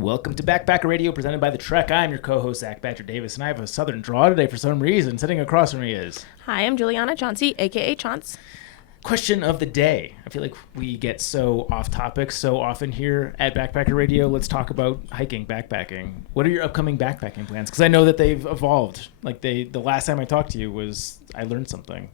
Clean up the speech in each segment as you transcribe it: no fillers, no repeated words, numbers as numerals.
Welcome to Backpacker Radio, presented by The Trek. I'm your co-host, Zach Badger Davis, and I have a southern draw today for some reason. Sitting across from me is... Hi, I'm Juliana Chauncey, a.k.a. Chaunce. Question of the day. I feel like we get so off topic so often here at Backpacker Radio. Let's talk about hiking, backpacking. What are your upcoming backpacking plans? Because I know that they've evolved. Like the last time I talked to you was I learned something.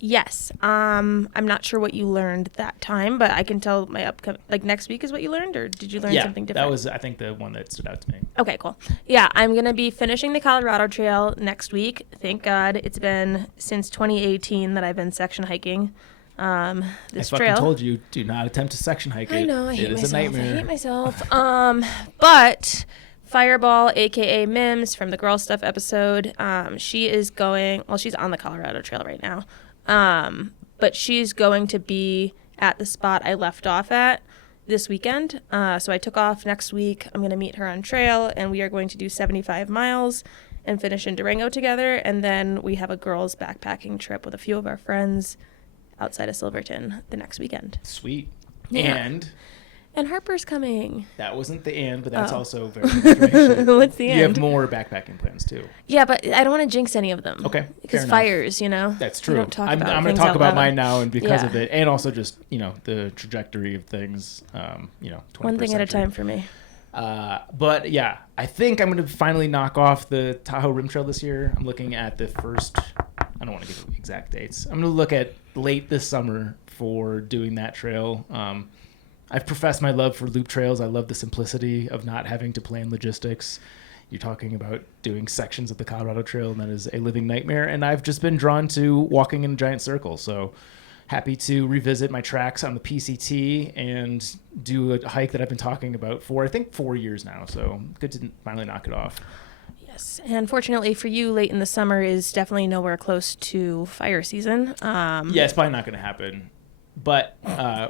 Yes. I'm not sure what you learned that time, but I can tell my upcoming, like next week is what you learned, or did you learn something different? That was, I think, the one that stood out to me. Okay, cool. Yeah, I'm going to be finishing the Colorado Trail next week. Thank God. It's been since 2018 that I've been section hiking this trail. I fucking told you, do not attempt to section hike it. I know, I hate myself. It is a nightmare. I hate myself. But Fireball, a.k.a. Mims, from the Girl Stuff episode, she is going, well, she's on the Colorado Trail right now. But she's going to be at the spot I left off at this weekend. So I took off next week. I'm going to meet her on trail, and we are going to do 75 miles and finish in Durango together. And then we have a girls' backpacking trip with a few of our friends outside of Silverton the next weekend. Sweet. Yeah. And Harper's coming. That wasn't the end, but that's also very good information. What's the end? You have more backpacking plans, too. Yeah, but I don't want to jinx any of them. Okay, because fires, you know. That's true. Don't talk I'm about going to talk about mine now, and because yeah. of it, and also just, you know, the trajectory of things, 21st One thing at a century. time for me. But, yeah, I think I'm going to finally knock off the Tahoe Rim Trail this year. I'm looking at the first, I don't want to give exact dates. I'm going to look at late this summer for doing that trail. I've professed my love for loop trails. I love the simplicity of not having to plan logistics. You're talking about doing sections of the Colorado Trail, and that is a living nightmare. And I've just been drawn to walking in a giant circle. So happy to revisit my tracks on the PCT and do a hike that I've been talking about for, I think, 4 years now. So good to finally knock it off. Yes, and fortunately for you, late in the summer is definitely nowhere close to fire season. Yeah, it's probably not going to happen. But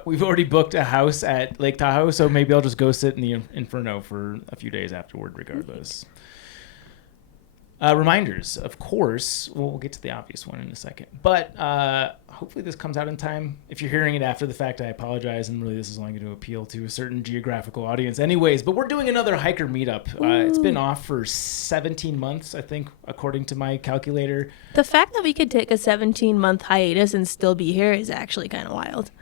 we've already booked a house at Lake Tahoe, so maybe I'll just go sit in the Inferno for a few days afterward regardless. Reminders, of course. We'll get to the obvious one in a second. But hopefully this comes out in time. If you're hearing it after the fact, I apologize. And really, this is only going to appeal to a certain geographical audience anyways. But we're doing another hiker meetup. It's been off for 17 months, I think, according to my calculator. The fact that we could take a 17-month hiatus and still be here is actually kind of wild.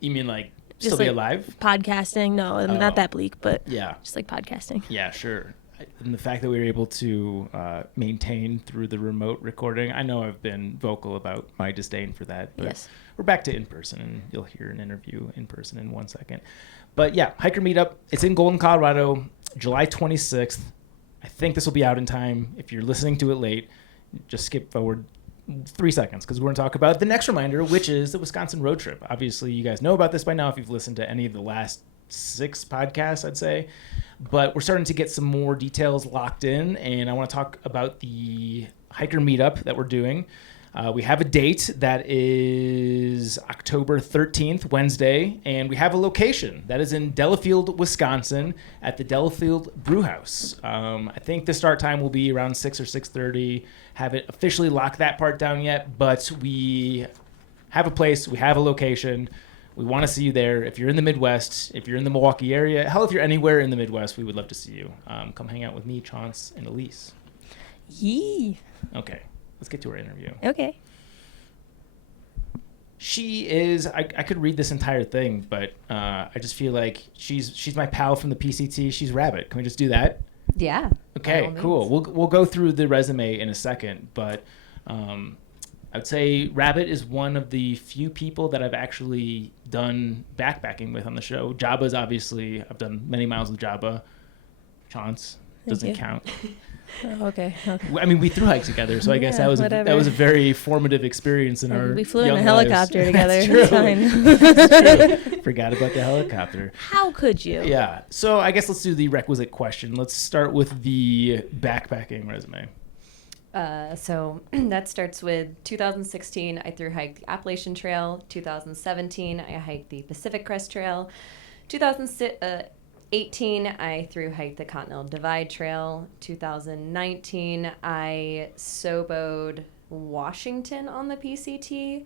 You mean like Just still be like alive? Podcasting. No, not that bleak, but yeah, just like podcasting. Yeah, sure. And the fact that we were able to maintain through the remote recording, I know I've been vocal about my disdain for that, but yes. We're back to in-person, and you'll hear an interview in person in 1 second. But yeah, hiker meetup. It's in Golden, Colorado, July 26th. I think this will be out in time. If you're listening to it late, just skip forward 3 seconds, because we're going to talk about the next reminder, which is the Wisconsin road trip. Obviously, you guys know about this by now if you've listened to any of the last 6 podcasts, I'd say. But we're starting to get some more details locked in, and I want to talk about the hiker meetup that we're doing. We have a date that is October 13th, Wednesday, and we have a location that is in Delafield, Wisconsin, at the Delafield Brew House. I think the start time will be around 6 or 6:30. Haven't officially locked that part down yet, but we have a place, we have a location. We want to see you there. If you're in the Midwest, if you're in the Milwaukee area, hell, if you're anywhere in the Midwest, we would love to see you. Come hang out with me, Chaunce, and Elise. Yee. Okay, let's get to our interview. Okay. She is, I could read this entire thing, but I just feel like she's my pal from the PCT. She's Rabbit. Can we just do that? Yeah. Okay, cool. We'll go through the resume in a second, but I'd say Rabbit is one of the few people that I've actually done backpacking with on the show. Jabba's obviously, I've done many miles with Jabba. Chaunce doesn't count. Oh, okay. I mean, we thru hiked together, so I guess that was a very formative experience in our. We flew in young a helicopter lives. together. That's true. It's fine. That's true. Forgot about the helicopter. How could you? Yeah. So I guess let's do the requisite question. Let's start with the backpacking resume. So that starts with 2016, I thru-hiked the Appalachian Trail. 2017, I hiked the Pacific Crest Trail. 2018, I thru-hiked the Continental Divide Trail. 2019, I soboed Washington on the PCT.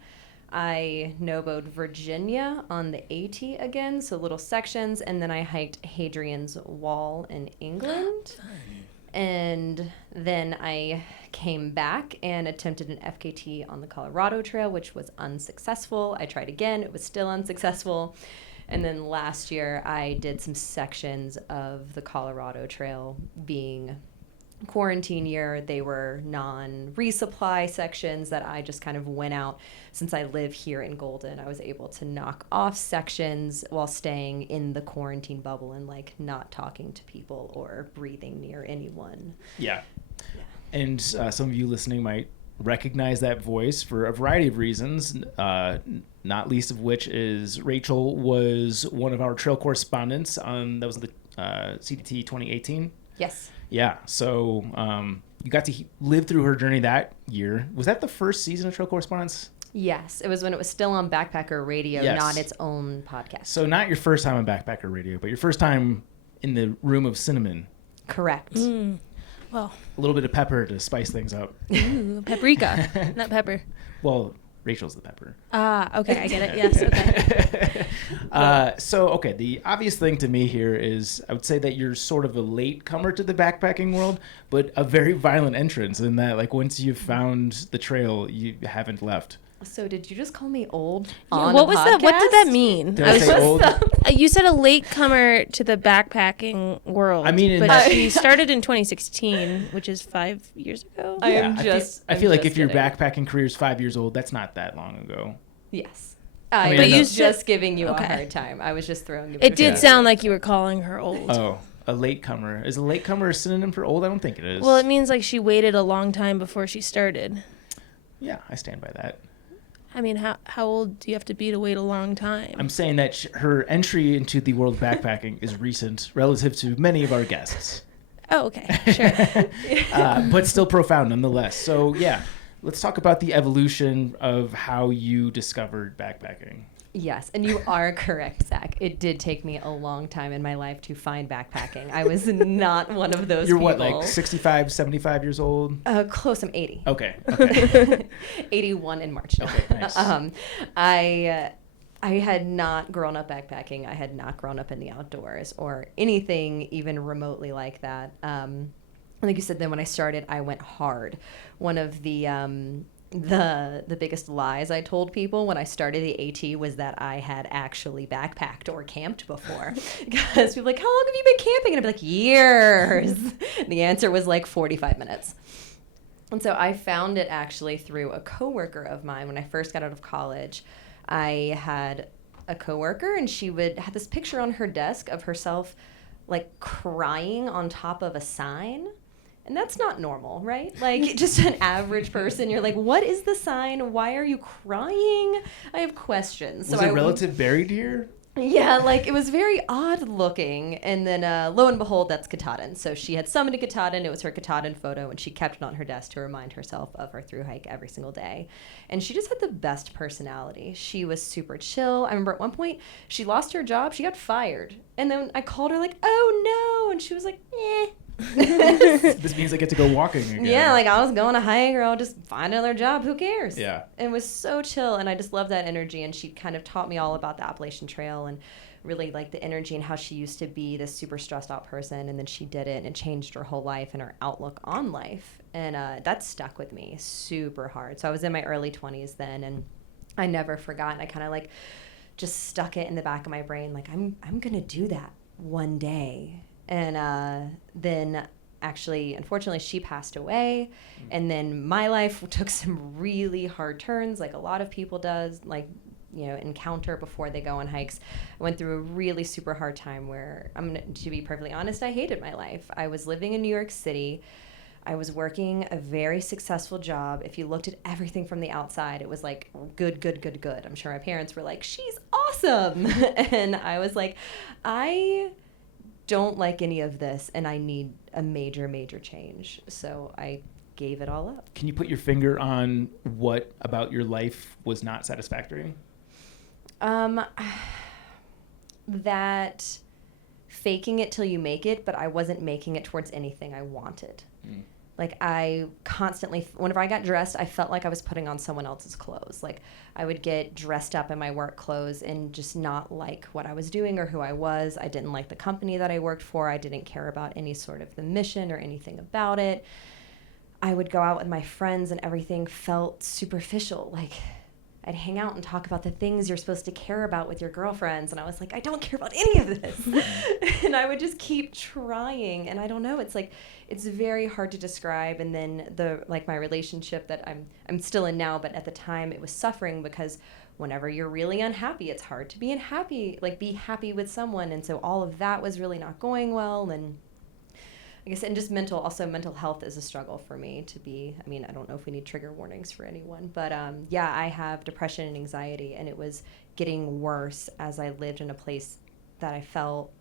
I noboed Virginia on the AT again, so little sections, and then I hiked Hadrian's Wall in England. And then I came back and attempted an FKT on the Colorado Trail, which was unsuccessful. I tried again. It was still unsuccessful. And then last year, I did some sections of the Colorado Trail, being quarantine year. They were non-resupply sections that I just kind of went out. Since I live here in Golden, I was able to knock off sections while staying in the quarantine bubble and like not talking to people or breathing near anyone. Yeah. And some of you listening might recognize that voice for a variety of reasons, not least of which is Rachael was one of our trail correspondents on, that was the CDT 2018. Yes. Yeah, so you got to live through her journey that year. Was that the first season of Trail Correspondence? Yes, it was when it was still on Backpacker Radio, Yes. not its own podcast. So not your first time on Backpacker Radio, but your first time in the room of cinnamon. Correct. Well, A little bit of pepper to spice things up. ooh, paprika, not pepper. Well, Rachel's the pepper. Okay, I get it. Yes, okay. So, the obvious thing to me here is I would say that you're sort of a late comer to the backpacking world, but a very violent entrance in that, like, once you've found the trail, you haven't left. So did you just call me old Yeah, on what a was that? What did that podcast? mean? Did I say old? You said a latecomer to the backpacking world. I mean, but she started in 2016, which is 5 years ago. I am just. I feel like just if your kidding. backpacking career is 5 years old, that's not that long ago. Yes. I I mean, was I know- just giving you Okay. a hard time. I was just throwing you. It did sound like you were calling her old. Oh, a latecomer. Is a latecomer a synonym for old? I don't think it is. Well, it means like she waited a long time before she started. Yeah, I stand by that. I mean, how old do you have to be to wait a long time? I'm saying that her entry into the world of backpacking is recent relative to many of our guests. Oh, okay, sure. But still profound nonetheless. So, yeah, let's talk about the evolution of how you discovered backpacking. Yes, and you are correct, Zach. It did take me a long time in my life to find backpacking. I was not one of those You're people. what, like 65, 75 years old? Close, I'm 80. Okay. 81 in March. Okay, nice. I had not grown up backpacking. I had not grown up in the outdoors or anything even remotely like that. Like you said, then when I started, I went hard. One of the biggest lies I told people when I started the AT was that I had actually backpacked or camped before. Because people were like, how long have you been camping? And I'd be like, years. And the answer was like 45 minutes. And so I found it actually through a coworker of mine. When I first got out of college, I had a coworker, and she had this picture on her desk of herself like crying on top of a sign. And that's not normal, right? Like, just an average person. You're like, what is the sign? Why are you crying? I have questions. Was a relative buried here? Yeah, like, it was very odd looking. And then, lo and behold, that's Katahdin. So she had summoned a Katahdin. It was her Katahdin photo, and she kept it on her desk to remind herself of her thru hike every single day. And she just had the best personality. She was super chill. I remember at one point, she lost her job. She got fired. And then I called her like, oh, no. And she was like, eh. This means I get to go walking again. Yeah, like I was going to hike, or I'll just find another job. Who cares? Yeah. It was so chill, and I just love that energy. And she kind of taught me all about the Appalachian Trail and really like the energy and how she used to be this super stressed out person, and then she did it, and it changed her whole life and her outlook on life. And that stuck with me super hard. So I was in my early 20s then, and I never forgot. And I kind of like just stuck it in the back of my brain, like I'm gonna do that one day. And then actually, unfortunately, she passed away. And then my life took some really hard turns, like a lot of people encounter before they go on hikes. I went through a really super hard time where, to be perfectly honest, I hated my life. I was living in New York City. I was working a very successful job. If you looked at everything from the outside, it was like good. I'm sure my parents were like, she's awesome. And I was like, I don't like any of this, and I need a major change. So I gave it all up. Can you put your finger on what about your life was not satisfactory? That faking it till you make it, but I wasn't making it towards anything I wanted. Like I constantly, whenever I got dressed, I felt like I was putting on someone else's clothes. Like I would get dressed up in my work clothes and just not like what I was doing or who I was. I didn't like the company that I worked for. I didn't care about any sort of the mission or anything about it. I would go out with my friends and everything felt superficial. Like I'd hang out and talk about the things you're supposed to care about with your girlfriends. And I was like, I don't care about any of this. And I would just keep trying. And I don't know, it's like, it's very hard to describe. And then my relationship that I'm still in now, but at the time it was suffering because whenever you're really unhappy, it's hard to be be happy with someone. And so all of that was really not going well. And I guess, and just mental health is a struggle for me to be, I mean, I don't know if we need trigger warnings for anyone, but yeah, I have depression and anxiety, and it was getting worse as I lived in a place that I felt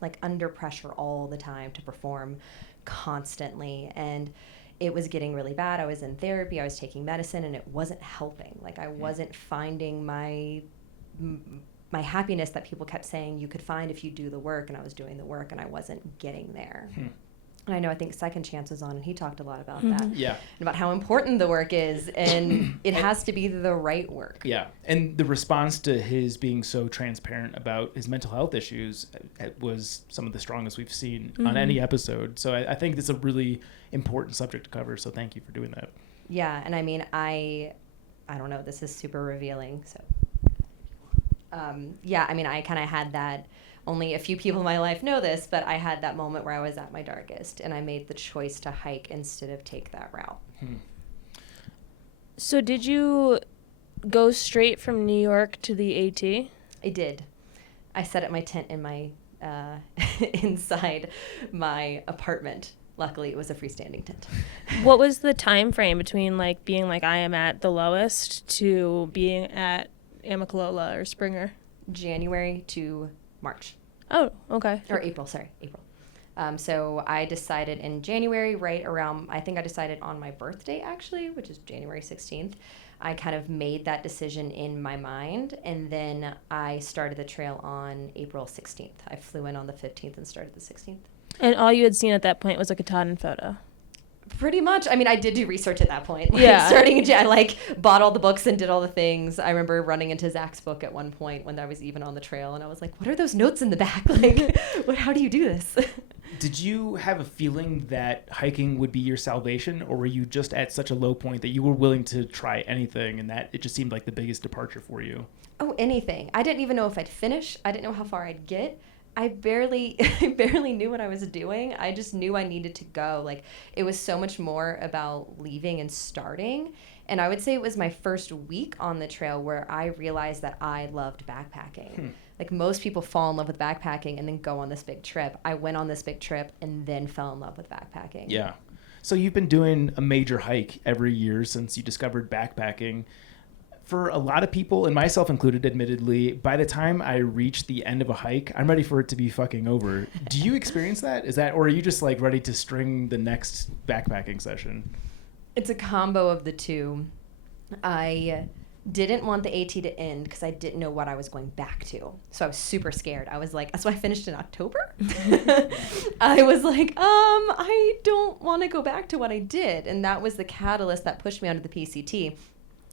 like under pressure all the time to perform constantly. And it was getting really bad. I was in therapy, I was taking medicine, and it wasn't helping. Like I wasn't finding my happiness that people kept saying you could find if you do the work, and I was doing the work and I wasn't getting there. And I think Second Chance was on, and he talked a lot about that. Yeah. And about how important the work is, and it has to be the right work. Yeah. And the response to his being so transparent about his mental health issues was some of the strongest we've seen on any episode. So I think it's a really important subject to cover. So thank you for doing that. Yeah. And I mean, I don't know, this is super revealing. So yeah, I mean, I kind of had that, only a few people in my life know this, but I had that moment where I was at my darkest, and I made the choice to hike instead of take that route. So did you go straight from New York to the AT? I did. I set up my tent in my inside my apartment. Luckily, it was a freestanding tent. What was the time frame between like being like I am at the lowest to being at Amicalola or Springer? January to March. Oh, okay. Or April. So I decided in January, right around, I think I decided on my birthday actually, which is January 16th. I kind of made that decision in my mind, and then I started the trail on April 16th. I flew in on the 15th and started the 16th. And all you had seen at that point was like a Katahdin photo? Pretty much. I mean, I did do research at that point. Yeah. Starting in January, I bought all the books and did all the things. I remember running into Zach's book at one point when I was even on the trail, and I was like, what are those notes in the back? Like, how do you do this? Did you have a feeling that hiking would be your salvation, or were you just at such a low point that you were willing to try anything and that it just seemed like the biggest departure for you? Oh, anything. I didn't even know if I'd finish. I didn't know how far I'd get. I barely knew what I was doing. I just knew I needed to go. Like, it was so much more about leaving and starting. And I would say it was my first week on the trail where I realized that I loved backpacking. Like, most people fall in love with backpacking and then go on this big trip. I went on this big trip and then fell in love with backpacking. Yeah. So you've been doing a major hike every year since you discovered backpacking. For a lot of people, and myself included, admittedly, by the time I reach the end of a hike, I'm ready for it to be fucking over. Do you experience that? Or are you just like ready to string the next backpacking session? It's a combo of the two. I didn't want the AT to end because I didn't know what I was going back to. So I was super scared. I was like, so I finished in October. I was like, I don't want to go back to what I did. And that was the catalyst that pushed me onto the PCT.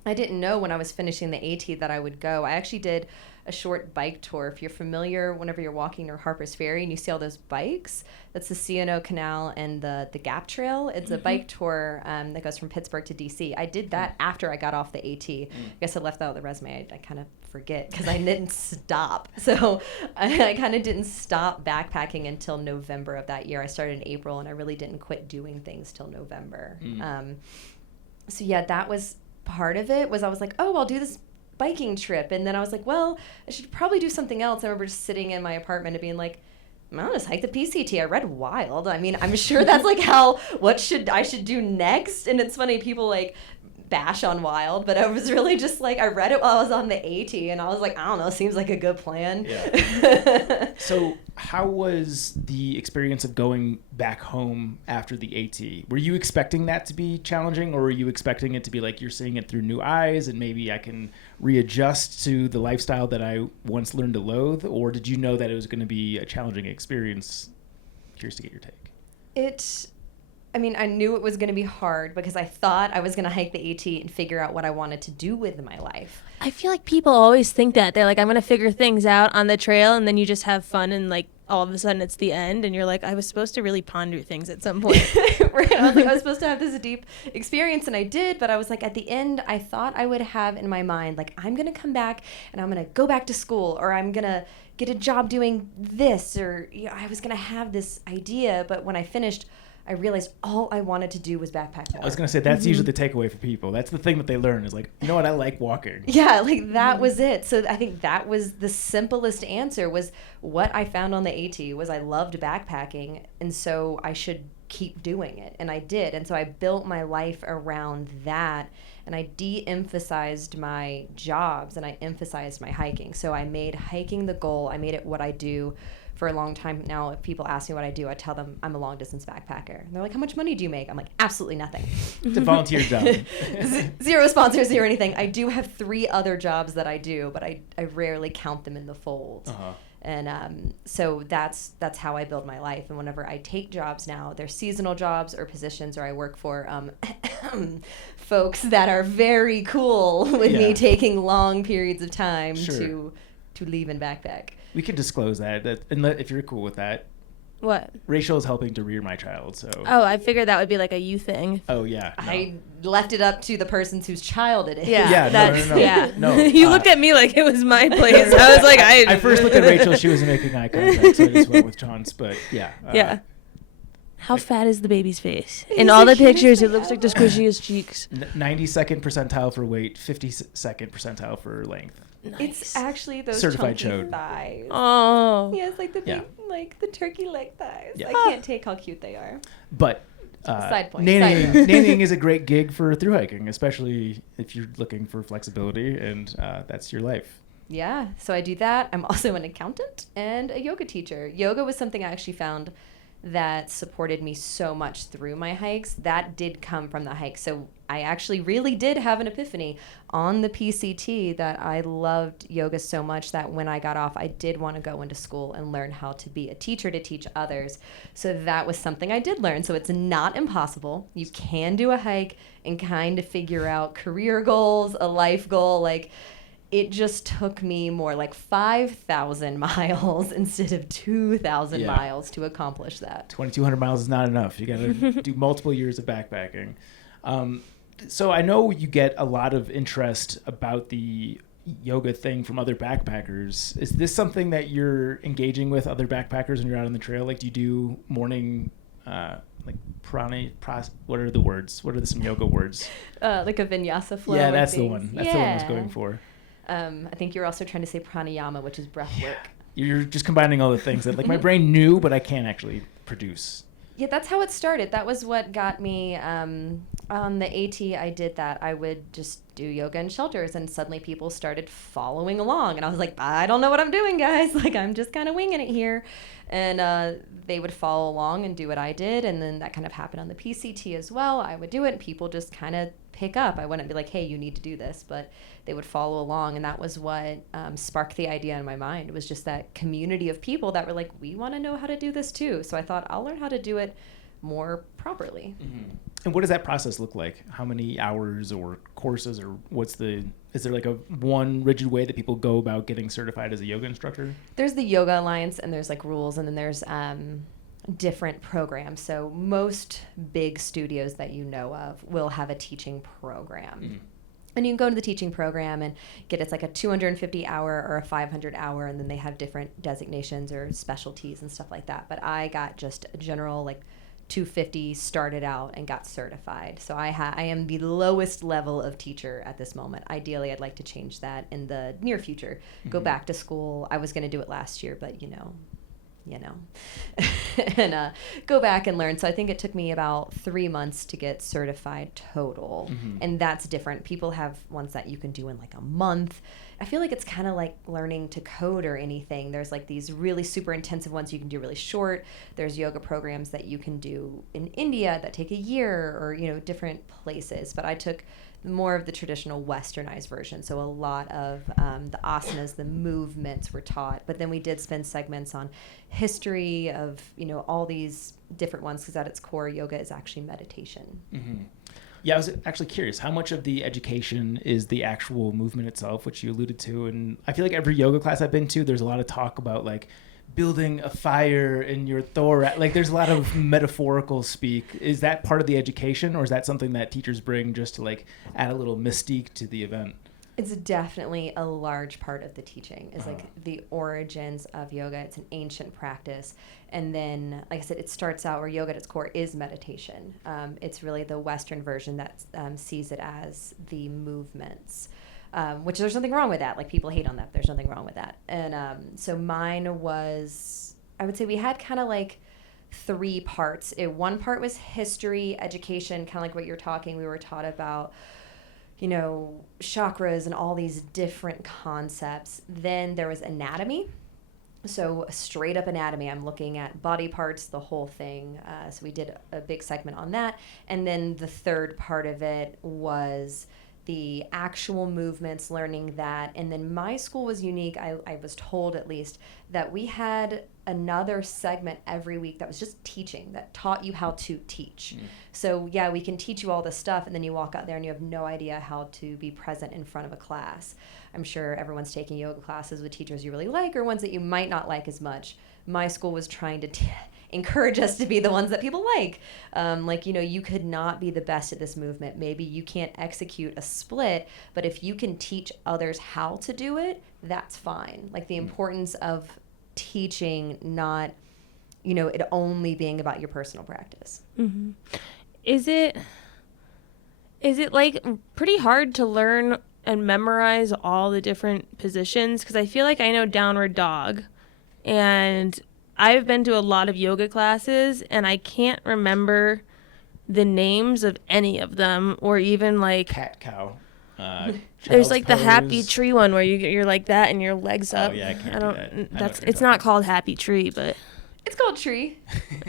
I didn't know when I was finishing the AT that I would go. I actually did a short bike tour. If you're familiar, whenever you're walking near Harper's Ferry and you see all those bikes, that's the C&O Canal and the Gap Trail. It's a bike tour that goes from Pittsburgh to DC. I did that after I got off the AT. I guess I left that on the resume. I kind of forget because I didn't stop. So I kind of didn't stop backpacking until November of that year. I started in April, and I really didn't quit doing things till November. So yeah, that was part of it. Was I was like, oh, I'll do this biking trip, and then I was like, well, I should probably do something else. I remember just sitting in my apartment and being like, I'll just hike the PCT. I read Wild. I mean, I'm sure that's like I should do next. And it's funny, people like bash on Wild, but I was really just like, I read it while I was on the AT, and I was like, I don't know, seems like a good plan. Yeah. So how was the experience of going back home after the AT? Were you expecting that to be challenging, or were you expecting it to be like you're seeing it through new eyes and maybe I can readjust to the lifestyle that I once learned to loathe? Or did you know that it was going to be a challenging experience? Curious to get your take. I mean, I knew it was going to be hard because I thought I was going to hike the AT and figure out what I wanted to do with my life. I feel like people always think that. They're like, I'm going to figure things out on the trail, and then you just have fun, and like all of a sudden it's the end, and you're like, I was supposed to really ponder things at some point. Right. I was like, I was supposed to have this deep experience, and I did, but I was like, at the end, I thought I would have in my mind, like, I'm going to come back, and I'm going to go back to school, or I'm going to get a job doing this, or I was going to have this idea, but when I finished, I realized all I wanted to do was backpack more. I was going to say, that's usually the takeaway for people. That's the thing that they learn is like, you know what, I like walking. Yeah, like that was it. So I think that was the simplest answer, was what I found on the AT was I loved backpacking, and so I should keep doing it. And I did. And so I built my life around that, and I de-emphasized my jobs and I emphasized my hiking. So I made hiking the goal. I made it what I do. For a long time now, if people ask me what I do, I tell them I'm a long-distance backpacker. And they're like, how much money do you make? I'm like, absolutely nothing. It's a volunteer job. Zero sponsors, zero anything. I do have 3 other jobs that I do, but I rarely count them in the fold. Uh-huh. And so that's how I build my life. And whenever I take jobs now, they're seasonal jobs or positions, or I work for folks that are very cool with me taking long periods of time to leave and backpack. We can disclose that if you're cool with that. What? Rachael is helping to rear my child, so. Oh, I figured that would be like a you thing. Oh, yeah. No. I left it up to the persons whose child it is. Yeah, no. Yeah. No, you looked at me like it was my place. I was like, I first looked at Rachael. She wasn't making eye contact, so I just went with John's. But yeah. Yeah. How fat is the baby's face? In all the pictures, it looks like the squishiest cheeks. 92nd percentile for weight, 52nd percentile for length. Nice. It's actually those Certified chunky chode. thighs. Oh. Yes, like the big, like the turkey leg thighs. Yeah. I can't take how cute they are. But Side point. nannying is a great gig for thru hiking, especially if you're looking for flexibility and that's your life. Yeah, so I do that. I'm also an accountant and a yoga teacher. Yoga was something I actually found that supported me so much through my hikes. That did come from the hike. So I actually really did have an epiphany on the PCT that I loved yoga so much that when I got off, I did want to go into school and learn how to be a teacher to teach others. So that was something I did learn. So it's not impossible. You can do a hike and kind of figure out career goals, a life goal, like. It just took me more like 5,000 miles instead of 2,000 miles to accomplish that. 2,200 miles is not enough. You got to do multiple years of backpacking. So I know you get a lot of interest about the yoga thing from other backpackers. Is this something that you're engaging with other backpackers when you're out on the trail? Like, do you do morning, like what are the words? What are some yoga words? Like a vinyasa flow. Yeah, that's the one. That's the one I was going for. I think you're also trying to say pranayama, which is breath work. You're just combining all the things that like my brain knew, but I can't actually produce. Yeah, that's how it started. That was what got me on the AT. I did that. I would just do yoga in shelters, and suddenly people started following along. And I was like, I don't know what I'm doing, guys. Like, I'm just kind of winging it here. And they would follow along and do what I did. And then that kind of happened on the PCT as well. I would do it, and people just kind of pick up. I wouldn't be like, hey, you need to do this, but they would follow along. And that was what sparked the idea in my mind. It was just that community of people that were like, we want to know how to do this too. So I thought I'll learn how to do it more properly. Mm-hmm. And what does that process look like? How many hours or courses, or is there like a one rigid way that people go about getting certified as a yoga instructor? There's the Yoga Alliance, and there's like rules, and then there's different programs. So most big studios that you know of will have a teaching program. Mm-hmm. And you can go to the teaching program and it's like a 250 hour or a 500 hour, and then they have different designations or specialties and stuff like that. But I got just a general like 250, started out and got certified. So I am the lowest level of teacher at this moment. Ideally, I'd like to change that in the near future. Go back to school. I was going to do it last year, but you know, and go back and learn. So I think it took me about 3 months to get certified total. Mm-hmm. And that's different. People have ones that you can do in like a month. I feel like it's kind of like learning to code or anything. There's like these really super intensive ones you can do really short. There's yoga programs that you can do in India that take a year, or, you know, different places. But I took more of the traditional westernized version. So a lot of the asanas, the movements were taught. But then we did spend segments on history of, you know, all these different ones, because at its core, yoga is actually meditation. Mm-hmm. Yeah, I was actually curious, how much of the education is the actual movement itself, which you alluded to? And I feel like every yoga class I've been to, there's a lot of talk about like building a fire in your thorax. Like there's a lot of metaphorical speak. Is that part of the education, or is that something that teachers bring just to like add a little mystique to the event? It's definitely a large part of the teaching, is like the origins of yoga. It's an ancient practice. And then, like I said, it starts out where yoga at its core is meditation. It's really the Western version that sees it as the movements, which there's nothing wrong with that. Like, people hate on that. There's nothing wrong with that. And so mine was, I would say we had kind of like 3 parts. One part was history, education, kind of like what you're talking. We were taught about, you know, chakras and all these different concepts. Then there was anatomy. So straight up anatomy. I'm looking at body parts, the whole thing. So we did a big segment on that. And then the third part of it was the actual movements, learning that. And then my school was unique. I was told, at least, that we had another segment every week that was just teaching, that taught you how to teach. So yeah, we can teach you all this stuff, and then you walk out there and you have no idea how to be present in front of a class. I'm sure everyone's taking yoga classes with teachers you really like, or ones that you might not like as much. My school was trying to encourage us to be the ones that people like. Like, you know, you could not be the best at this movement. Maybe you can't execute a split, but if you can teach others how to do it, that's fine. Like, the importance of teaching, not, you know, it only being about your personal practice. Mm-hmm. Is it like pretty hard to learn and memorize all the different positions? Because I feel like I know downward dog, and I've been to a lot of yoga classes, and I can't remember the names of any of them, or even like Cat cow. There's like pose. the happy tree one where you're like that and your legs up. Oh yeah, I can't do that. It's not called happy tree, but It's called tree.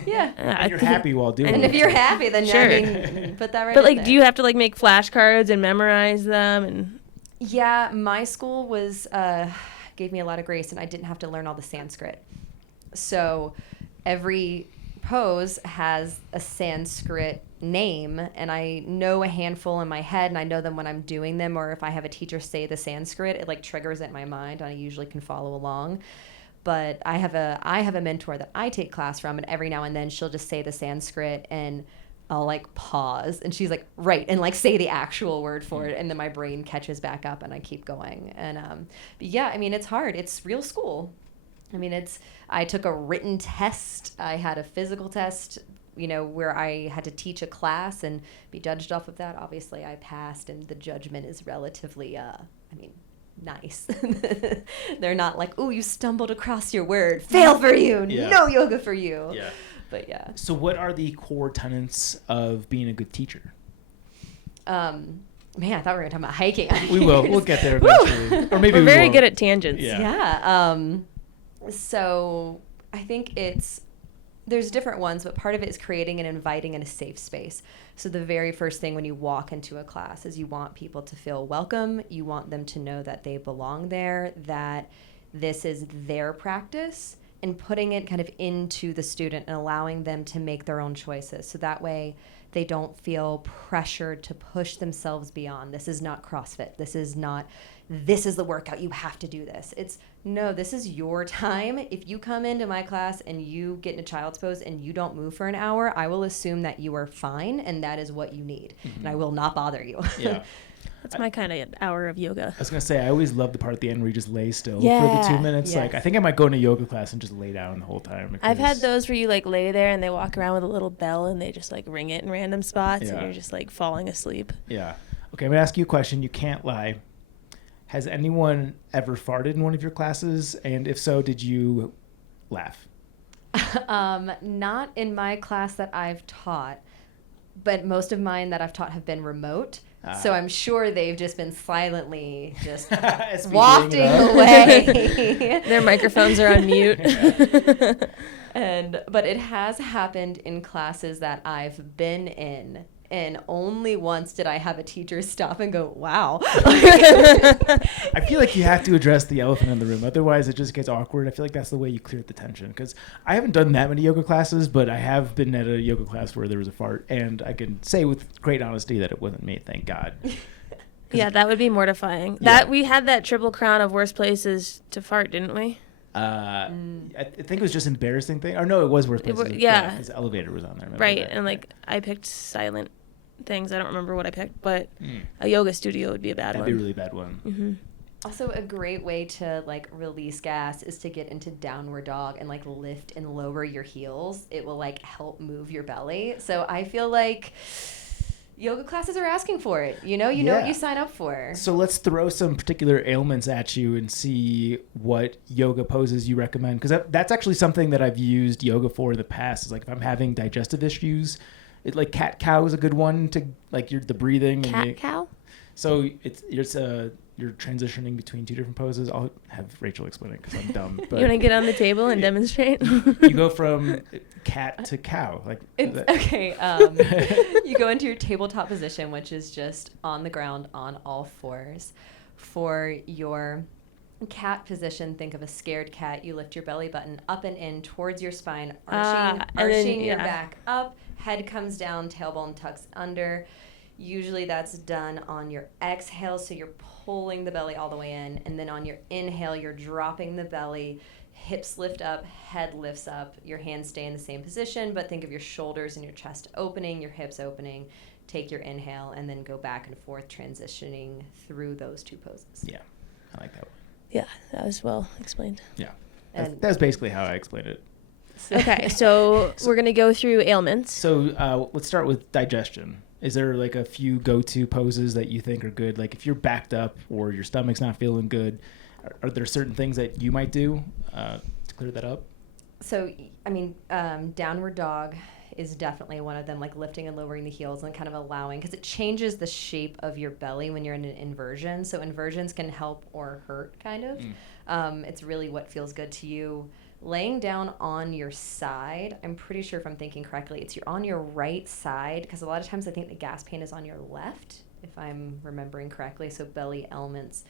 Yeah. And you're happy while doing it. And if you're happy, then Sure. I mean, put that right But in like, there. do you have to like make flashcards and memorize them? And Yeah, my school was gave me a lot of grace, and I didn't have to learn all the Sanskrit. So every pose has a Sanskrit name, and I know a handful in my head, and I know them when I'm doing them, or if I have a teacher say the Sanskrit, it like triggers it in my mind, and I usually can follow along. But I have a mentor that I take class from, and every now and then she'll just say the Sanskrit, and I'll like pause, and she's like, right, and like say the actual word for it, and then my brain catches back up and I keep going. And but yeah, I mean, it's hard. It's real school. I mean, I took a written test. I had a physical test, you know, where I had to teach a class and be judged off of that. Obviously, I passed, and the judgment is relatively, nice. They're not like, "Ooh, you stumbled across your word. Fail for you. Yeah. No yoga for you." Yeah. But yeah. So what are the core tenets of being a good teacher? Man, I thought we were going to talk about hiking. We will. We'll get there eventually. Or maybe we're we very won't. good at tangents. Yeah. Yeah. So I think there's different ones, but part of it is creating and inviting in a safe space. So the very first thing when you walk into a class is you want people to feel welcome. You want them to know that they belong there, that this is their practice, and putting it kind of into the student and allowing them to make their own choices. So that way they don't feel pressured to push themselves beyond. This is not CrossFit. This is the workout. You have to do this. No, this is your time. If you come into my class and you get in a child's pose and you don't move for an hour, I will assume that you are fine and that is what you need. Mm-hmm. And I will not bother you. Yeah. That's my kind of hour of yoga. I was going to say, I always love the part at the end where you just lay still for Yeah. the 2 minutes. Yes. Like, I think I might go into yoga class and just lay down the whole time. I've had because- those where you like lay there and they walk around with a little bell and they just like ring it in random spots Yeah. and you're just like falling asleep. Yeah. Okay, I'm going to ask you a question. You can't lie. Has anyone ever farted in one of your classes? And if so, did you laugh? Not in my class that I've taught, but most of mine that I've taught have been remote. So I'm sure they've just been silently just SBDing wafting it up. away. Their microphones are on mute. But it has happened in classes that I've been in. And only once did I have a teacher stop and go, wow. I feel like you have to address the elephant in the room. Otherwise, it just gets awkward. I feel like that's the way you clear the tension. Because I haven't done that many yoga classes, but I have been at a yoga class where there was a fart. And I can say with great honesty that it wasn't me, thank God. Yeah, that would be mortifying. Yeah. That we had that triple crown of worst places to fart, didn't we? I think it was just embarrassing thing. Or no, it was worth places. Yeah. Because the elevator was on there. Right, that. and like I picked silent things. I don't remember what I picked, but a yoga studio would be a bad That'd one. be a really bad one. Mm-hmm. Also, a great way to like release gas is to get into downward dog and like lift and lower your heels. It will like help move your belly. So I feel like yoga classes are asking for it. You know what you sign up for. So let's throw some particular ailments at you and see what yoga poses you recommend. Because that's actually something that I've used yoga for in the past. Is like if I'm having digestive issues, like cat cow is a good one to like the breathing. Cow? So you're transitioning between two different poses. I'll have Rachel explain it because I'm dumb. But You want to get on the table and demonstrate? you go from cat to cow. Okay. You go into your tabletop position, which is just on the ground on all fours. For your cat position, think of a scared cat. You lift your belly button up and in towards your spine, arching your back up. Head comes down, tailbone tucks under. Usually that's done on your exhale, so you're pulling the belly all the way in. And then on your inhale, you're dropping the belly. Hips lift up, head lifts up. Your hands stay in the same position, but think of your shoulders and your chest opening, your hips opening. Take your inhale, and then go back and forth, transitioning through those two poses. Yeah, I like that one. Yeah, that was well explained. Yeah, that's basically how I explained it. Okay, so we're going to go through ailments. So let's start with digestion. Is there like a few go-to poses that you think are good? Like if you're backed up or your stomach's not feeling good, are there certain things that you might do to clear that up? So, I mean, downward dog is definitely one of them, like lifting and lowering the heels and kind of allowing, because it changes the shape of your belly when you're in an inversion. So inversions can help or hurt, kind of. It's really what feels good to you. Laying down on your side, I'm pretty sure if I'm thinking correctly, you're on your right side, because a lot of times I think the gas pain is on your left, if I'm remembering correctly. So belly ailments,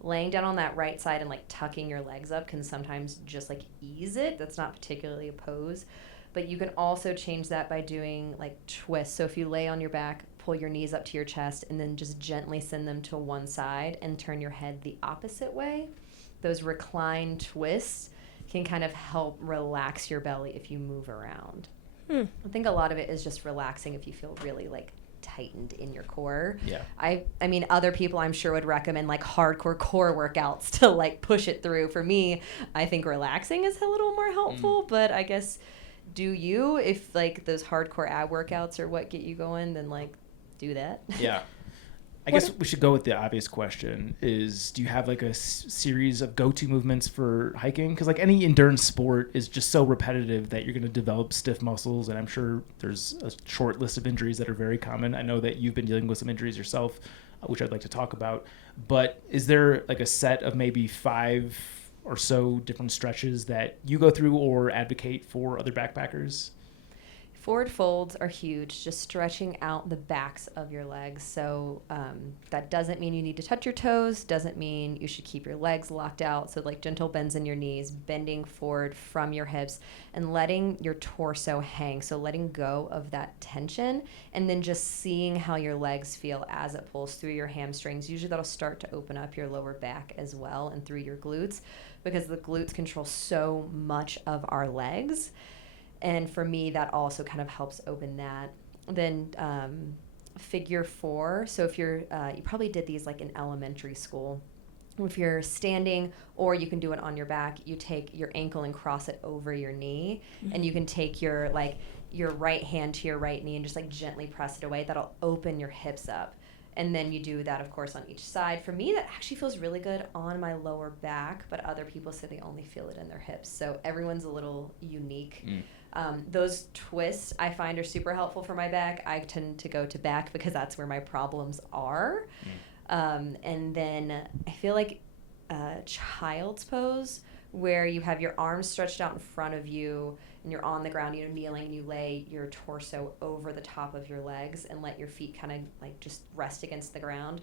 laying down on that right side and like tucking your legs up can sometimes just like ease it. That's not particularly a pose, but you can also change that by doing like twists. So if you lay on your back, pull your knees up to your chest, and then just gently send them to one side and turn your head the opposite way. Those recline twists can kind of help relax your belly if you move around. I think a lot of it is just relaxing if you feel really like tightened in your core. Yeah. I mean, other people I'm sure would recommend like hardcore core workouts to like push it through. For me, I think relaxing is a little more helpful, but I guess do you, if like those hardcore ab workouts are what get you going, then like do that. Yeah. I guess we should go with the obvious question is, do you have like a series of go-to movements for hiking? Because like any endurance sport is just so repetitive that you're going to develop stiff muscles. And I'm sure there's a short list of injuries that are very common. I know that you've been dealing with some injuries yourself, which I'd like to talk about. But is there like a set of maybe 5 or so different stretches that you go through or advocate for other backpackers? Forward folds are huge, just stretching out the backs of your legs. So that doesn't mean you need to touch your toes, doesn't mean you should keep your legs locked out. So like gentle bends in your knees, bending forward from your hips and letting your torso hang. So letting go of that tension and then just seeing how your legs feel as it pulls through your hamstrings. Usually that'll start to open up your lower back as well and through your glutes, because the glutes control so much of our legs. And for me, that also kind of helps open that. Then figure 4. So if you're, you probably did these like in elementary school. If you're standing, or you can do it on your back, you take your ankle and cross it over your knee. And you can take your right hand to your right knee and just like gently press it away. That'll open your hips up. And then you do that, of course, on each side. For me, that actually feels really good on my lower back, but other people say they only feel it in their hips. So everyone's a little unique. Those twists I find are super helpful for my back. I tend to go to back because that's where my problems are. And then I feel like child's pose, where you have your arms stretched out in front of you and you're on the ground, kneeling, and you lay your torso over the top of your legs and let your feet kind of like just rest against the ground.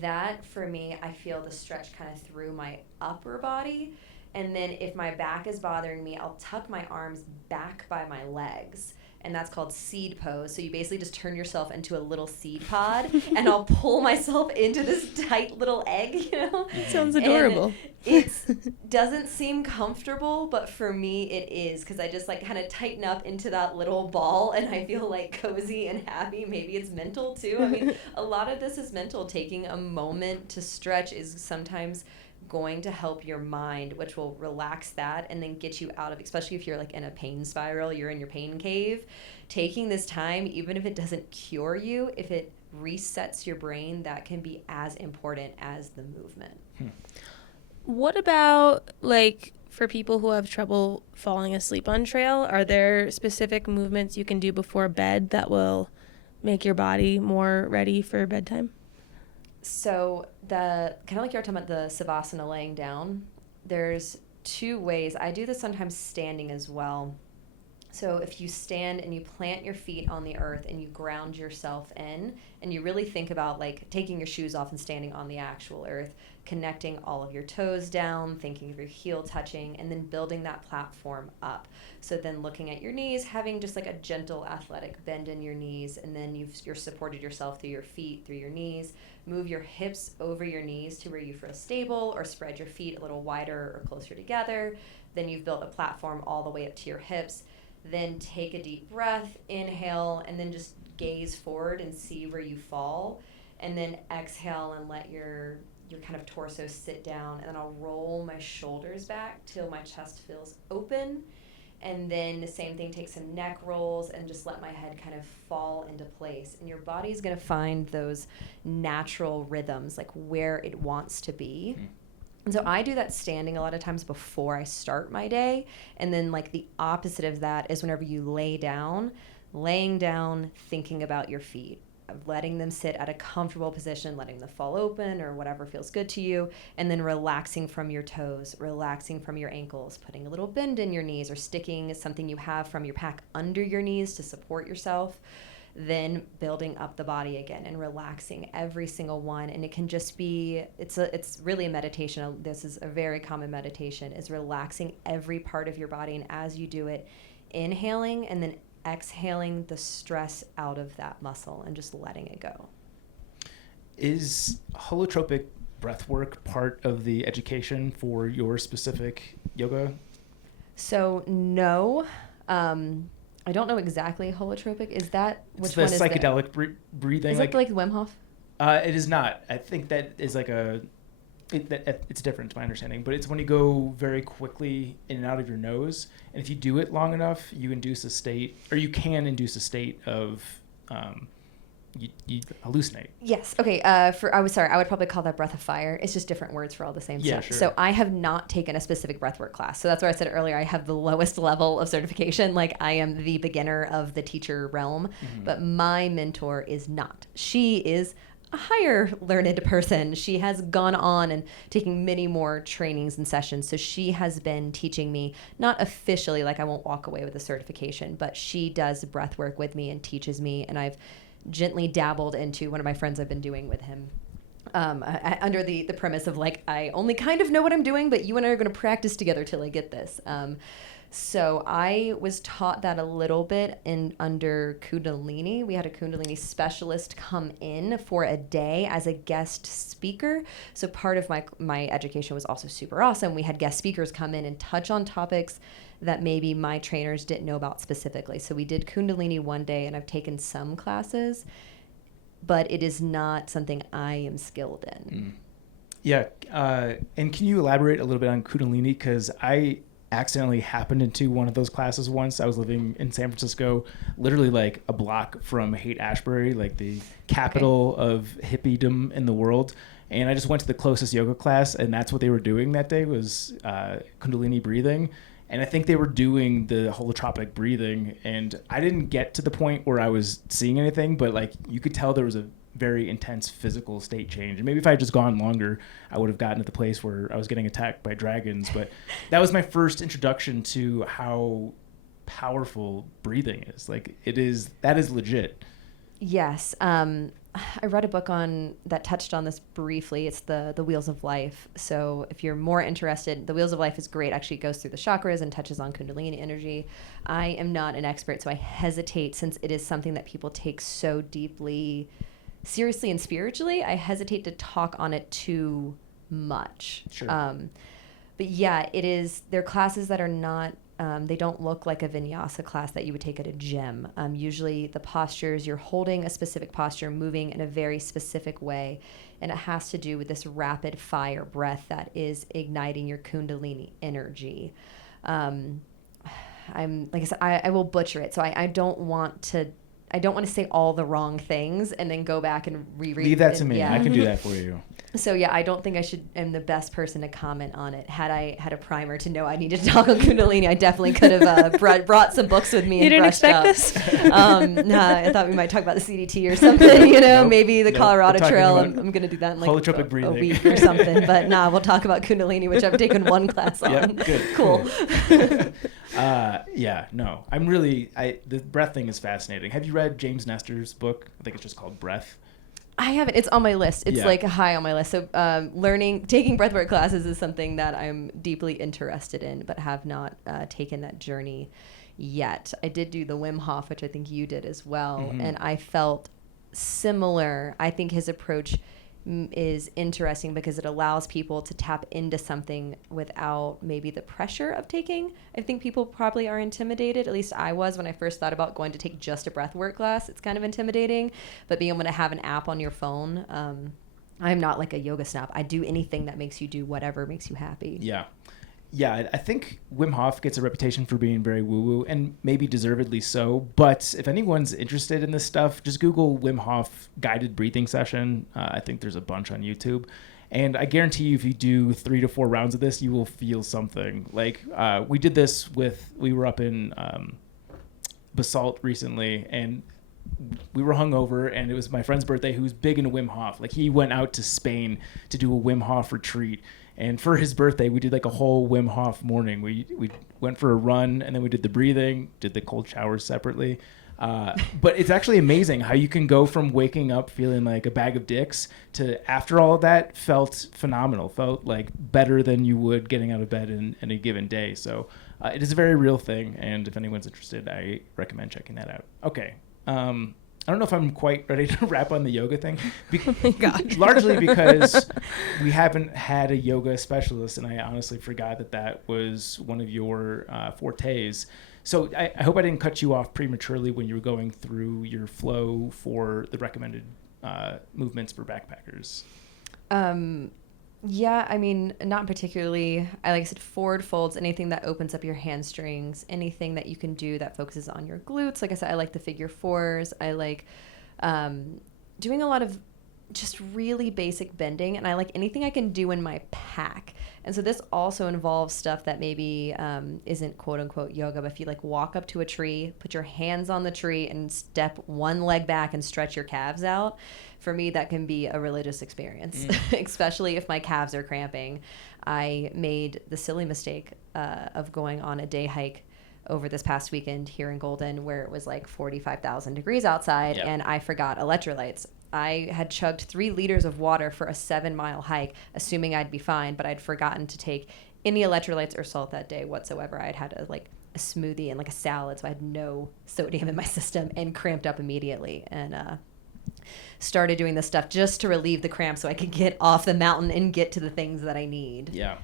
That, for me, I feel the stretch kind of through my upper body. And then if my back is bothering me, I'll tuck my arms back by my legs. And that's called seed pose. So you basically just turn yourself into a little seed pod, and I'll pull myself into this tight little egg, It sounds adorable. It doesn't seem comfortable, but for me it is, because I just like kind of tighten up into that little ball, and I feel like cozy and happy. Maybe it's mental too. I mean, a lot of this is mental. Taking a moment to stretch is sometimes going to help your mind, which will relax that and then get you out of, especially if you're like in a pain spiral, you're in your pain cave. Taking this time, even if it doesn't cure you, if it resets your brain, that can be as important as the movement. What about, like, for people who have trouble falling asleep on trail, are there specific movements you can do before bed that will make your body more ready for bedtime? So the kind of like you're talking about the Savasana, laying down, there's two ways. I do this sometimes standing as well. So if you stand and you plant your feet on the earth and you ground yourself in, and you really think about like taking your shoes off and standing on the actual earth, connecting all of your toes down, thinking of your heel touching, and then building that platform up. So then looking at your knees, having just like a gentle athletic bend in your knees, and then you're supported yourself through your feet, through your knees. Move your hips over your knees to where you feel stable, or spread your feet a little wider or closer together. Then you've built a platform all the way up to your hips. Then take a deep breath, inhale, and then just gaze forward and see where you fall. And then exhale and let your kind of torso sit down. And then I'll roll my shoulders back till my chest feels open. And then the same thing, take some neck rolls and just let my head kind of fall into place. And your body's going to find those natural rhythms, like where it wants to be. And so I do that standing a lot of times before I start my day. And then like the opposite of that is whenever you laying down, thinking about your feet, letting them sit at a comfortable position, letting them fall open or whatever feels good to you, and then relaxing from your toes, relaxing from your ankles, putting a little bend in your knees or sticking something you have from your pack under your knees to support yourself. Then building up the body again and relaxing every single one. And it can just be, it's really a meditation. This is a very common meditation, is relaxing every part of your body. And as you do it, inhaling and then exhaling the stress out of that muscle and just letting it go. Is holotropic breath work part of the education for your specific yoga? So no, I don't know exactly holotropic. Is that which one is psychedelic breathing? Is it like Wim Hof? It is not. I think that is like it's different to my understanding, but it's when you go very quickly in and out of your nose, and if you do it long enough, you induce a state, or you can induce a state of you hallucinate. Yes. Okay. I would probably call that breath of fire. It's just different words for all the same stuff. Sure. So I have not taken a specific breathwork class. So that's why I said earlier I have the lowest level of certification. Like I am the beginner of the teacher realm, but my mentor is not. She is a higher learned person. She has gone on and taking many more trainings and sessions. So she has been teaching me, not officially, like I won't walk away with a certification, but she does breath work with me and teaches me. And I've gently dabbled into, one of my friends I've been doing with him, under the premise of like, I only kind of know what I'm doing, but you and I are going to practice together till I get this. So I was taught that a little bit under Kundalini. We had a Kundalini specialist come in for a day as a guest speaker. So part of my education was also super awesome. We had guest speakers come in and touch on topics that maybe my trainers didn't know about specifically. So we did Kundalini one day, and I've taken some classes, but it is not something I am skilled in. Yeah. And can you elaborate a little bit on Kundalini? Because I accidentally happened into one of those classes once. I was living in San Francisco, literally like a block from Haight-Ashbury, like the capital of hippiedom in the world. And I just went to the closest yoga class, and that's what they were doing that day was Kundalini breathing. And I think they were doing the holotropic breathing, and I didn't get to the point where I was seeing anything, but like you could tell there was a very intense physical state change. And maybe if I had just gone longer, I would have gotten to the place where I was getting attacked by dragons. But that was my first introduction to how powerful breathing is. Like that is legit. Yes. I read a book on that touched on this briefly. It's the Wheels of Life. So if you're more interested, the Wheels of Life is great. Actually, it goes through the chakras and touches on Kundalini energy. I am not an expert, so I hesitate, since it is something that people take so deeply, seriously and spiritually. I hesitate to talk on it too much. Sure. But yeah, it is. They're classes that are not. They don't look like a vinyasa class that you would take at a gym. Usually the postures, you're holding a specific posture, moving in a very specific way, and it has to do with this rapid fire breath that is igniting your Kundalini energy. Like I said, I will butcher it, so I don't want to say all the wrong things and then go back and reread. Leave that to me. Yeah. I can do that for you. So yeah, I don't think am the best person to comment on it. Had I had a primer to know I needed to talk on Kundalini, I definitely could have brought some books with me. You and didn't brushed expect up. this? Nah, I thought we might talk about the CDT or something. Nope. Maybe the Colorado We're talking Trail. about I'm going to do that in like holotropic a breathing. week or something. But nah, we'll talk about Kundalini, which I've taken one class on. Yep, good. Cool. Yeah, no, the breath thing is fascinating. Have you read James Nestor's book? I think it's just called Breath. I haven't. It's on my list. It's Yeah. like high on my list. So taking breathwork classes is something that I'm deeply interested in, but have not taken that journey yet. I did do the Wim Hof, which I think you did as well, Mm-hmm. and I felt similar. I think his approach is interesting because it allows people to tap into something without maybe the pressure of taking. I think people probably are intimidated. At least I was when I first thought about going to take just a breathwork class. It's kind of intimidating, but being able to have an app on your phone, I'm not like a yoga snob. I do anything that makes you do whatever makes you happy. Yeah, I think Wim Hof gets a reputation for being very woo-woo, and maybe deservedly so. But if anyone's interested in this stuff, just Google Wim Hof guided breathing session. I think there's a bunch on YouTube. And I guarantee you, if you do 3 to 4 rounds of this, you will feel something. Like we did this we were up in Basalt recently, and we were hungover, and it was my friend's birthday, who's big into Wim Hof. Like, he went out to Spain to do a Wim Hof retreat. And for his birthday, we did like a whole Wim Hof morning. We went for a run, and then we did the breathing, did the cold showers separately. But it's actually amazing how you can go from waking up feeling like a bag of dicks to, after all of that, felt phenomenal, felt like better than you would getting out of bed in a given day. So it is a very real thing, and if anyone's interested, I recommend checking that out. Okay. I don't know if I'm quite ready to wrap on the yoga thing. Oh my God. Largely because we haven't had a yoga specialist, and I honestly forgot that was one of your fortes. So I hope I didn't cut you off prematurely when you were going through your flow for the recommended movements for backpackers. Yeah, I mean, not particularly. Like I said, forward folds, anything that opens up your hamstrings, anything that you can do that focuses on your glutes. Like I said, I like the figure fours. I like doing a lot of just really basic bending, and I like anything I can do in my pack. And so this also involves stuff that maybe isn't quote unquote yoga, but if you like walk up to a tree, put your hands on the tree and step one leg back and stretch your calves out. For me, that can be a religious experience, especially if my calves are cramping. I made the silly mistake of going on a day hike over this past weekend here in Golden, where it was like 45,000 degrees outside, Yep. and I forgot electrolytes. I had chugged 3 liters of water for a 7-mile hike, assuming I'd be fine, but I'd forgotten to take any electrolytes or salt that day whatsoever. I'd had a smoothie and like a salad, so I had no sodium in my system and cramped up immediately, and started doing this stuff just to relieve the cramps so I could get off the mountain and get to the things that I need. Yeah.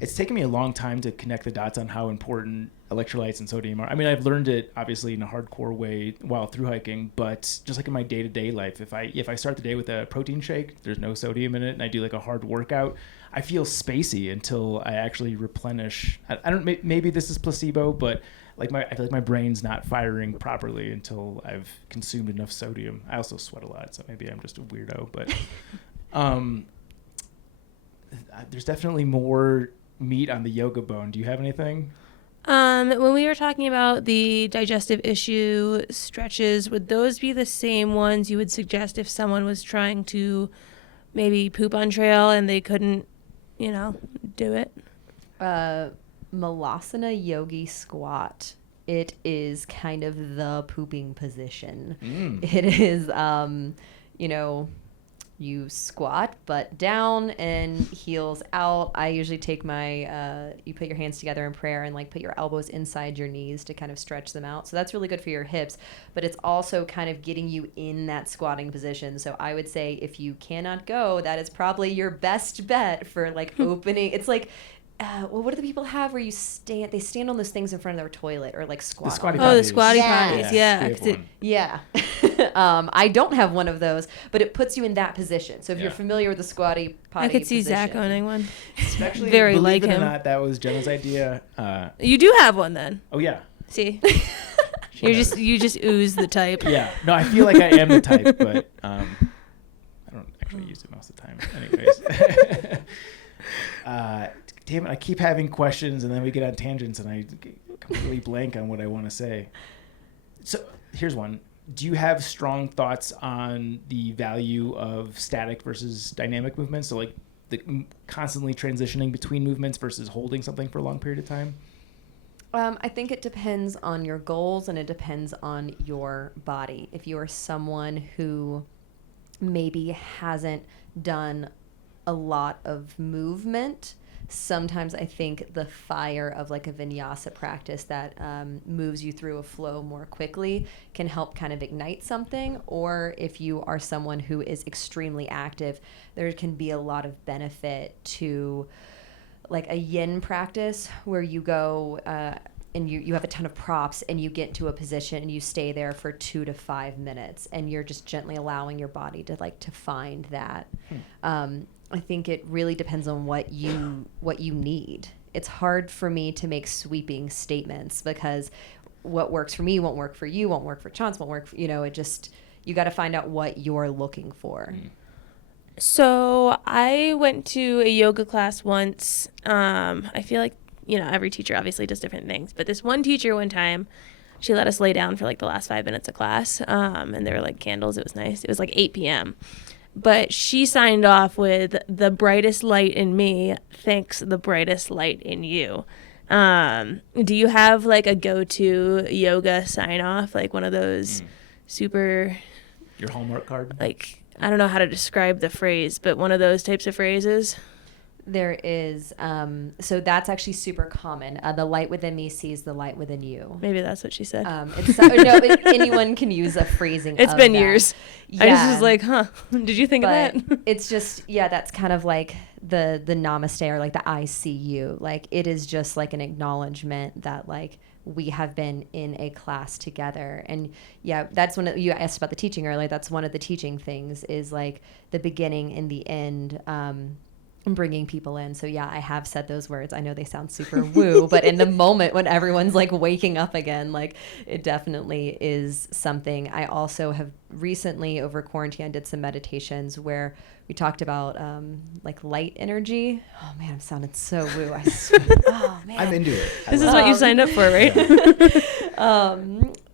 It's taken me a long time to connect the dots on how important electrolytes and sodium are. I mean, I've learned it obviously in a hardcore way while through hiking, but just like in my day-to-day life, if I start the day with a protein shake, there's no sodium in it, and I do like a hard workout, I feel spacey until I actually replenish. I don't, maybe this is placebo, but I feel like my brain's not firing properly until I've consumed enough sodium. I also sweat a lot, so maybe I'm just a weirdo, but there's definitely more meat on the yoga bone. Do you have anything? When we were talking about the digestive issue stretches, would those be the same ones you would suggest if someone was trying to maybe poop on trail and they couldn't, do it? Malasana Yogi squat. It is kind of the pooping position. It is, you squat, butt down and heels out. I usually take you put your hands together in prayer and like put your elbows inside your knees to kind of stretch them out. So that's really good for your hips, but it's also kind of getting you in that squatting position. So I would say if you cannot go, that is probably your best bet for like opening. It's like, what do the people have where they stand on those things in front of their toilet or like squat? The squatty the potties. squatty Yes. potties. Yeah. Yeah. I don't have one of those, but it puts you in that position. So if you're familiar with the squatty potty I could see position, Zach owning one. Actually, Very believe like it him. or not, that was Jenna's idea. You do have one then. Oh yeah. See, She does. you just ooze the type. Yeah. No, I feel like I am the type, but I don't actually use it most of the time. Anyways. Damn it, I keep having questions and then we get on tangents and I completely blank on what I want to say. So here's one. Do you have strong thoughts on the value of static versus dynamic movements? So like the constantly transitioning between movements versus holding something for a long period of time? I think it depends on your goals and it depends on your body. If you are someone who maybe hasn't done a lot of movement, sometimes I think the fire of like a vinyasa practice that moves you through a flow more quickly can help kind of ignite something. Or if you are someone who is extremely active, there can be a lot of benefit to like a yin practice where you go and you have a ton of props and you get into a position and you stay there for 2 to 5 minutes and you're just gently allowing your body to find that. I think it really depends on what you need. It's hard for me to make sweeping statements because what works for me won't work for you, won't work for Chance, won't work for, you got to find out what you're looking for. So I went to a yoga class once. I feel like, every teacher obviously does different things, but this one teacher one time, she let us lay down for like the last 5 minutes of class. And there were like candles. It was nice. It was like 8 p.m. But she signed off with the brightest light in me, thanks the brightest light in you. Do you have like a go-to yoga sign off? Like one of those super, Your Hallmark card? like, I don't know how to describe the phrase, but one of those types of phrases. There is, so that's actually super common. The light within me sees the light within you. Maybe that's what she said. Anyone can use a phrasing. It's of been that. years. I just was like, did you think But of that? it's just, that's kind of like the namaste or like the I see you. Like it is just like an acknowledgement that like we have been in a class together. And that's when you asked about the teaching earlier. That's one of the teaching things is like the beginning and the end, bringing people in. So I have said those words. I know they sound super woo, but in the moment when everyone's like waking up again, like it definitely is something. I also have recently over quarantine, I did some meditations where we talked about like light energy. Oh man, I'm sounding so woo. I swear. Oh man. I'm into it. This is what you signed up for, right?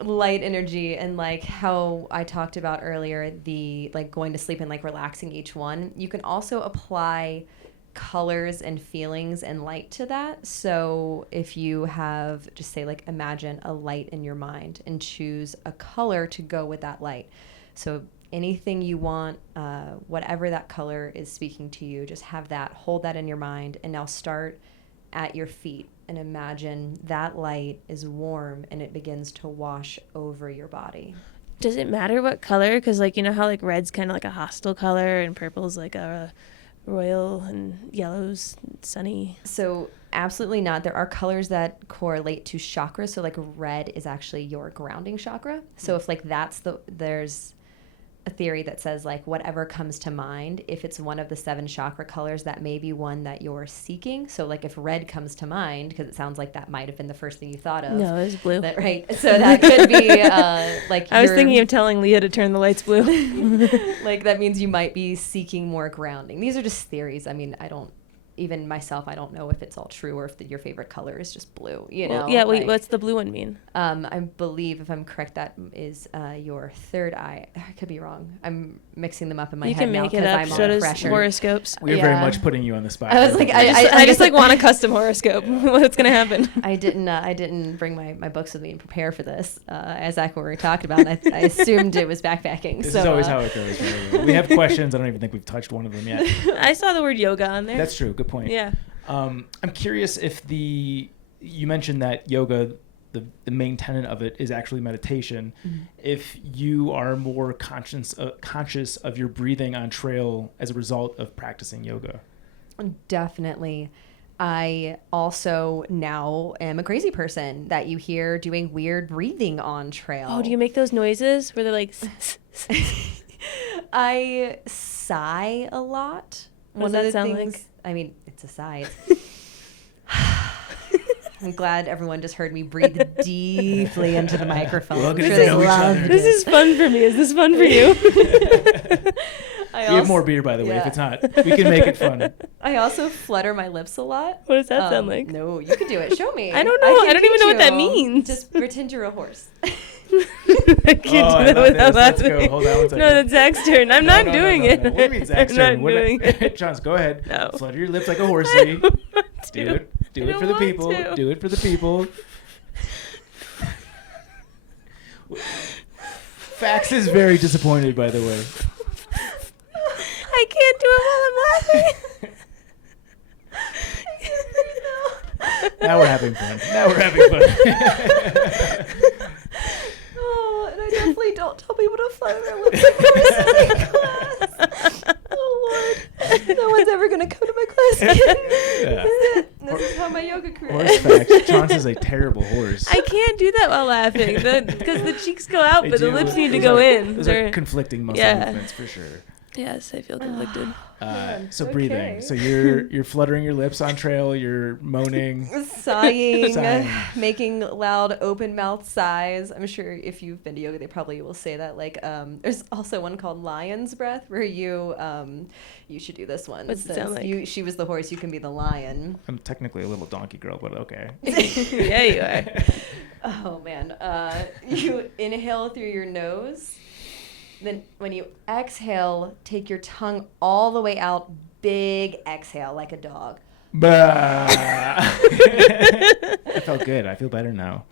Light energy and like how I talked about earlier, the like going to sleep and like relaxing each one. You can also apply colors and feelings and light to that. So if you have, just say like imagine a light in your mind and choose a color to go with that light. So anything you want, whatever that color is speaking to you, just have that, hold that in your mind, and now start at your feet and imagine that light is warm and it begins to wash over your body. Does it matter what color? Because like, how like red's kind of like a hostile color and purple's like a royal and yellow's sunny. So absolutely not. There are colors that correlate to chakras. So like red is actually your grounding chakra. So if like there's a theory that says like whatever comes to mind, if it's one of the 7 chakra colors, that may be one that you're seeking. So like if red comes to mind, because it sounds like that might have been the first thing you thought of. No, it was blue. Right. So that could be like I was thinking of telling Leah to turn the lights blue. like that means you might be seeking more grounding. These are just theories. I mean, even myself, I don't know if it's all true or if your favorite color is just blue, you know? Well, yeah, wait, what's the blue one mean? I believe, if I'm correct, that is your third eye. I could be wrong. I'm mixing them up in my head now because I'm on pressure. Horoscopes. We are very much putting you on the spot. I was like, I just like want a custom horoscope. What's gonna happen? I didn't bring my books with me and prepare for this, as we were talking about. I assumed it was backpacking. This is always how it goes. We have questions. I don't even think we've touched one of them yet. I saw the word yoga on there. That's true. Good point. Yeah. I'm curious if you mentioned that yoga, the main tenet of it is actually meditation. Mm-hmm. If you are more conscious of your breathing on trail as a result of practicing yoga. Definitely. I also now am a crazy person that you hear doing weird breathing on trail. Oh, do you make those noises where they're like... I sigh a lot. What does that sound like? I mean, it's a sigh. I'm glad everyone just heard me breathe deeply into the microphone. This is fun for me. Is this fun for you? We have more beer, by the way. If it's not, we can make it fun. I also flutter my lips a lot. What does that sound like? No, you can do it. Show me. I don't know. I don't even know what that means. Just pretend you're a horse. I can't do that without laughing. Let's go. Hold on one second. No, that's Zach's turn. I'm not doing it. What do you mean Zach's turn? Chance, go ahead. No. Flutter your lips like a horsey. Do it. Do it for the people. Do it for the people. Fax is very disappointed, by the way. I can't do it while I'm laughing. Now we're having fun. Oh, and I definitely don't tell people to flutter their lips like horses in class. Oh, Lord. No one's ever going to come to my class again. Yeah. This is how my yoga career Horse facts. Chance is a terrible horse. I can't do that while laughing because the cheeks go out, but the lips need to go in. Those are conflicting muscle movements for sure. Yes, I feel conflicted. So breathing. So you're fluttering your lips on trail. You're moaning, sighing, making loud open mouth sighs. I'm sure if you've been to yoga, they probably will say that. Like, there's also one called lion's breath where you should do this one. What's it sound like? She was the horse. You can be the lion. I'm technically a little donkey girl, but okay. Yeah, you are. Oh man. You inhale through your nose. Then when you exhale, take your tongue all the way out. Big exhale, like a dog. I felt good. I feel better now.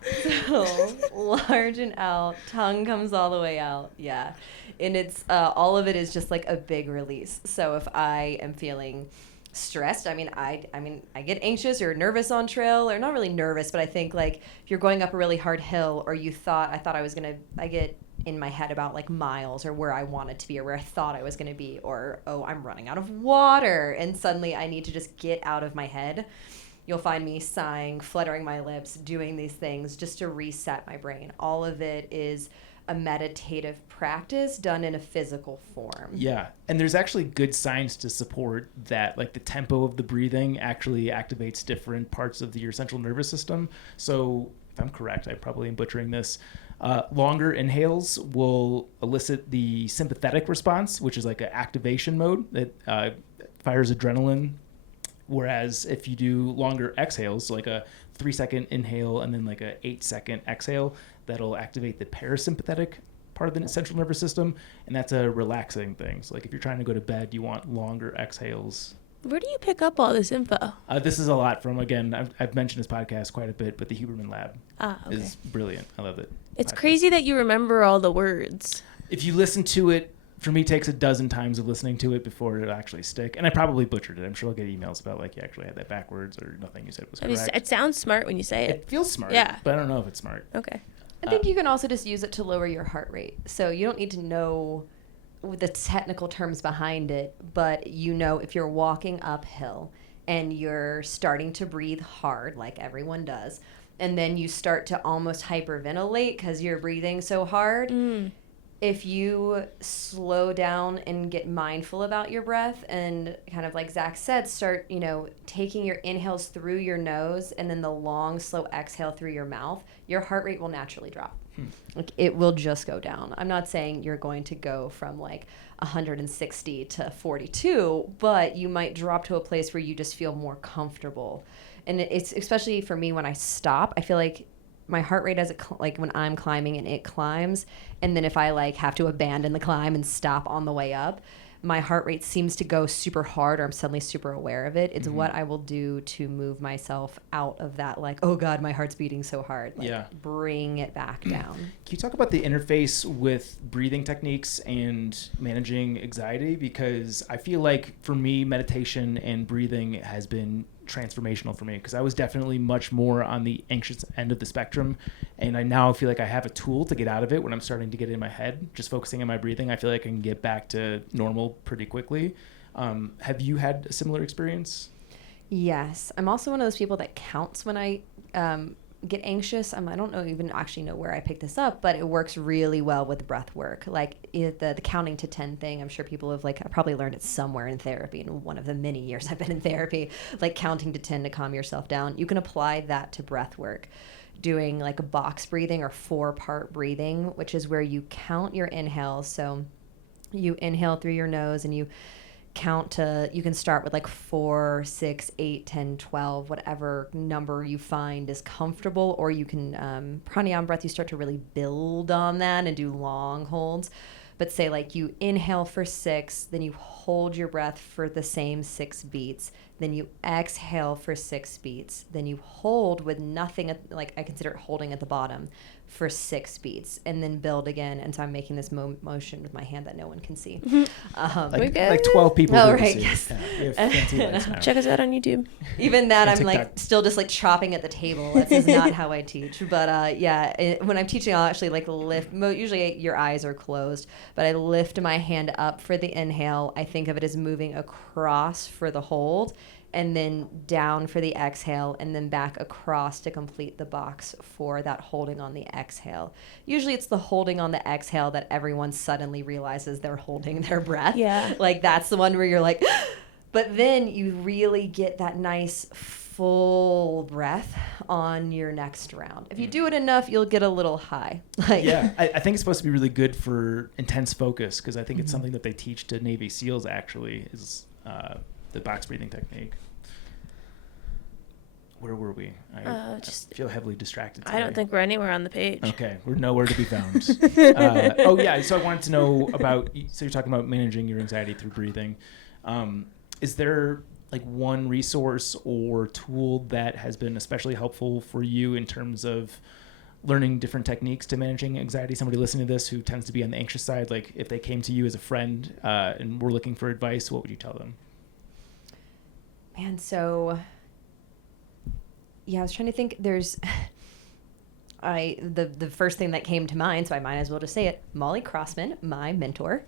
So large and out. Tongue comes all the way out. Yeah. And it's all of it is just like a big release. So if I am feeling stressed, I get anxious or nervous on trail, or not really nervous, but I think like if you're going up a really hard hill, or I get in my head about like miles or where I wanted to be or where I thought I was going to be, or, oh, I'm running out of water and suddenly I need to just get out of my head. You'll find me sighing, fluttering my lips, doing these things just to reset my brain. All of it is a meditative practice done in a physical form. Yeah. And there's actually good science to support that, like the tempo of the breathing actually activates different parts of your central nervous system. So if I'm correct, I probably am butchering this. Longer inhales will elicit the sympathetic response, which is like an activation mode that fires adrenaline. Whereas if you do longer exhales, so like a 3-second inhale and then like a 8-second exhale, that'll activate the parasympathetic part of the central nervous system. And that's a relaxing thing. So like if you're trying to go to bed, you want longer exhales. Where do you pick up all this info? This is a lot from, again, I've mentioned this podcast quite a bit, but the Huberman Lab is brilliant. I love it. It's crazy that you remember all the words. If you listen to it, for me, it takes a dozen times of listening to it before it'll actually stick. And I probably butchered it. I'm sure I'll get emails about, like, you actually had that backwards or nothing you said was correct. It sounds smart when you say it. It feels smart, but I don't know if it's smart. Okay. I think you can also just use it to lower your heart rate. So you don't need to know the technical terms behind it, but you know if you're walking uphill and you're starting to breathe hard, like everyone does, and then you start to almost hyperventilate because you're breathing so hard, if you slow down and get mindful about your breath and kind of like Zach said, start, taking your inhales through your nose and then the long, slow exhale through your mouth, your heart rate will naturally drop. Like it will just go down. I'm not saying you're going to go from like 160 to 42, but you might drop to a place where you just feel more comfortable. And it's especially for me when I stop, I feel like my heart rate as it like when I'm climbing and it climbs, and then if I like have to abandon the climb and stop on the way up, my heart rate seems to go super hard, or I'm suddenly super aware of it. It's what I will do to move myself out of that, like, oh God, my heart's beating so hard. Like, bring it back down. Can you talk about the interface with breathing techniques and managing anxiety? Because I feel like for me, meditation and breathing has been transformational for me, because I was definitely much more on the anxious end of the spectrum, and I now feel like I have a tool to get out of it when I'm starting to get in my head. Just focusing on my breathing, I feel like I can get back to normal pretty quickly. Have you had a similar experience? Yes. I'm also one of those people that counts when I get anxious. I don't even actually know where I picked this up, but it works really well with breath work. Like the counting to 10 thing, I'm sure people have I probably learned it somewhere in therapy in one of the many years I've been in therapy, like counting to 10 to calm yourself down. You can apply that to breath work, doing like a box breathing or 4-part breathing, which is where you count your inhales. So you inhale through your nose and you count to, you can start with like 4, 6, 8, 10, 12, whatever number you find is comfortable, or you can pranayama breath, you start to really build on that and do long holds. But say like you inhale for 6, then you hold your breath for the same 6 beats, then you exhale for 6 beats, then you hold with nothing like I consider it holding at the bottom for 6 beats, and then build again. And so I'm making this motion with my hand that no one can see. Like 12 people. Oh, right. Yes. Check us out on YouTube. Even that, I'm like still just like chopping at the table. That's just not how I teach. But when I'm teaching, I'll actually like lift. Usually your eyes are closed, but I lift my hand up for the inhale. I think of it as moving across for the hold, and then down for the exhale, and then back across to complete the box for that holding on the exhale. Usually it's the holding on the exhale that everyone suddenly realizes they're holding their breath. Yeah. Like that's the one where you're like, but then you really get that nice full breath on your next round. If you do it enough, you'll get a little high. Yeah, I think it's supposed to be really good for intense focus, because I think it's something that they teach to Navy SEALs actually, is the box breathing technique. Where were we? I feel heavily distracted today. I don't think we're anywhere on the page. Okay, we're nowhere to be found. So I wanted to know about, so you're talking about managing your anxiety through breathing. Is there like one resource or tool that has been especially helpful for you in terms of learning different techniques to managing anxiety? Somebody listening to this who tends to be on the anxious side, like if they came to you as a friend and were looking for advice, what would you tell them? Man, so I was trying to think. There's the first thing that came to mind, so I might as well just say it. Molly Crossman, my mentor,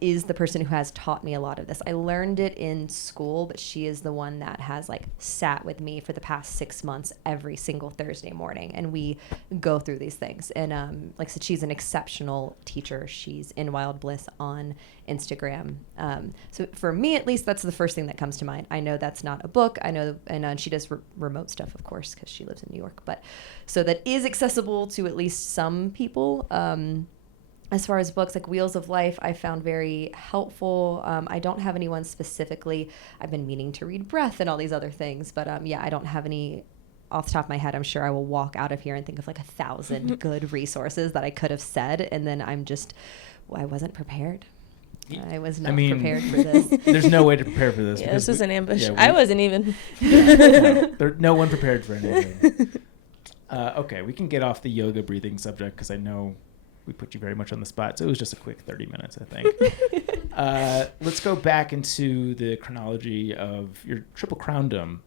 is the person who has taught me a lot of this. I learned it in school, but she is the one that has like sat with me for the past 6 months every single Thursday morning, and we go through these things. And like I said, she's an exceptional teacher. She's in Wild Bliss on Instagram. So for me, at least, that's the first thing that comes to mind. I know that's not a book. I know, and she does remote stuff, of course, because she lives in New York. But so that is accessible to at least some people. As far as books, like Wheels of Life, I found very helpful. I don't have anyone specifically. I've been meaning to read Breath and all these other things, but I don't have any off the top of my head. I'm sure I will walk out of here and think of like 1,000 good resources that I could have said, and then I wasn't prepared. I was not prepared for this. There's no way to prepare for this. Yeah, this was an ambush. I wasn't even. No one prepared for anything. Okay, we can get off the yoga breathing subject, because I know we put you very much on the spot. So it was just a quick 30 minutes, I think. Let's go back into the chronology of your triple crowndom.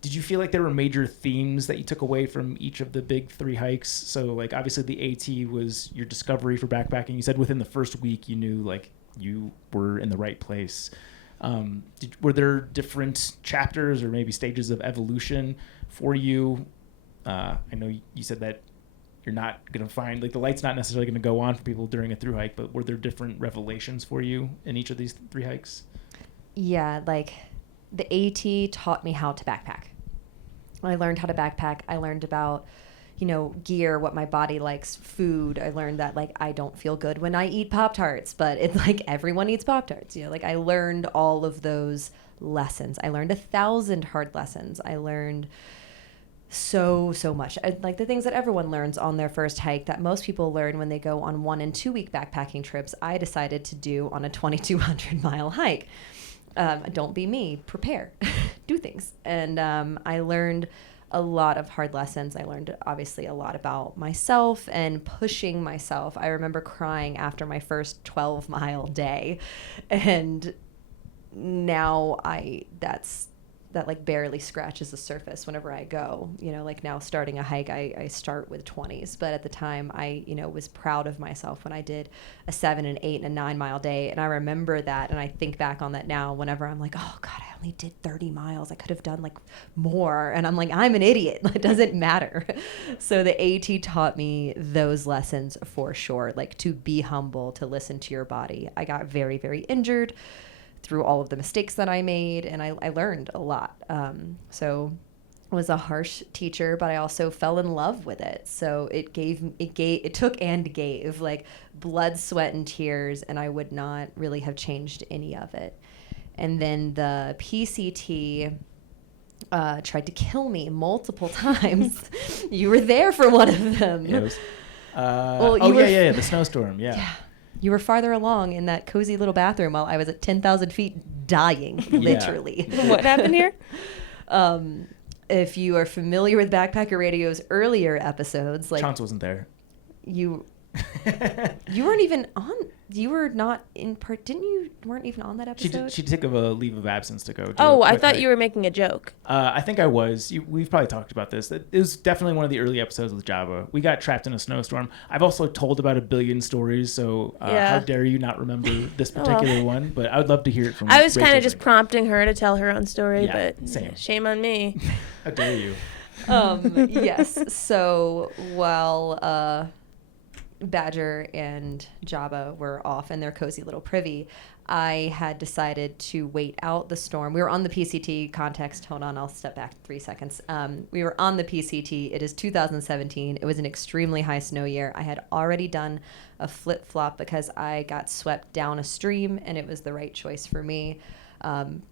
Did you feel like there were major themes that you took away from each of the big 3 hikes? So like obviously the AT was your discovery for backpacking. You said within the first week you knew like you were in the right place. Were there different chapters or maybe stages of evolution for you? I know you said that you're not going to find, like the light's not necessarily going to go on for people during a thru hike, but were there different revelations for you in each of these 3 hikes? Yeah, like the AT taught me how to backpack. I learned how to backpack. I learned about, gear, what my body likes, food. I learned that like I don't feel good when I eat Pop-Tarts, but it's like everyone eats Pop-Tarts. Like I learned all of those lessons. I learned 1,000 hard lessons. I learned so much. Like the things that everyone learns on their first hike that most people learn when they go on 1 and 2 week backpacking trips, I decided to do on a 2,200 mile hike. Don't be me, prepare, do things. And I learned a lot of hard lessons. I learned obviously a lot about myself and pushing myself. I remember crying after my first 12-mile day, and now that like barely scratches the surface whenever I go. Like now starting a hike, I start with 20s, but at the time I was proud of myself when I did a 7 and 8 and a 9 mile day. And I remember that, and I think back on that now whenever I'm like, oh God, I only did 30 miles. I could have done like more. And I'm like, I'm an idiot. It doesn't matter. So the AT taught me those lessons for sure, like to be humble, to listen to your body. I got very, very injured through all of the mistakes that I made, and I learned a lot. So it was a harsh teacher, but I also fell in love with it. So it took and gave like blood, sweat, and tears, and I would not really have changed any of it. And then the PCT tried to kill me multiple times. You were there for one of them. Yeah, the snowstorm. Yeah. You were farther along in that cozy little bathroom while I was at 10,000 feet dying, literally. What happened here? If you are familiar with Backpacker Radio's earlier episodes, like Chance wasn't there. You weren't even on. You were not in part. Didn't you? Weren't even on that episode. She took a leave of absence to go. I thought you were making a joke. I think I was. We've probably talked about this. It was definitely one of the early episodes with Java. We got trapped in a snowstorm. I've also told about 1 billion stories, so how dare you not remember this particular one? But I would love to hear it from. I was kind of just prompting her to tell her own story, but same. Shame on me. How dare you? Yes. So while Badger and Jabba were off in their cozy little privy, I had decided to wait out the storm. We were on the PCT context. Hold on, I'll step back 3 seconds. We were on the PCT. It is 2017. It was an extremely high snow year. I had already done a flip-flop because I got swept down a stream, and it was the right choice for me.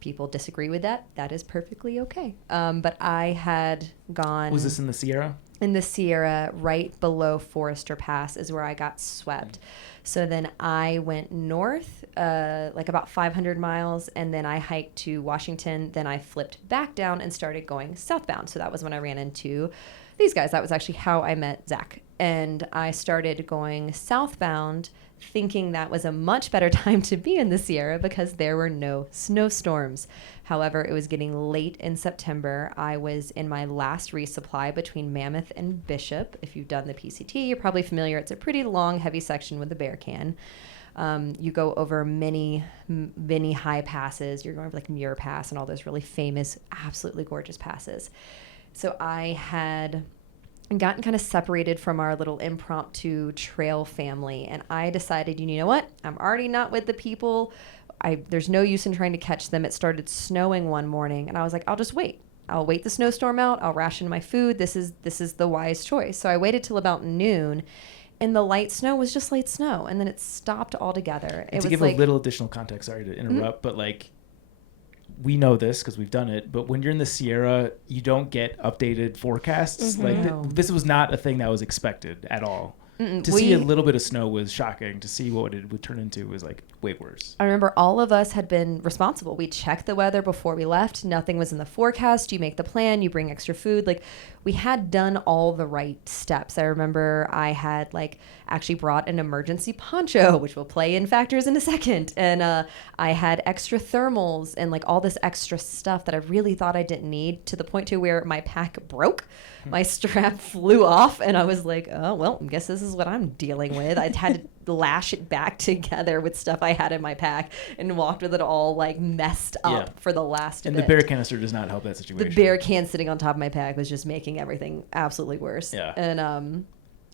People disagree with that. That is perfectly okay. But I had gone... Was this in the Sierra? In the Sierra, right below Forester Pass is where I got swept. So then I went north, like about 500 miles, and then I hiked to Washington. Then I flipped back down and started going southbound. So that was when I ran into these guys. That was actually how I met Zach. And I started going southbound, thinking that was a much better time to be in the Sierra because there were no snowstorms. However, it was getting late in September. I was in my last resupply between Mammoth and Bishop. If you've done the PCT, you're probably familiar. It's a pretty long, heavy section with the bear can. You go over many high passes. You're going over like Muir Pass and all those really famous, absolutely gorgeous passes. So I had gotten kind of separated from our little impromptu trail family, and I decided, you know what? I'm already not with the people. There's no use in trying to catch them. It started snowing one morning, and I was like, I'll just wait. I'll wait the snowstorm out. I'll ration my food. This is the wise choice. So I waited till about noon, and the light snow was just light snow, and then it stopped altogether. And to give a little additional context, sorry to interrupt, but like, we know this because we've done it, but when you're in the Sierra, you don't get updated forecasts. This was not a thing that was expected at all. To see a little bit of snow was shocking. To see what it would turn into was like way worse. I remember all of us had been responsible. We checked the weather before we left. Nothing was in the forecast. You make the plan. You bring extra food. Like, we had done all the right steps. I remember I had like actually brought an emergency poncho, which will play in factors in a second. And I had extra thermals and like all this extra stuff that I really thought I didn't need, to the point to where my pack broke. My strap flew off, and I was like, oh, well, I guess this is what I'm dealing with. I had to lash it back together with stuff I had in my pack and walked with it all like messed up for the last And bit. the bear canister does not help that situation. The bear can sitting on top of my pack was just making everything absolutely worse. Yeah. And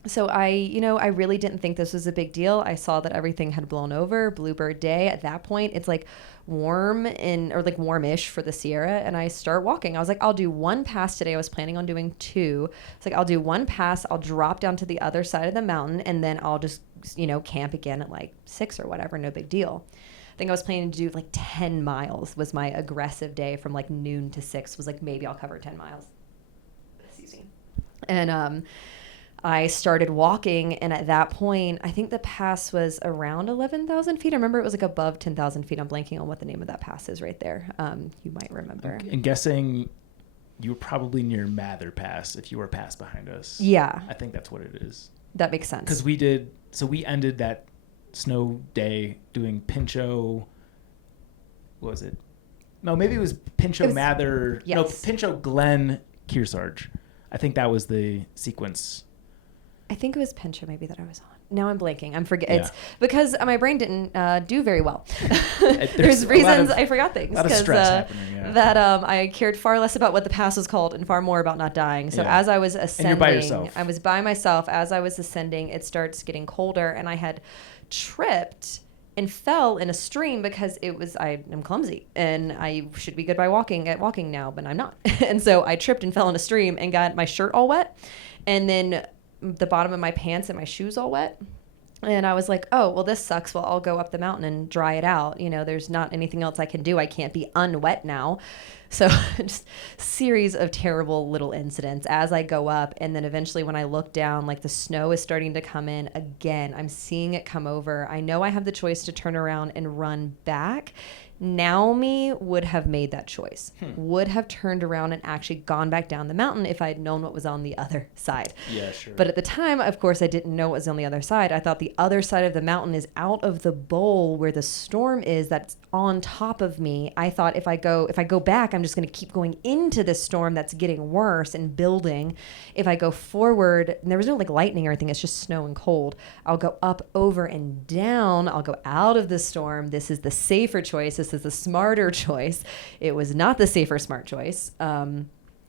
So I really didn't think this was a big deal. I saw that everything had blown over. Bluebird Day. At that point, it's like warmish for the Sierra. And I start walking. I was like, I'll do one pass today. I was planning on doing 2. It's like, I'll do one pass. I'll drop down to the other side of the mountain. And then I'll just, camp again at like 6 or whatever. No big deal. I think I was planning to do like 10 miles was my aggressive day from like noon to 6 was like, maybe I'll cover 10 miles. Excuse me. And, I started walking, and at that point, I think the pass was around 11,000 feet. I remember it was like above 10,000 feet. I'm blanking on what the name of that pass is right there. You might remember. I'm guessing you were probably near Mather Pass if you were a pass behind us. Yeah. I think that's what it is. That makes sense. Because we ended that snow day doing Pinchot, what was it? No, maybe it was Pinchot Mather. Yes. No, Pinchot Glen Kearsarge. I think that was the sequence. I think it was Pinchot maybe that I was on. Now I'm blanking. I'm forgetting. Yeah. It's because my brain didn't do very well. There's reasons I forgot things. A lot of stress happening, yeah. That I cared far less about what the pass was called and far more about not dying. So as I was ascending, and you're by yourself. I was by myself. As I was ascending, it starts getting colder, and I had tripped and fell in a stream because I am clumsy and I should be good by walking now, but I'm not. And so I tripped and fell in a stream and got my shirt all wet, and then the bottom of my pants and my shoes all wet. And I was like, oh, well, this sucks. Well, I'll go up the mountain and dry it out. There's not anything else I can do. I can't be unwet now. So just series of terrible little incidents as I go up. And then eventually when I look down, like the snow is starting to come in again. I'm seeing it come over. I know I have the choice to turn around and run back. Now me would have made that choice, would have turned around and actually gone back down the mountain if I had known what was on the other side. Yeah, sure. But at the time, of course, I didn't know what was on the other side. I thought the other side of the mountain is out of the bowl where the storm is that's on top of me. I thought if I go back, I'm just going to keep going into this storm that's getting worse and building. If I go forward, and there was no like lightning or anything, it's just snow and cold. I'll go up, over, and down. I'll go out of the storm. This is the safer choice. This is the smarter choice. It was not the safer, smart choice.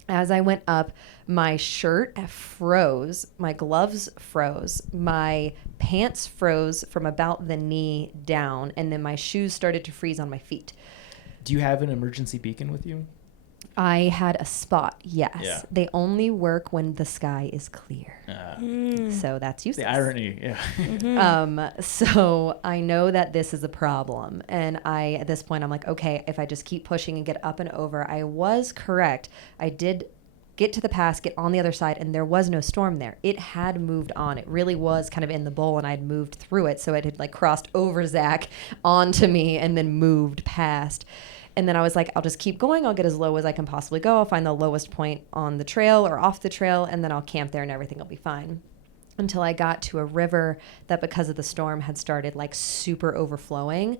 As I went up, my shirt froze, my gloves froze, my pants froze from about the knee down, and then my shoes started to freeze on my feet. Do you have an emergency beacon with you? I had a spot, yes. Yeah. They only work when the sky is clear. So that's useless. The irony, yeah. Mm-hmm. So I know that this is a problem. And at this point, I'm like, okay, if I just keep pushing and get up and over, I was correct. I did get to the pass, get on the other side, and there was no storm there. It had moved on. It really was kind of in the bowl, and I had moved through it. So it had like crossed over Zach onto me and then moved past. And then I was like, I'll just keep going. I'll get as low as I can possibly go. I'll find the lowest point on the trail or off the trail, and then I'll camp there and everything will be fine. Until I got to a river that because of the storm had started like super overflowing.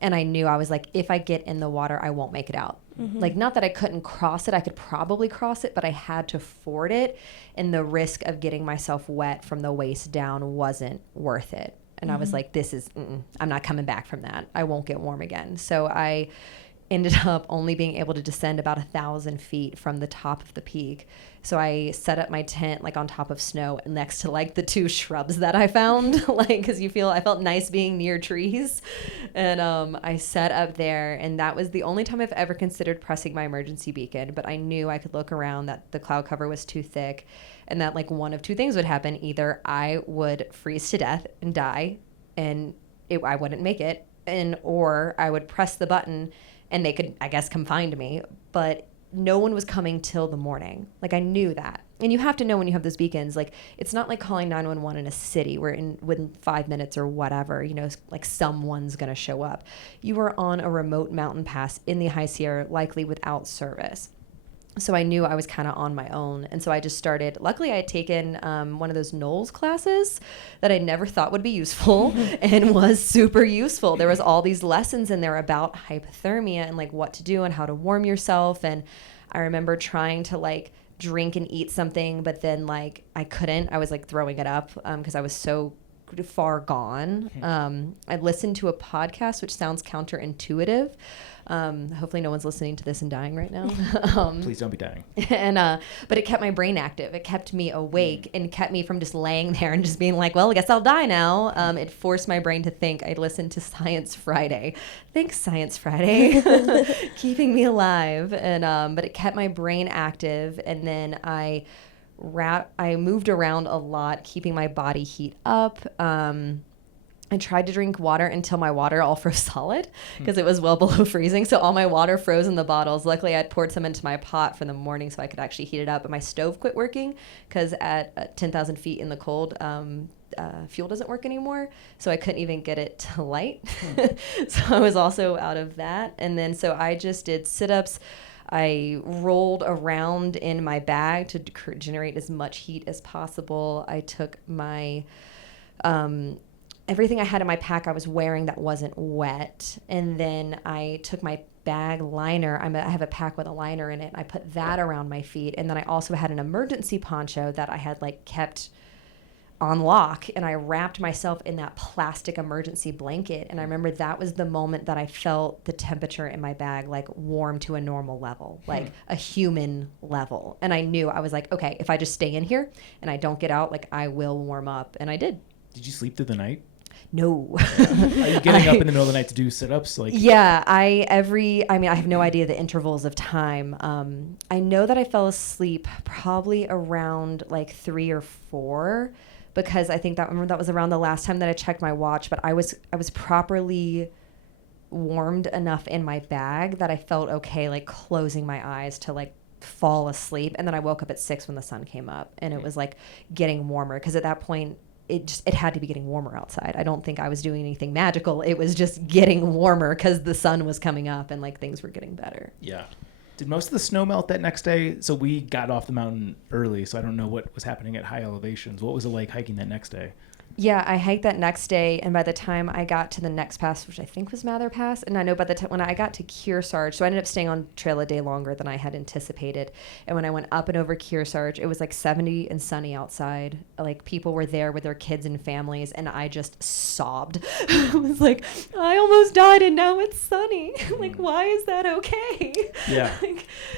And I knew, I was like, if I get in the water, I won't make it out. Mm-hmm. Like, not that I couldn't cross it. I could probably cross it, but I had to ford it. And the risk of getting myself wet from the waist down wasn't worth it. And I was like, I'm not coming back from that. I won't get warm again. So I ended up only being able to descend about 1,000 feet from the top of the peak. So I set up my tent like on top of snow next to like the 2 shrubs that I found, like, because I felt nice being near trees. And I set up there, and that was the only time I've ever considered pressing my emergency beacon. But I knew I could look around, that the cloud cover was too thick, and that like one of 2 things would happen. Either I would freeze to death and die, and I wouldn't make it, or I would press the button and they could, I guess, come find me. But no one was coming till the morning. Like, I knew that. And you have to know when you have those beacons, like, it's not like calling 911 in a city where within 5 minutes or whatever, like someone's going to show up. You are on a remote mountain pass in the High Sierra, likely without service. So I knew I was kind of on my own. And so I just started. Luckily, I had taken one of those Knowles classes that I never thought would be useful and was super useful. There was all these lessons in there about hypothermia and like what to do and how to warm yourself. And I remember trying to like drink and eat something, but then like I couldn't. I was like throwing it up because I was so far gone. I listened to a podcast, which sounds counterintuitive, Hopefully no one's listening to this and dying right now. Please don't be dying. And but it kept my brain active. It kept me awake and kept me from just laying there and just being like, well, I guess I'll die now. It forced my brain to think. I listened to Science Friday. Thanks, Science Friday, keeping me alive. And but it kept my brain active. And then I moved around a lot, keeping my body heat up. I tried to drink water until my water all froze solid because it was well below freezing. So all my water froze in the bottles. Luckily, I had poured some into my pot for the morning so I could actually heat it up. But my stove quit working because at 10,000 feet in the cold, fuel doesn't work anymore. So I couldn't even get it to light. So I was also out of that. And then so I just did sit-ups. I rolled around in my bag to generate as much heat as possible. I took my... everything I had in my pack I was wearing that wasn't wet. And then I took my bag liner. I have a pack with a liner in it. And I put that around my feet. And then I also had an emergency poncho that I had like kept on lock. And I wrapped myself in that plastic emergency blanket. And I remember that was the moment that I felt the temperature in my bag like warm to a normal level, like a human level. And I knew, I was like, okay, if I just stay in here and I don't get out, like I will warm up. And I did. Did you sleep through the night? No. Are you getting up in the middle of the night to do sit-ups? Yeah, I have no idea the intervals of time. I know that I fell asleep probably around like 3 or 4 because I remember that was around the last time that I checked my watch, but I was properly warmed enough in my bag that I felt okay like closing my eyes to like fall asleep. And then I woke up at 6 when the sun came up and it was like getting warmer because at that point it had to be getting warmer outside. I don't think I was doing anything magical. It was just getting warmer because the sun was coming up and like things were getting better. Yeah. Did most of the snow melt that next day? So we got off the mountain early, so I don't know what was happening at high elevations. What was it like hiking that next day? Yeah, I hiked that next day, and by the time I got to the next pass, which I think was Mather Pass, and I know by the time when I got to Kearsarge, so I ended up staying on trail a day longer than I had anticipated. And when I went up and over Kearsarge, it was like 70 and sunny outside. Like people were there with their kids and families, and I just sobbed. I was like, I almost died, and now it's sunny. Like, why is that okay? Yeah.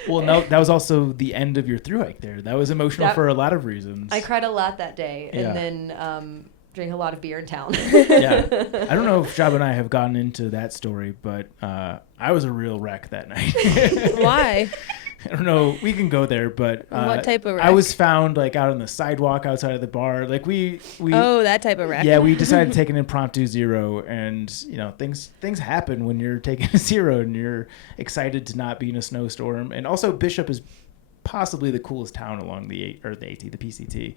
Well, no, that was also the end of your thru hike there. That was emotional for a lot of reasons. I cried a lot that day, and then drank a lot of beer in town. Yeah. I don't know if Shab and I have gotten into that story, but I was a real wreck that night. Why? I don't know. We can go there, but what type of wreck? I was found like out on the sidewalk outside of the bar. Like we that type of wreck. Yeah, we decided to take an impromptu zero, and you know things happen when you're taking a zero and you're excited to not be in a snowstorm. And also Bishop is possibly the coolest town along the PCT.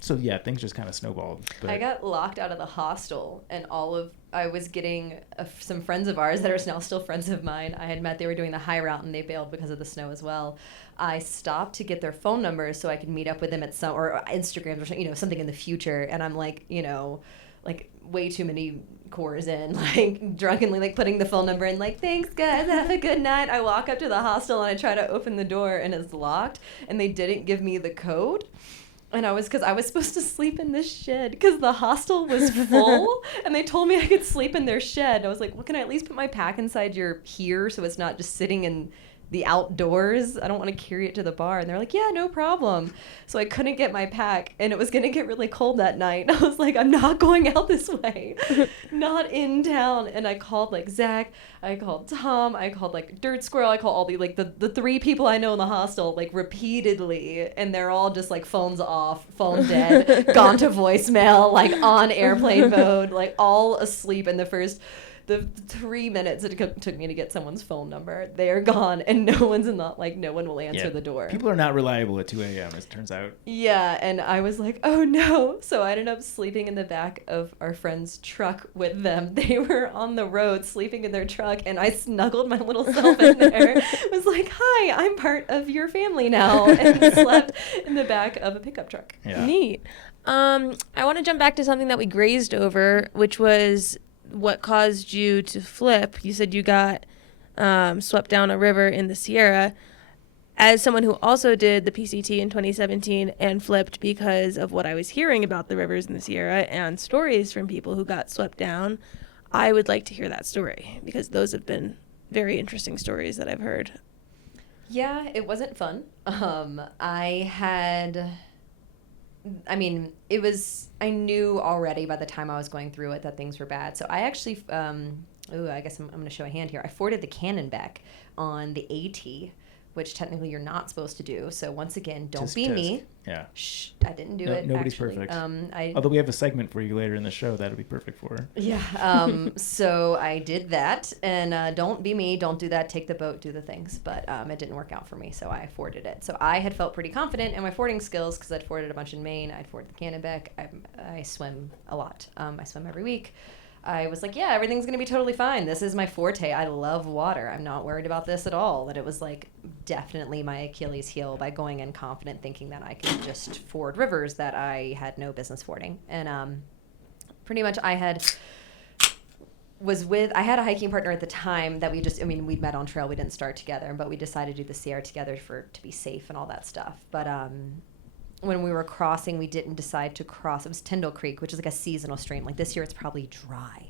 So yeah, things just kind of snowballed. But I got locked out of the hostel, and I was getting some friends of ours that are now still friends of mine. I had met, they were doing the high route and they bailed because of the snow as well. I stopped to get their phone numbers so I could meet up with them at or Instagrams or something in the future. And I'm like, like way too many cores in, like drunkenly like putting the phone number in, like, thanks guys, have a good night. I walk up to the hostel and I try to open the door and it's locked and they didn't give me the code. And because I was supposed to sleep in this shed because the hostel was full and they told me I could sleep in their shed. I was like, well, can I at least put my pack inside here so it's not just sitting in the outdoors? I don't want to carry it to the bar. And they're like, yeah, no problem. So I couldn't get my pack and it was going to get really cold that night. I was like, I'm not going out this way. Not in town. And I called like Zach, I called Tom, I called like Dirt Squirrel, I called all the 3 people I know in the hostel like repeatedly, and they're all just like phones off, phone dead, gone to voicemail, like on airplane mode, like all asleep in the 3 minutes it took me to get someone's phone number. They are gone, and no one will answer the door. People are not reliable at 2 a.m. as it turns out. Yeah, and I was like, oh no. So I ended up sleeping in the back of our friend's truck with them. They were on the road sleeping in their truck, and I snuggled my little self in there. Was like, hi, I'm part of your family now, and slept in the back of a pickup truck. Yeah. Neat. I want to jump back to something that we grazed over, which was what caused you to flip. You said you got swept down a river in the Sierra. As someone who also did the PCT in 2017 and flipped because of what I was hearing about the rivers in the Sierra and stories from people who got swept down, I would like to hear that story because those have been very interesting stories that I've heard. Yeah, it wasn't fun. I knew already by the time I was going through it that things were bad. So I actually, I guess I'm going to show a hand here. I forded the Cannonbeck on the AT, which technically you're not supposed to do. So once again, don't be me. Yeah. Shh, I didn't do it. Nobody's actually. perfect. Although we have a segment for you later in the show, that'll be perfect for her. Yeah. So I did that, and don't be me. Don't do that. Take the boat, do the things. But it didn't work out for me, so I forded it. So I had felt pretty confident in my fording skills because I'd forded a bunch in Maine. I'd forded the Cannonbeck. I swim a lot. I swim every week. I was like, yeah, everything's going to be totally fine. This is my forte. I love water. I'm not worried about this at all. And it was like definitely my Achilles heel by going in confident thinking that I could just ford rivers that I had no business fording. And pretty much I had a hiking partner at the time that we'd met on trail. We didn't start together, but we decided to do the Sierra together to be safe and all that stuff. But when we were crossing, we didn't decide to cross. It was Tyndall Creek, which is like a seasonal stream. Like this year, it's probably dry.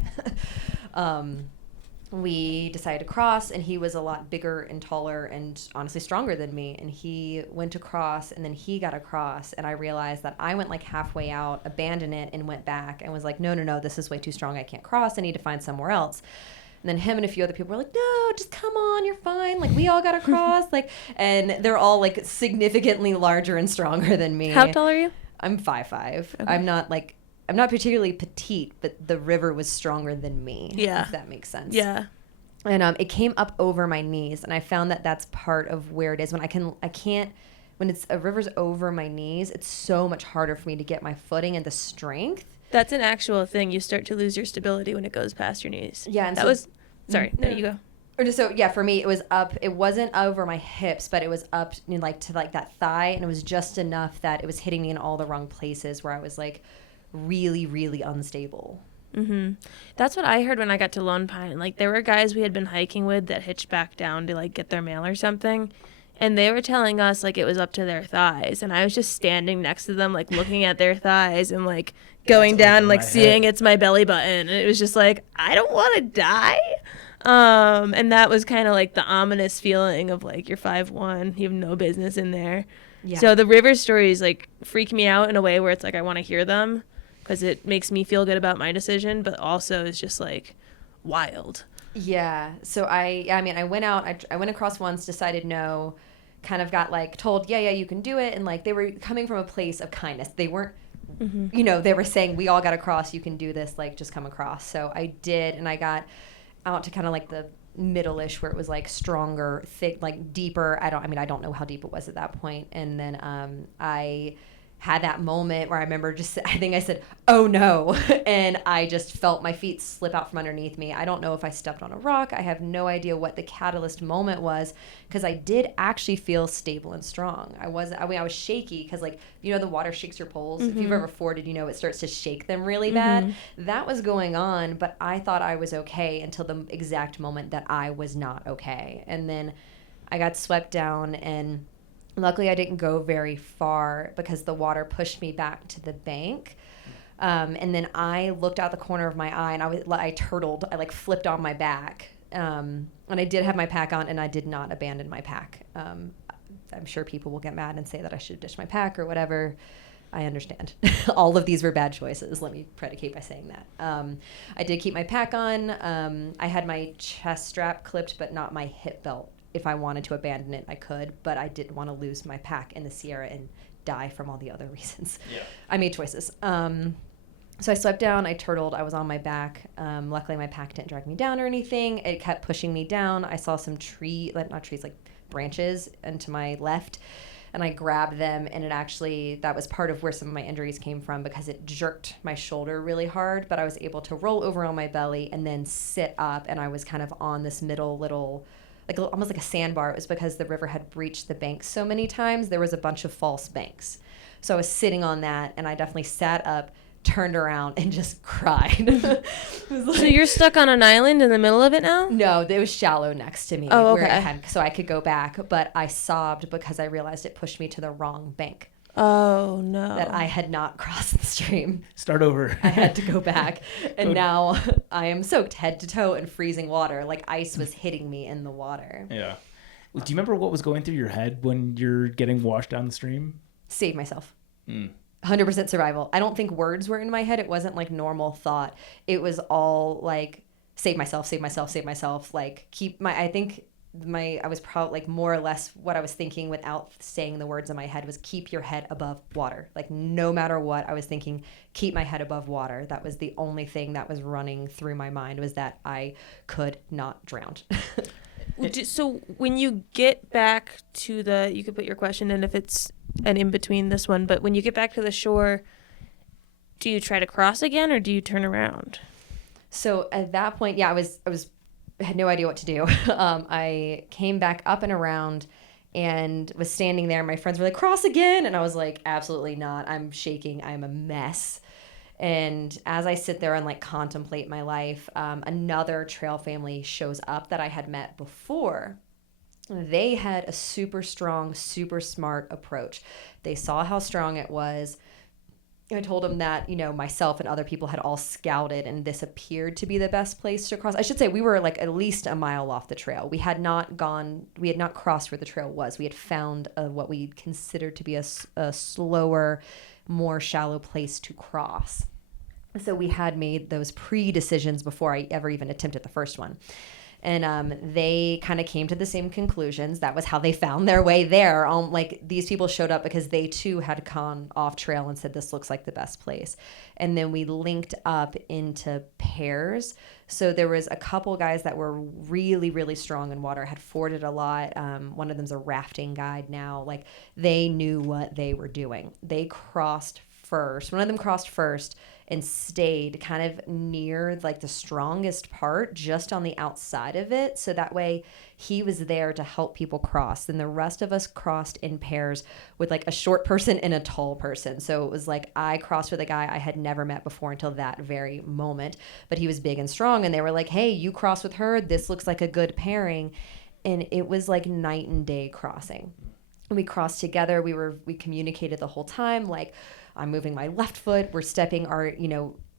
We decided to cross, and he was a lot bigger and taller and honestly stronger than me. And he went across, and then he got across, and I realized that I went like halfway out, abandoned it, and went back and was like, no, this is way too strong. I can't cross. I need to find somewhere else. And then him and a few other people were like, no, just come on, you're fine. Like, we all got across. And they're all, like, significantly larger and stronger than me. How tall are you? I'm 5'5". Okay. I'm not particularly petite, but the river was stronger than me. Yeah. If that makes sense. Yeah. And it came up over my knees. And I found that that's part of where it is. When when a river's over my knees, it's so much harder for me to get my footing and the strength. That's an actual thing. You start to lose your stability when it goes past your knees. Yeah. And sorry, no, you go. Or just so, yeah, for me, it was up. It wasn't over my hips, but it was up to that thigh. And it was just enough that it was hitting me in all the wrong places where I was like really, really unstable. Mm-hmm. That's what I heard when I got to Lone Pine. Like there were guys we had been hiking with that hitched back down to like get their mail or something. And they were telling us like it was up to their thighs. And I was just standing next to them, like looking at their thighs and like going down, like seeing it's my belly button. And it was just like, I don't want to die. And that was kind of like the ominous feeling of like, you're 5'1", you have no business in there. Yeah. So the river stories like freak me out in a way where it's like, I want to hear them because it makes me feel good about my decision, but also it's just like wild. Yeah. So I went out, I went across once, decided no, kind of got like told, yeah, you can do it. And like, they were coming from a place of kindness. They weren't, they were saying, we all got across, you can do this, like just come across. So I did. And I got out to kind of like the middle-ish where it was like stronger, thick, like deeper. I don't know how deep it was at that point. And then I had that moment where I remember I think I said, oh no. And I just felt my feet slip out from underneath me. I don't know if I stepped on a rock. I have no idea what the catalyst moment was because I did actually feel stable and strong. I was shaky because like, the water shakes your poles. Mm-hmm. If you've ever forded, it starts to shake them really bad. That was going on, but I thought I was okay until the exact moment that I was not okay. And then I got swept down and luckily, I didn't go very far because the water pushed me back to the bank. And then I looked out the corner of my eye and I turtled. I like flipped on my back. And I did have my pack on and I did not abandon my pack. I'm sure people will get mad and say that I should ditch my pack or whatever. I understand. All of these were bad choices. Let me predicate by saying that. I did keep my pack on. I had my chest strap clipped, but not my hip belt. If I wanted to abandon it, I could, but I didn't want to lose my pack in the Sierra and die from all the other reasons. Yeah. I made choices. So I swept down, I turtled, I was on my back. Luckily, my pack didn't drag me down or anything. It kept pushing me down. I saw some branches into my left, and I grabbed them, and that was part of where some of my injuries came from because it jerked my shoulder really hard, but I was able to roll over on my belly and then sit up, and I was kind of on this middle little like almost like a sandbar. It was because the river had breached the banks so many times. There was a bunch of false banks. So I was sitting on that, and I definitely sat up, turned around, and just cried. So you're stuck on an island in the middle of it now? No, it was shallow next to me. Oh, okay. So I could go back, but I sobbed because I realized it pushed me to the wrong bank. Oh, no. that I had not crossed the stream. Start over. I had to go back. And now I am soaked head to toe in freezing water. Like ice was hitting me in the water. Yeah. Do you remember what was going through your head when you're getting washed down the stream? Save myself. 100% survival. I don't think words were in my head. It wasn't like normal thought. It was all like save myself, save myself, save myself. Like I was probably like more or less what I was thinking without saying the words in my head was keep your head above water. Like no matter what I was thinking, keep my head above water. That was the only thing that was running through my mind was that I could not drown. So when you get back to you could put your question in if it's an in between this one, but when you get back to the shore, do you try to cross again or do you turn around? So at that point, yeah, I had no idea what to do. I came back up and around and was standing there. My friends were like, cross again. And I was like, absolutely not. I'm shaking. I'm a mess. And as I sit there and like contemplate my life, another trail family shows up that I had met before. They had a super strong, super smart approach. They saw how strong it was. I told them that, myself and other people had all scouted and this appeared to be the best place to cross. I should say we were like at least a mile off the trail. We had not crossed where the trail was. We had found what we considered to be a slower, more shallow place to cross. So we had made those pre-decisions before I ever even attempted the first one. And they kind of came to the same conclusions. That was how they found their way there. Like these people showed up because they too had gone off trail and said, this looks like the best place. And then we linked up into pairs. So there was a couple guys that were really, really strong in water, had forded a lot. One of them's a rafting guide now. Like they knew what they were doing. They crossed first. One of them crossed first and stayed kind of near like the strongest part, just on the outside of it. So that way he was there to help people cross. Then the rest of us crossed in pairs with like a short person and a tall person. So it was like I crossed with a guy I had never met before until that very moment, but he was big and strong. And they were like, hey, you cross with her. This looks like a good pairing. And it was like night and day crossing. We crossed together. We communicated the whole time. Like, I'm moving my left foot. We're stepping our,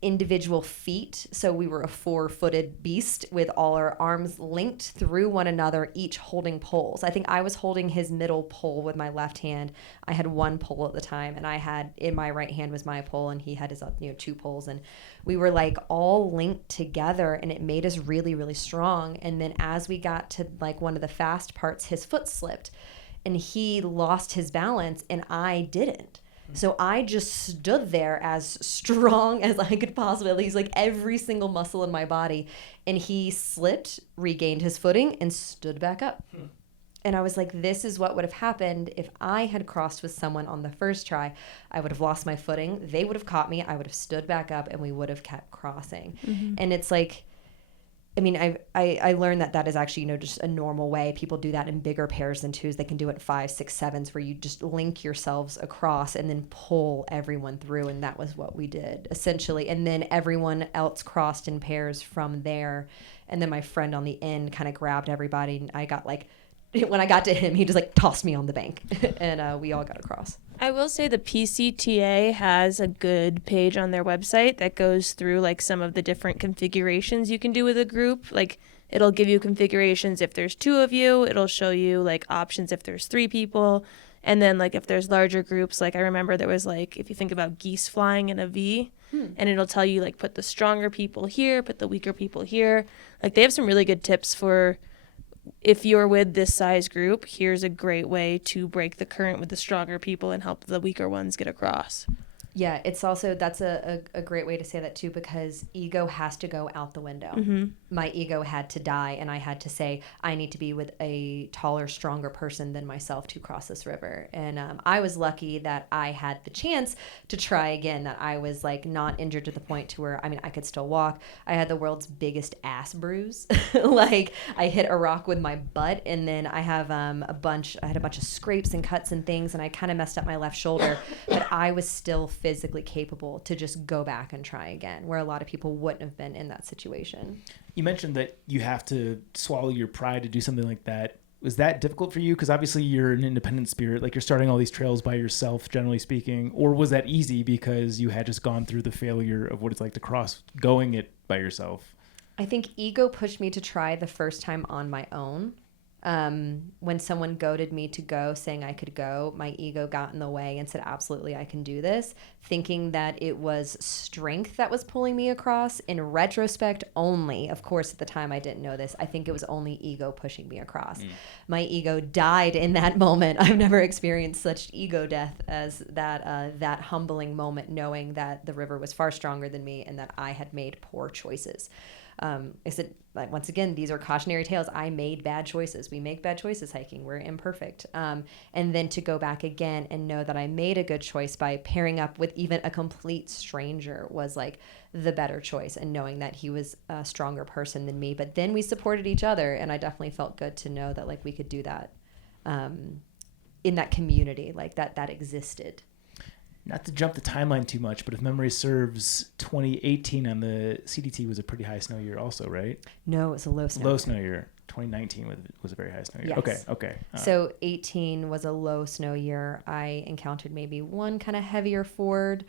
individual feet. So we were a 4-footed beast with all our arms linked through one another, each holding poles. I think I was holding his middle pole with my left hand. I had one pole at the time, and I had in my right hand was my pole, and he had his 2 poles, and we were like all linked together, and it made us really, really strong. And then as we got to like one of the fast parts, his foot slipped, and he lost his balance, and I didn't. So I just stood there as strong as I could possibly. He's like every single muscle in my body. And he slipped, regained his footing, and stood back up. And I was like, this is what would have happened if I had crossed with someone on the first try. I would have lost my footing. They would have caught me. I would have stood back up, and we would have kept crossing. Mm-hmm. And it's like, I learned that is actually, just a normal way. People do that in bigger pairs than twos. They can do it 5, 6, 7s where you just link yourselves across and then pull everyone through. And that was what we did essentially. And then everyone else crossed in pairs from there. And then my friend on the end kind of grabbed everybody. And I got like, when I got to him, he just like tossed me on the bank and we all got across. I will say the PCTA has a good page on their website that goes through like some of the different configurations you can do with a group. Like it'll give you configurations if there's 2 of you. It'll show you like options if there's 3 people. And then like if there's larger groups, like I remember there was like, if you think about geese flying in a V, and it'll tell you like put the stronger people here, put the weaker people here. Like they have some really good tips for if you're with this size group, here's a great way to break the current with the stronger people and help the weaker ones get across. Yeah, it's also, that's a great way to say that too, because ego has to go out the window. Mm-hmm. My ego had to die, and I had to say, I need to be with a taller, stronger person than myself to cross this river. And I was lucky that I had the chance to try again, that I was like not injured to the point to where, I could still walk. I had the world's biggest ass bruise. Like I hit a rock with my butt, and then I have I had a bunch of scrapes and cuts and things, and I kind of messed up my left shoulder, but I was still physically capable to just go back and try again, where a lot of people wouldn't have been in that situation. You mentioned that you have to swallow your pride to do something like that. Was that difficult for you? Because obviously you're an independent spirit, like you're starting all these trails by yourself, generally speaking. Or was that easy because you had just gone through the failure of what it's like to cross going it by yourself? I think ego pushed me to try the first time on my own. When someone goaded me to go, saying I could go, my ego got in the way and said, absolutely, I can do this, thinking that it was strength that was pulling me across. In retrospect only, of course, at the time I didn't know this, I think it was only ego pushing me across. My ego died in that moment. I've never experienced such ego death as that humbling moment, knowing that the river was far stronger than me and that I had made poor choices. I said, like, once again, these are cautionary tales. I made bad choices. We make bad choices hiking. We're imperfect. And then to go back again and know that I made a good choice by pairing up with even a complete stranger was like the better choice, and knowing that he was a stronger person than me. But then we supported each other, and I definitely felt good to know that like we could do that in that community, like that existed. Not to jump the timeline too much, but if memory serves, 2018 on the CDT was a pretty high snow year also, right? No, it was a low snow. Low snow year. 2019 was a very high snow year. Yes. Okay. So 18 was a low snow year. I encountered maybe one kind of heavier ford.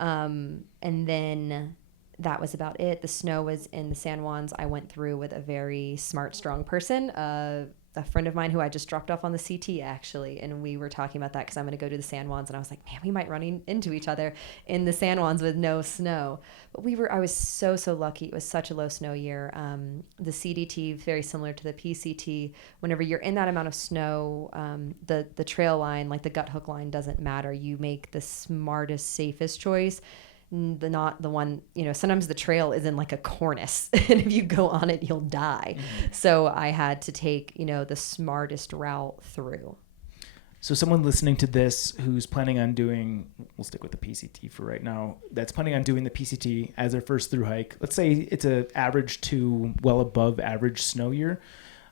And then that was about it. The snow was in the San Juans. I went through with a very smart, strong person, a friend of mine who I just dropped off on the CT actually. And we were talking about that because I'm going to go to the San Juans. And I was like, man, we might run into each other in the San Juans with no snow. But I was so lucky. It was such a low snow year. The CDT, very similar to the PCT. Whenever you're in that amount of snow, the trail line, like the gut hook line, doesn't matter. You make the smartest, safest choice. Not the one, sometimes the trail is in like a cornice and if you go on it, you'll die. So I had to take, the smartest route through. So someone listening to this who's planning on doing, we'll stick with the PCT for right now, that's planning on doing the PCT as their first thru hike. Let's say it's an average to well above average snow year.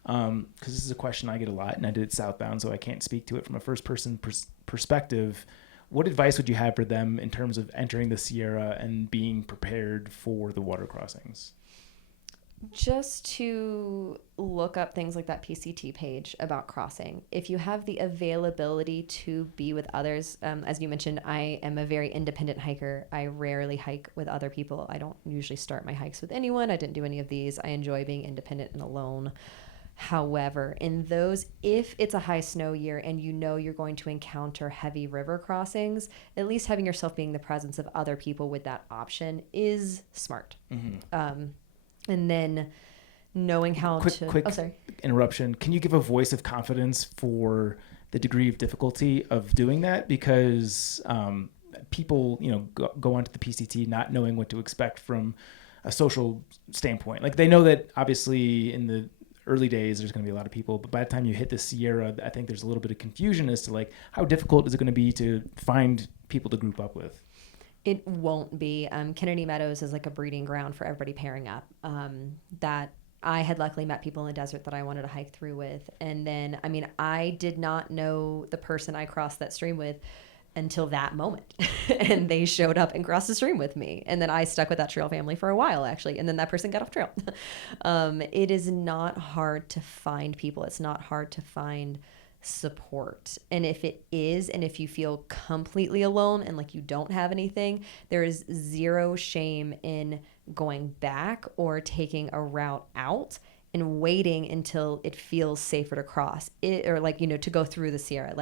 Because this is a question I get a lot, and I did it southbound, so I can't speak to it from a first person perspective. What advice would you have for them in terms of entering the Sierra and being prepared for the water crossings? Just to look up things like that PCT page about crossing. If you have the availability to be with others, as you mentioned, I am a very independent hiker. I rarely hike with other people. I don't usually start my hikes with anyone. I didn't do any of these. I enjoy being independent and alone. However, in those, if it's a high snow year and you're going to encounter heavy river crossings, at least having yourself being the presence of other people with that option is smart. And then knowing how quick interruption. Can you give a voice of confidence for the degree of difficulty of doing that? Because people, go onto the PCT not knowing what to expect from a social standpoint. Like they know that obviously in the early days there's going to be a lot of people, but by the time you hit the Sierra, I think there's a little bit of confusion as to like how difficult is it going to be to find people to group up with. It won't be. Kennedy Meadows is like a breeding ground for everybody pairing up. That I had luckily met people in the desert that I wanted to hike through with. And then, I did not know the person I crossed that stream with until that moment. And they showed up and crossed the stream with me. And then I stuck with that trail family for a while, actually. And then that person got off trail. It is not hard to find people. It's not hard to find support. And if it is, and if you feel completely alone and like you don't have anything, there is zero shame in going back or taking a route out and waiting until it feels safer to cross it, or to go through the Sierra.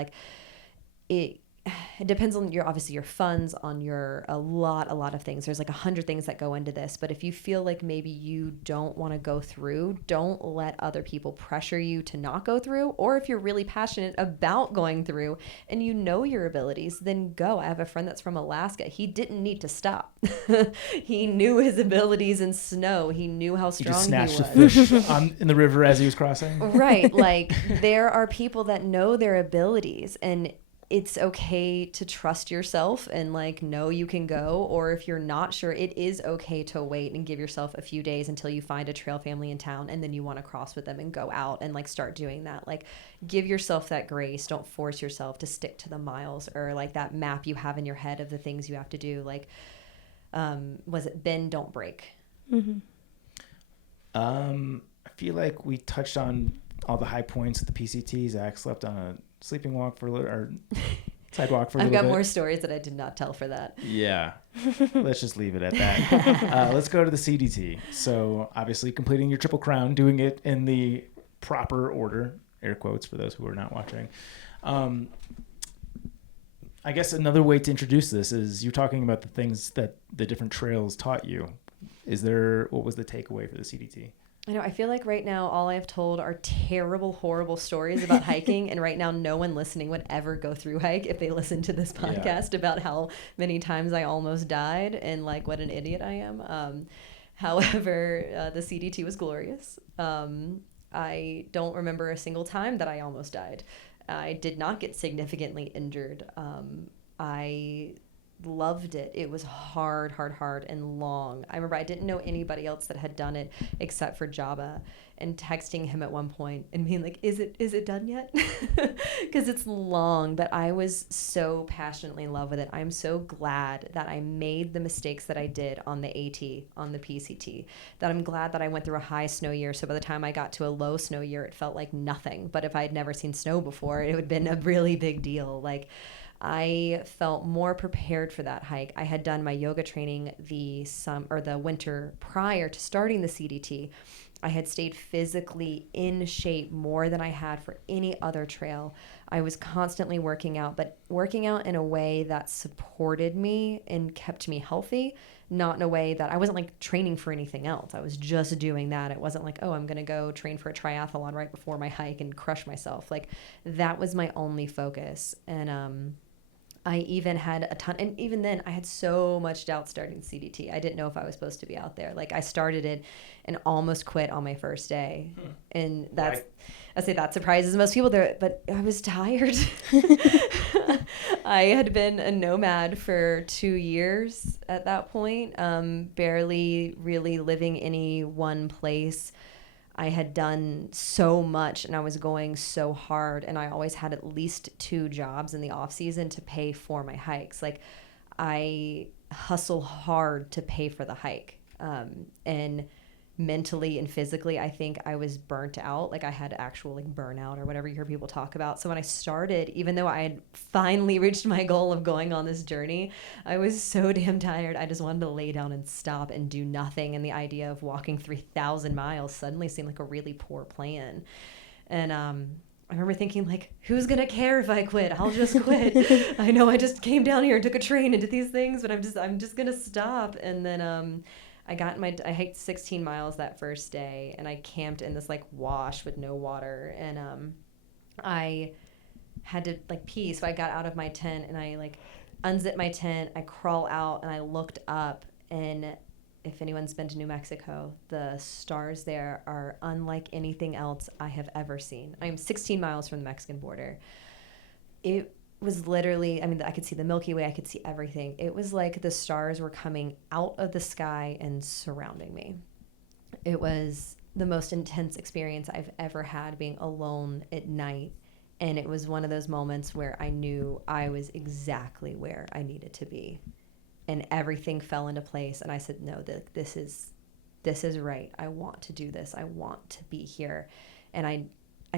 It depends on your funds, on a lot of things. There's 100 things that go into this. But if you feel like maybe you don't want to go through, don't let other people pressure you to not go through. Or if you're really passionate about going through and you know your abilities, then go. I have a friend that's from Alaska. He didn't need to stop. He knew his abilities in snow. He knew how strong he was. He just snatched a fish in the river as he was crossing. Right. There are people that know their abilities, and it's okay to trust yourself and know you can go. Or if you're not sure, it is okay to wait and give yourself a few days until you find a trail family in town, and then you want to cross with them and go out and start doing that. Give yourself that grace. Don't force yourself to stick to the miles or that map you have in your head of the things you have to do. Was it bend, don't break? Mm-hmm. I feel like we touched on all the high points of the PCT. Zach slept on a sleeping walk for a little, or sidewalk for a I've little bit. got more stories that I did not tell for that. Yeah. Let's just leave it at that. Let's go to the CDT. So obviously completing your Triple Crown, doing it in the proper order, air quotes for those who are not watching. I guess another way to introduce this is you talking about the things that the different trails taught you. What was the takeaway for the CDT? I know. I feel like right now all I've told are terrible, horrible stories about hiking. And right now no one listening would ever go through hike if they listened to this podcast about how many times I almost died and like what an idiot I am. However, the CDT was glorious. I don't remember a single time that I almost died. I did not get significantly injured. I loved it. It was hard and long. I remember I didn't know anybody else that had done it except for Jabba, and texting him at one point and being like, is it done yet? Because it's long, but I was so passionately in love with it. I'm so glad that I made the mistakes that I did on the AT, on the PCT, that I'm glad that I went through a high snow year. So by the time I got to a low snow year, it felt like nothing. But if I'd never seen snow before, it would have been a really big deal. Like, I felt more prepared for that hike. I had done my yoga training the winter prior to starting the CDT. I had stayed physically in shape more than I had for any other trail. I was constantly working out, but working out in a way that supported me and kept me healthy, not in a way that I wasn't like training for anything else. I was just doing that. It wasn't like, oh, I'm going to go train for a triathlon right before my hike and crush myself. Like, that was my only focus. And I even had a ton, and even then I had so much doubt starting CDT. I didn't know if I was supposed to be out there. Like, I started it and almost quit on my first day. And that's, I say that surprises most people there, but I was tired. I had been a nomad for 2 years at that point, barely really living any one place. I had done so much and I was going so hard, and I always had at least 2 jobs in the off season to pay for my hikes. Like, I hustle hard to pay for the hike. And mentally and physically, I think I was burnt out. Like, I had actual like burnout or whatever you hear people talk about. So when I started, even though I had finally reached my goal of going on this journey, I was so damn tired. I just wanted to lay down and stop and do nothing. And the idea of walking 3,000 miles suddenly seemed like a really poor plan. And I remember thinking, like, who's going to care if I quit? I'll just quit. I know I just came down here and took a train and did these things, but I'm just going to stop. And then I hiked 16 miles that first day, and I camped in this like wash with no water, and I had to like pee, so I got out of my tent and I like unzipped my tent, I crawl out and I looked up, and if anyone's been to New Mexico, the stars there are unlike anything else I have ever seen. I'm 16 miles from the Mexican border. It was literally, I mean, I could see the Milky Way, I could see everything. It was like the stars were coming out of the sky and surrounding me. It was the most intense experience I've ever had, being alone at night. And it was one of those moments where I knew I was exactly where I needed to be. And everything fell into place. And I said, no, this is right. I want to do this. I want to be here. And I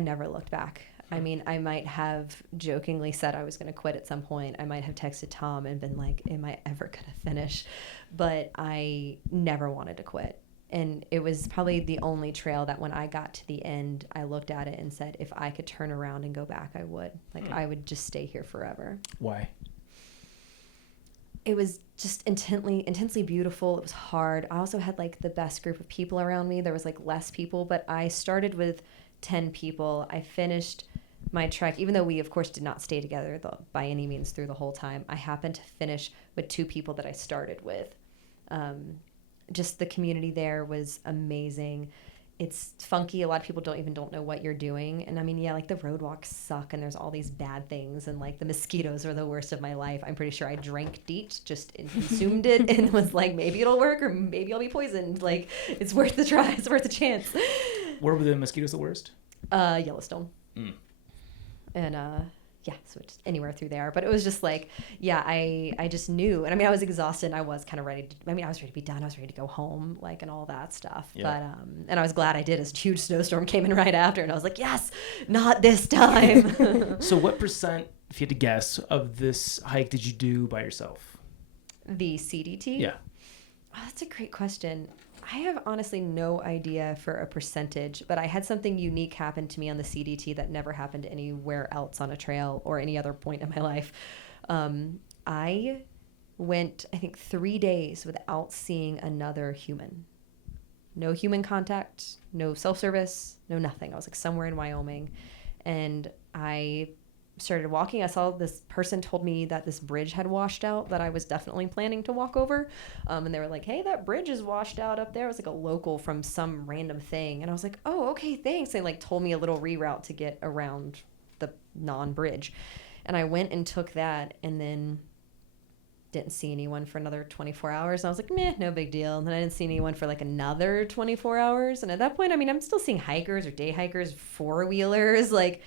never looked back. I mean, I might have jokingly said I was going to quit at some point. I might have texted Tom and been like, am I ever going to finish? But I never wanted to quit. And it was probably the only trail that when I got to the end, I looked at it and said, if I could turn around and go back, I would. Like, I would just stay here forever. Why? It was just intensely beautiful. It was hard. I also had like the best group of people around me. There was like less people, but I started with 10 people. I finished my trek, even though we of course did not stay together by any means through the whole time. I happened to finish with 2 people that I started with. Just the community there was amazing. It's funky. A lot of people don't know what you're doing. And I mean, yeah, like the road walks suck and there's all these bad things, and like the mosquitoes are the worst of my life. I'm pretty sure I drank DEET, just consumed it and was like, maybe it'll work or maybe I'll be poisoned. Like, it's worth the try. It's worth the chance. Where were the mosquitoes the worst? Yellowstone. And yeah, switched anywhere through there. But it was just like, yeah, I just knew. And I mean, I was exhausted and I was kind of ready to, I was ready to be done. I was ready to go home, like, and all that stuff. Yeah. But, and I was glad I did, as a huge snowstorm came in right after. And I was like, yes, not this time. So what percent, if you had to guess, of this hike did you do by yourself? The CDT? Yeah. Oh, that's a great question. I have honestly no idea for a percentage, but I had something unique happen to me on the CDT that never happened anywhere else on a trail or any other point in my life. I went, I think, 3 days without seeing another human. No human contact, no self-service, no nothing. I was like somewhere in Wyoming, and I started walking. I saw this person told me that this bridge had washed out that I was definitely planning to walk over. And they were like, hey, that bridge is washed out up there. It was like a local from some random thing. And I was like, oh, okay, thanks. They like told me a little reroute to get around the non-bridge. And I went and took that and then didn't see anyone for another 24 hours. And I was like, meh, no big deal. And then I didn't see anyone for like another 24 hours. And at that point, I mean, I'm still seeing hikers or day hikers, four-wheelers, like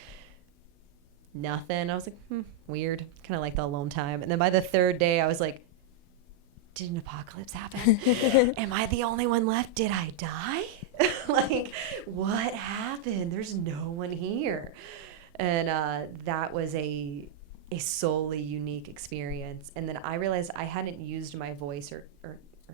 nothing. I was like, weird. Kind of like the alone time. And then by the third day, I was like, did an apocalypse happen? Am I the only one left? Did I die? Like, what happened? There's no one here. And that was a solely unique experience. And then I realized I hadn't used my voice or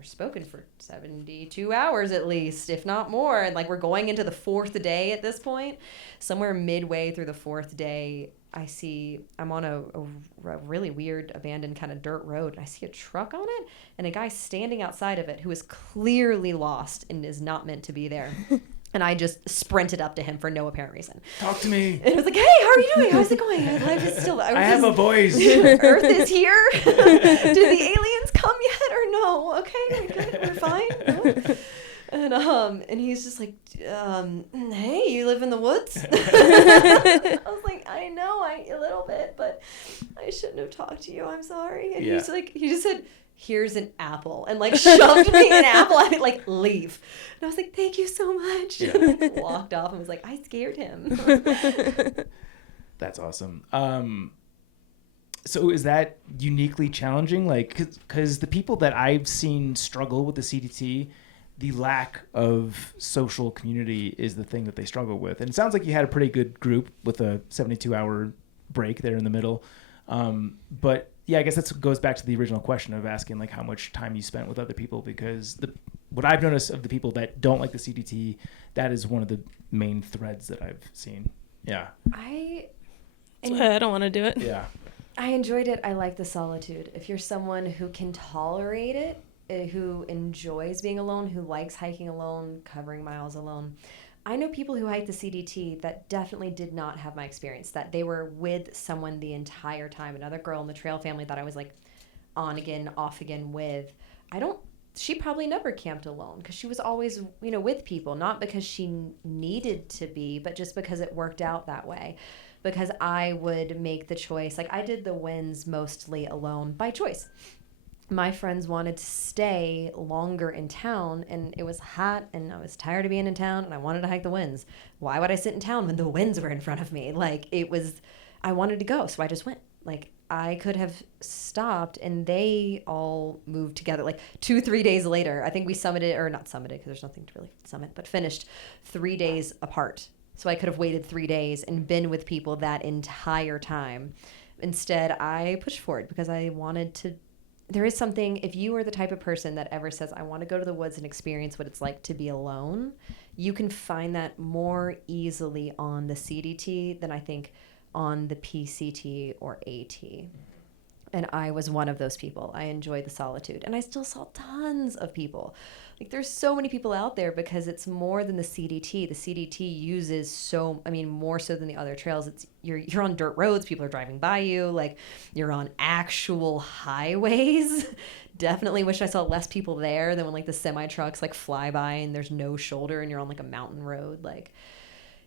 spoken for 72 hours at least, if not more. And like, we're going into the fourth day at this point. Somewhere midway through the fourth day, I'm on a really weird abandoned kind of dirt road, and I see a truck on it and a guy standing outside of it who is clearly lost and is not meant to be there. And I just sprinted up to him for no apparent reason. Talk to me. And I was like, hey, how are you doing? How's it going? Life is still... I have a voice. Earth is here? Did the aliens come yet or no? Okay, we're good. We're fine. No? And he's just like, hey, you live in the woods? I was like, I know, a little bit, but I shouldn't have talked to you. I'm sorry. And he's like, he just said, here's an apple, and like shoved me an apple at it, like, leave. And I was like, thank you so much. Yeah. And like, walked off and was like, I scared him. That's awesome. So is that uniquely challenging? Like, because the people that I've seen struggle with the CDT, the lack of social community is the thing that they struggle with. And it sounds like you had a pretty good group with a 72-hour break there in the middle. But yeah, I guess that goes back to the original question of asking like how much time you spent with other people, because what I've noticed of the people that don't like the CDT, that is one of the main threads that I've seen. Yeah. That's why I don't want to do it. Yeah. I enjoyed it. I like the solitude. If you're someone who can tolerate it, who enjoys being alone, who likes hiking alone, covering miles alone. I know people who hike the CDT that definitely did not have my experience, that they were with someone the entire time. Another girl in the trail family that I was like on again, off again with. She probably never camped alone because she was always, with people, not because she needed to be, but just because it worked out that way. Because I would make the choice. Like, I did the winds mostly alone by choice. My friends wanted to stay longer in town, and it was hot, and I was tired of being in town, and I wanted to hike the winds. Why would I sit in town when the winds were in front of me? Like, I wanted to go, so I just went. Like, I could have stopped, and they all moved together. Like, 2-3 days later, I think we summited, or not summited, because there's nothing to really summit, but finished 3 days apart. So I could have waited 3 days and been with people that entire time. Instead, I pushed forward because I wanted to. There is something, if you are the type of person that ever says, I want to go to the woods and experience what it's like to be alone, you can find that more easily on the CDT than I think on the PCT or AT. And I was one of those people. I enjoyed the solitude. And I still saw tons of people. Like, there's so many people out there because it's more than the CDT. The CDT uses more so than the other trails. It's you're on dirt roads. People are driving by you. Like, you're on actual highways. Definitely wish I saw less people there than when like the semi trucks like fly by and there's no shoulder and you're on like a mountain road. Like,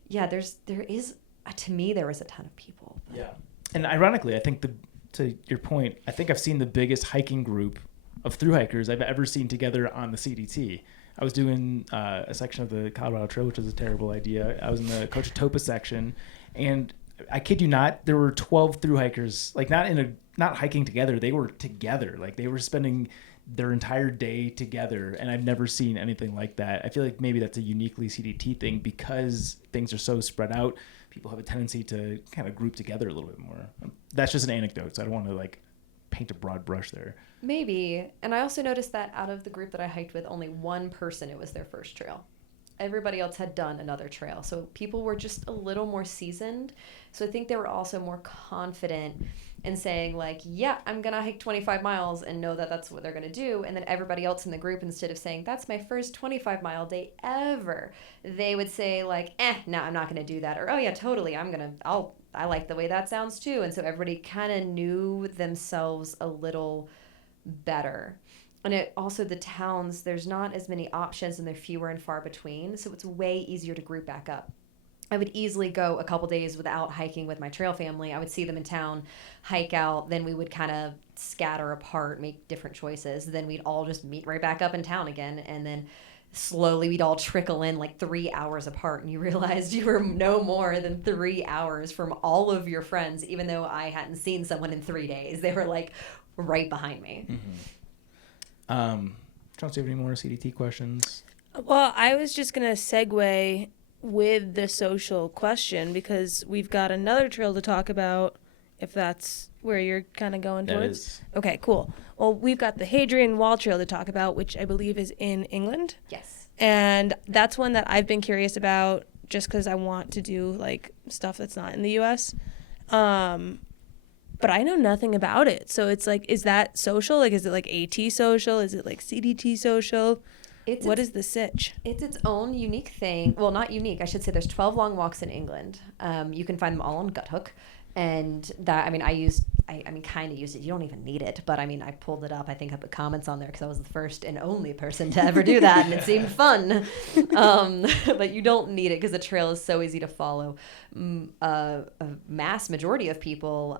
yeah, to me, there was a ton of people. But. Yeah. And ironically, I think to your point, I think I've seen the biggest hiking group of thru-hikers I've ever seen together on the CDT. I was doing a section of the Colorado Trail, which was a terrible idea. I was in the Cochetopa section, and I kid you not, there were 12 thru hikers, like not hiking together. They were together. Like they were spending their entire day together. And I've never seen anything like that. I feel like maybe that's a uniquely CDT thing because things are so spread out. People have a tendency to kind of group together a little bit more. That's just an anecdote. So I don't want to like paint a broad brush there. Maybe. And I also noticed that out of the group that I hiked with, only one person, it was their first trail. Everybody else had done another trail. So people were just a little more seasoned. So I think they were also more confident in saying like, yeah, I'm going to hike 25 miles and know that that's what they're going to do. And then everybody else in the group, instead of saying, that's my first 25-mile day ever, they would say like, no, I'm not going to do that. Or, oh yeah, totally. I like the way that sounds too. And so everybody kind of knew themselves a little better. And it also, the towns, there's not as many options and they're fewer and far between. So it's way easier to group back up. I would easily go a couple days without hiking with my trail family. I would see them in town, hike out, then we would kind of scatter apart, make different choices. Then we'd all just meet right back up in town again. And then slowly we'd all trickle in like 3 hours apart. And you realized you were no more than 3 hours from all of your friends, even though I hadn't seen someone in 3 days. They were like right behind me. Chauncey, have any more CDT questions? Well, I was just going to segue with the social question because we've got another trail to talk about, if that's where you're kind of going towards. That is. Okay, cool. Well, we've got the Hadrian Wall Trail to talk about, which I believe is in England. Yes. And that's one that I've been curious about just because I want to do like stuff that's not in the U.S. But I know nothing about it. So it's like, is that social? Like, is it like AT social? Is it like CDT social? What is the sitch? It's its own unique thing. Well, not unique. I should say there's 12 long walks in England. You can find them all on Guthook. And that, I mean, kind of used it. You don't even need it. But I mean, I pulled it up. I think I put comments on there because I was the first and only person to ever do that. And it seemed fun. But you don't need it because the trail is so easy to follow. A mass majority of people,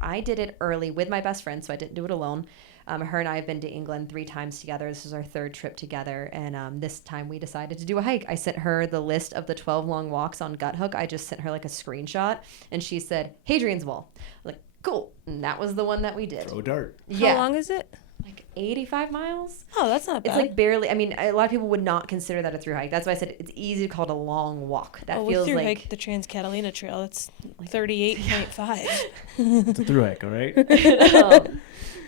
I did it early with my best friend, so I didn't do it alone. Her and I have been to England 3 times together. This is our 3rd trip together. And this time we decided to do a hike. I sent her the list of the 12 long walks on Guthook. I just sent her like a screenshot. And she said, Hadrian's Wall. I'm like, cool. And that was the one that we did. Throw a dart. Yeah. How long is it? Like 85 miles. Oh, that's not bad. It's like barely. I mean, a lot of people would not consider that a through hike. That's why I said it's easy to call it a long walk. That feels through like hike the Trans-Catalina Trail. It's 38.5. It's a through hike, all right?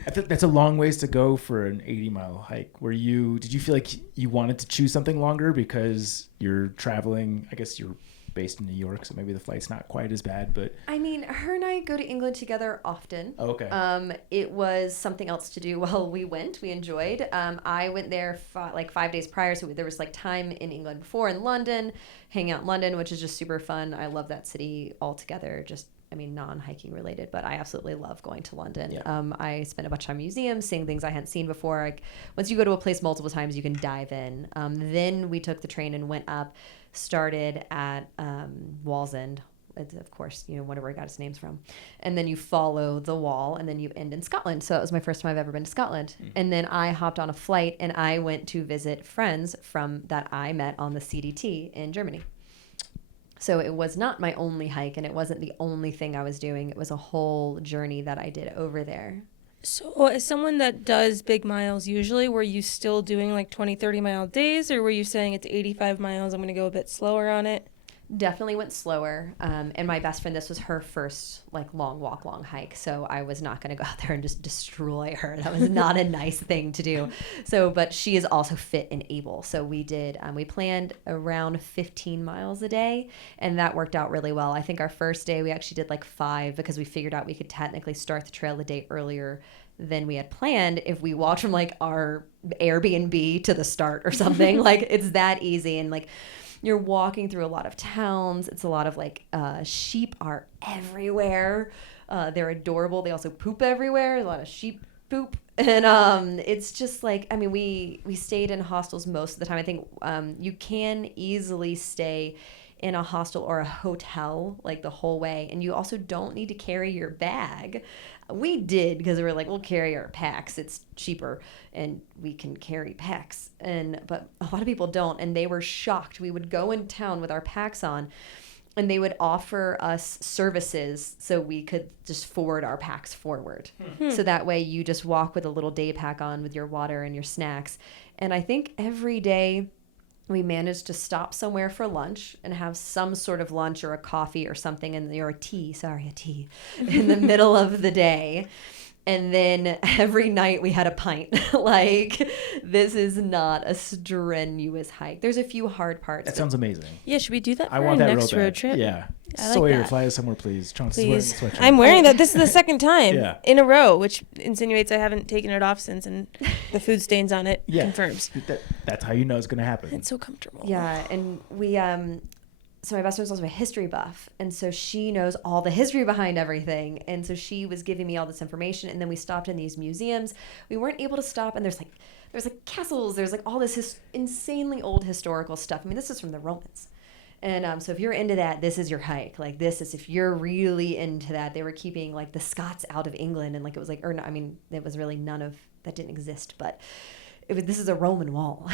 I think that's a long ways to go for an 80-mile hike. Did you feel like you wanted to choose something longer because you're traveling? I guess you're based in New York, so maybe the flight's not quite as bad, but I mean, her and I go to England together often. Oh, okay. It was something else to do while we went. We enjoyed. I went there 5 days prior, so there was like time in England before in London, hanging out in London, which is just super fun. I love that city altogether. Non-hiking related, but I absolutely love going to London. Yeah. I spent a bunch of time in museums, seeing things I hadn't seen before. Like, once you go to a place multiple times, you can dive in. Then we took the train and went up, started at Wallsend. It's, of course, whatever I got its names from. And then you follow the wall, and then you end in Scotland. So that was my first time I've ever been to Scotland. And then I hopped on a flight, and I went to visit friends that I met on the CDT in Germany. So it was not my only hike, and it wasn't the only thing I was doing. It was a whole journey that I did over there. So as someone that does big miles usually, were you still doing like 20, 30-mile days, or were you saying it's 85 miles, I'm going to go a bit slower on it? Definitely went slower. And my best friend, this was her first long hike. So I was not going to go out there and just destroy her. That was not a nice thing to do. But she is also fit and able. So we planned around 15 miles a day, and that worked out really well. I think our first day we actually did 5 because we figured out we could technically start the trail a day earlier than we had planned if we walked from our Airbnb to the start or something. It's that easy. And you're walking through a lot of towns. It's a lot of sheep are everywhere. They're adorable. They also poop everywhere. There's a lot of sheep poop. And it's just we stayed in hostels most of the time. I think you can easily stay in a hostel or a hotel the whole way. And you also don't need to carry your bag. We did because we were we'll carry our packs. It's cheaper and we can carry packs. But a lot of people don't, and they were shocked. We would go in town with our packs on, and they would offer us services so we could just forward our packs forward. So that way you just walk with a little day pack on with your water and your snacks. And I think every day we managed to stop somewhere for lunch and have some sort of lunch or a coffee or something or a tea in the middle of the day. And then every night we had a pint. Like, this is not a strenuous hike. There's a few hard parts. That sounds amazing. Yeah, should we do that for I our want that next real road bad. trip? Yeah. I like Sawyer, that. fly us somewhere, please. Chauncey's Please. wearing a sweatshirt. I'm wearing that. This is the second time Yeah. in a row, which insinuates I haven't taken it off since, and the food stains on it Yeah. confirms. That's how you know it's going to happen. It's so comfortable. Yeah, and we so my best friend's also a history buff, and so she knows all the history behind everything, and so she was giving me all this information. And then we stopped in these museums. We weren't able to stop, and there's like castles, there's like all this insanely old historical stuff. I mean, this is from the Romans. And so if you're into that, this is your hike. Like, this is, if you're really into that. They were keeping like the Scots out of England, and like it was like, or no, I mean, it was really none of that didn't exist, but this is a Roman wall.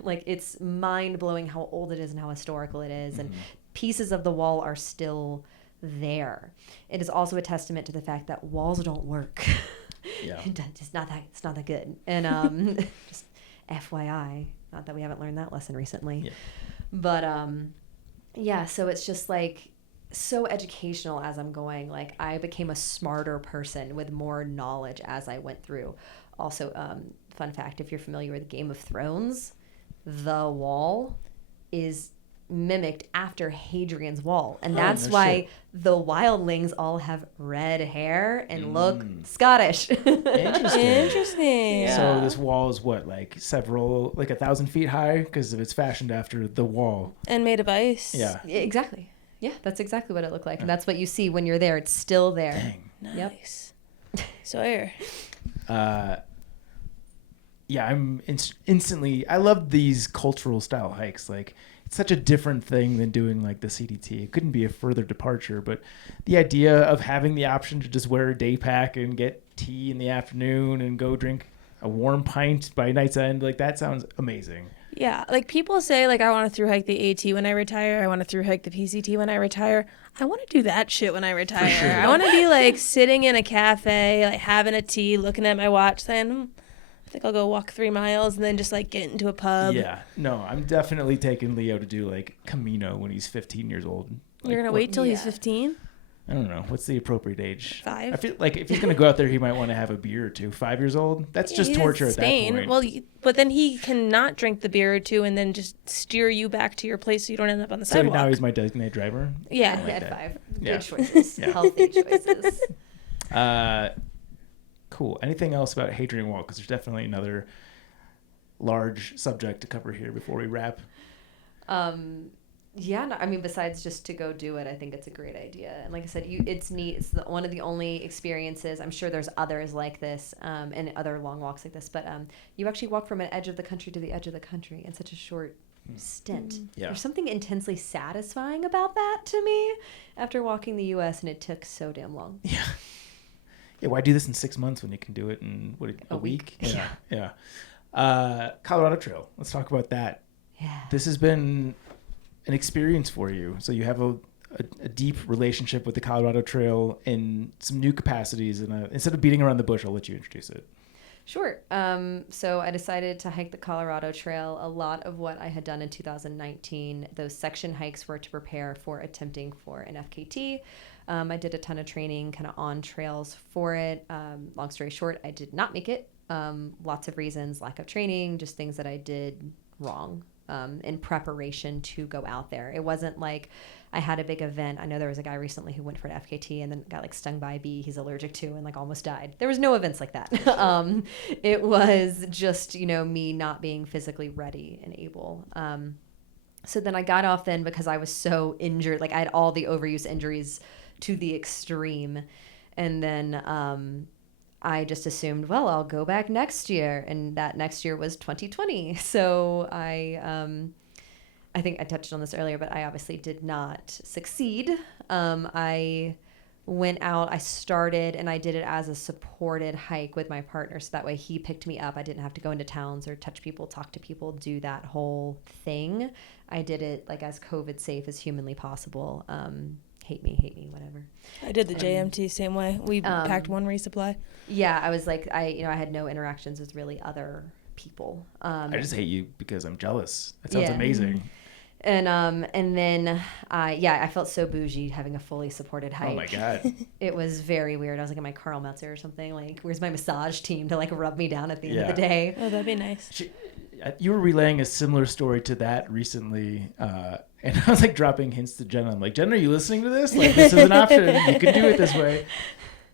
Like, it's mind-blowing how old it is and how historical it is. And pieces of the wall are still there. It is also a testament to the fact that walls don't work. Yeah. It's not that good. And just FYI, not that we haven't learned that lesson recently. Yeah. But yeah, so it's just like so educational as I'm going. Like, I became a smarter person with more knowledge as I went through. Also, fun fact, if you're familiar with Game of Thrones, the wall is mimicked after Hadrian's Wall. And that's why the wildlings all have red hair and look Scottish. Interesting. Yeah. So this wall is what, like 1,000 feet high? Because it's fashioned after the wall. And made of ice. Yeah. Exactly. Yeah, that's exactly what it looked like. And that's what you see when you're there. It's still there. Dang. Nice. Sawyer. Yeah, I'm instantly. I love these cultural style hikes. Like, it's such a different thing than doing like the CDT. It couldn't be a further departure, but the idea of having the option to just wear a day pack and get tea in the afternoon and go drink a warm pint by night's end, like, that sounds amazing. Yeah, like, people say, like, I want to thru hike the AT when I retire. I want to thru hike the PCT when I retire. I want to do that shit when I retire. For sure. I want to be like sitting in a cafe, like having a tea, looking at my watch, saying, I think I'll go walk 3 miles, and then just like get into a pub. Yeah, no, I'm definitely taking Leo to do like Camino when he's 15 years old. You're gonna wait till he's 15? I don't know. What's the appropriate age? 5? I feel like if he's going to go out there, he might want to have a beer or two. 5 years old? That's just He's torture at Spain. that point. Well, but then he cannot drink the beer or two and then just steer you back to your place so you don't end up on the so sidewalk. now he's my designated driver? Yeah. like At that. 5. Yeah. Good choices. Yeah. Healthy choices. Cool. Anything else about Hadrian Wall? Because there's definitely another large subject to cover here before we wrap. Yeah, no, I mean, besides just to go do it, I think it's a great idea. And like I said, it's neat. It's one of the only experiences. I'm sure there's others like this and other long walks like this. But you actually walk from an edge of the country to the edge of the country in such a short stint. Yeah. There's something intensely satisfying about that to me after walking the U.S. and it took so damn long. Yeah. Yeah, why do this in 6 months when you can do it in a week? Yeah. Yeah. Colorado Trail. Let's talk about that. Yeah. This has been an experience for you. So you have a deep relationship with the Colorado Trail in some new capacities. And instead of beating around the bush, I'll let you introduce it. Sure. So I decided to hike the Colorado Trail. A lot of what I had done in 2019, those section hikes were to prepare for attempting for an FKT. I did a ton of training kind of on trails for it. Long story short, I did not make it. Lots of reasons, lack of training, just things that I did wrong in preparation to go out there. It wasn't like I had a big event. I know there was a guy recently who went for an FKT and then got like stung by a bee he's allergic to and like almost died. There was no events like that. It was just, me not being physically ready and able. So then I got off then because I was so injured. Like, I had all the overuse injuries to the extreme. And then I just assumed, well, I'll go back next year. And that next year was 2020. So I think I touched on this earlier, but I obviously did not succeed. I went out. I started and I did it as a supported hike with my partner. So that way he picked me up. I didn't have to go into towns or touch people, talk to people, do that whole thing. I did it like as COVID safe as humanly possible. Hate me, whatever. I did the JMT same way. We packed one resupply. Yeah, I was like, I had no interactions with really other people. I just hate you because I'm jealous. That sounds amazing. And then, I felt so bougie having a fully supported hike. Oh my God. It was very weird. I was like in my Karl Metzer or something. Like, where's my massage team to like rub me down at the end of the day? Oh, that'd be nice. You were relaying a similar story to that recently. And I was like dropping hints to Jenna. I'm like, Jenna, are you listening to this? Like, this is an option. You can do it this way.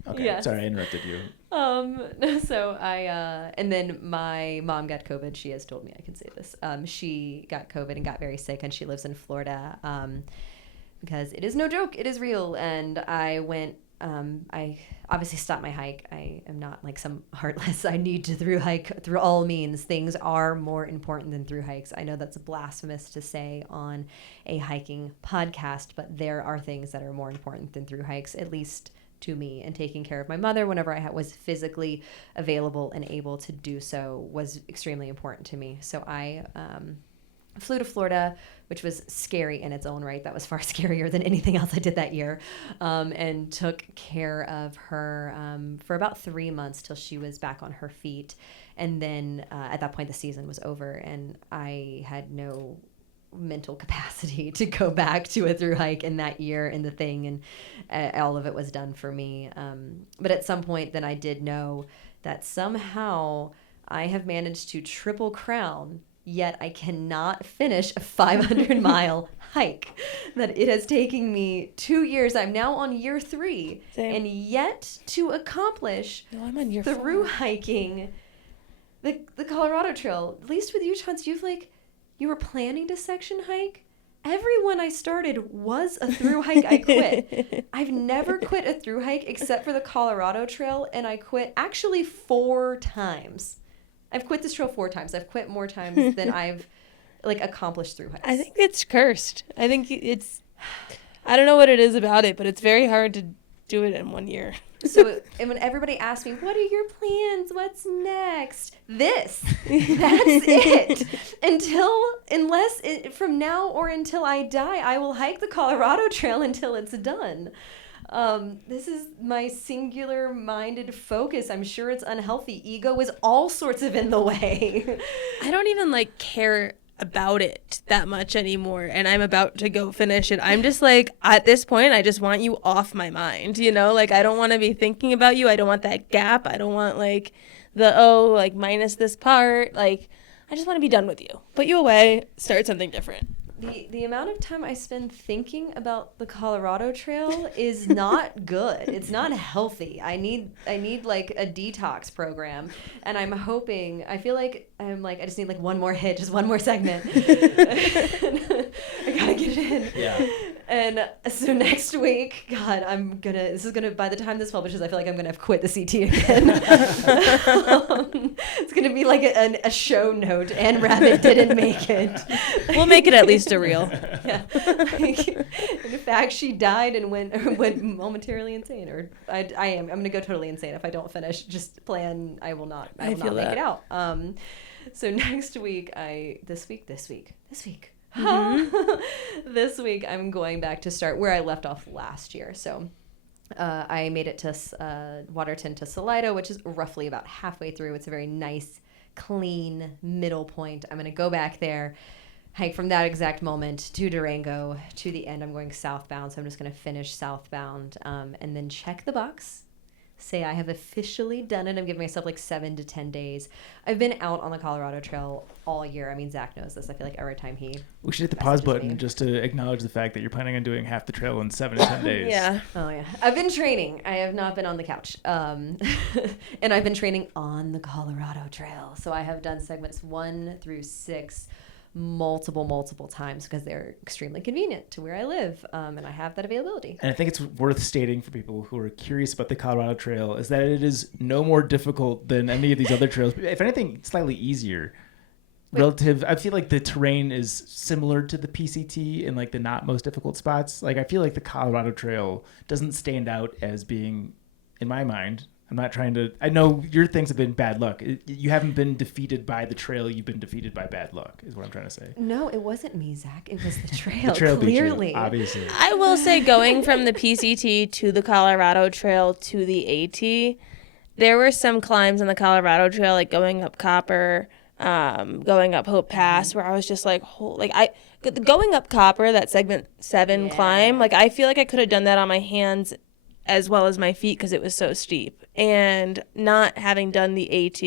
Okay. Yes. Sorry, I interrupted you. So and then my mom got COVID. She has told me I can say this. She got COVID and got very sick, and she lives in Florida. Because it is no joke, it is real. And I went, I obviously stopped my hike. I am not like some heartless. I need to through hike through all means. Things are more important than through hikes. I know that's blasphemous to say on a hiking podcast, but there are things that are more important than through hikes, at least to me. And taking care of my mother whenever I was physically available and able to do so was extremely important to me. So I flew to Florida, which was scary in its own right. That was far scarier than anything else I did that year, and took care of her for about 3 months till she was back on her feet. And then at that point, the season was over, and I had no mental capacity to go back to a through hike in that year and the thing, and all of it was done for me. But at some point, then I did know that somehow I have managed to triple crown, yet I cannot finish a 500-mile hike. That it has taken me 2 years. I'm now on year 3. Same. And yet to accomplish I'm on year through 4. hiking the Colorado Trail. At least with you, Chance, you were planning to section hike. Everyone I started was a through hike I quit. I've never quit a through hike except for the Colorado Trail, and I quit actually 4 times. I've quit this trail 4 times. I've quit more times than I've accomplished through hikes. I think it's cursed. I think I don't know what it is about it, but it's very hard to do it in 1 year. So, and when everybody asks me, what are your plans? What's next? That's it. From now or until I die, I will hike the Colorado Trail until it's done. This is my singular minded focus. I'm sure it's unhealthy. Ego is all sorts of in the way. I don't even care about it that much anymore, and I'm about to go finish it. I'm just at this point, I just want you off my mind, I don't want to be thinking about you. I don't want that gap. I don't want minus this part. I just want to be done with you. Put you away, start something different. The amount of time I spend thinking about the Colorado Trail is not good. It's not healthy. I need a detox program, and I'm hoping. I feel like I just need one more hit, just one more segment. I gotta get it in. Yeah. And so next week, God, by the time this publishes, I feel like I'm gonna have quit the CT again. It's gonna be like a show note, and Rabbit didn't make it. We'll make it at least a reel. Yeah. In fact, she died and went momentarily insane, or I'm gonna go totally insane if I don't finish. Just plan, I will not make it out. So next week, this week. Mm-hmm. This week I'm going back to start where I left off last year. So I made it to Waterton to Salida, which is roughly about halfway through. It's a very nice, clean middle point. I'm going to go back there, hike from that exact moment to Durango. To the end, I'm going southbound, so I'm just going to finish southbound and then check the box. Say I have officially done it. I'm giving myself 7 to 10 days. I've been out on the Colorado Trail all year. I mean, Zach knows this. I feel like every time we should hit the pause button just to acknowledge the fact that you're planning on doing half the trail in 7 to 10 days. Yeah. Oh, yeah. I've been training. I have not been on the couch. And I've been training on the Colorado Trail. So I have done segments 1 through 6 multiple times because they're extremely convenient to where I live, and I have that availability. And I think it's worth stating for people who are curious about the Colorado Trail is that it is no more difficult than any of these other trails. If anything, slightly easier. relative. I feel like the terrain is similar to the PCT in like the not most difficult spots. Like I feel like the Colorado Trail doesn't stand out as being, in my mind. I'm not trying to. I know your things have been bad luck. You haven't been defeated by the trail. You've been defeated by bad luck. Is what I'm trying to say. No, it wasn't me, Zach. It was the trail. The trail clearly, beat you, obviously. I will say, going from the PCT to the Colorado Trail to the AT, there were some climbs on the Colorado Trail, like going up Copper, going up Hope Pass, where I was just like, going up Copper, that segment 7 climb, like I feel like I could have done that on my hands as well as my feet because it was so steep. And not having done the AT,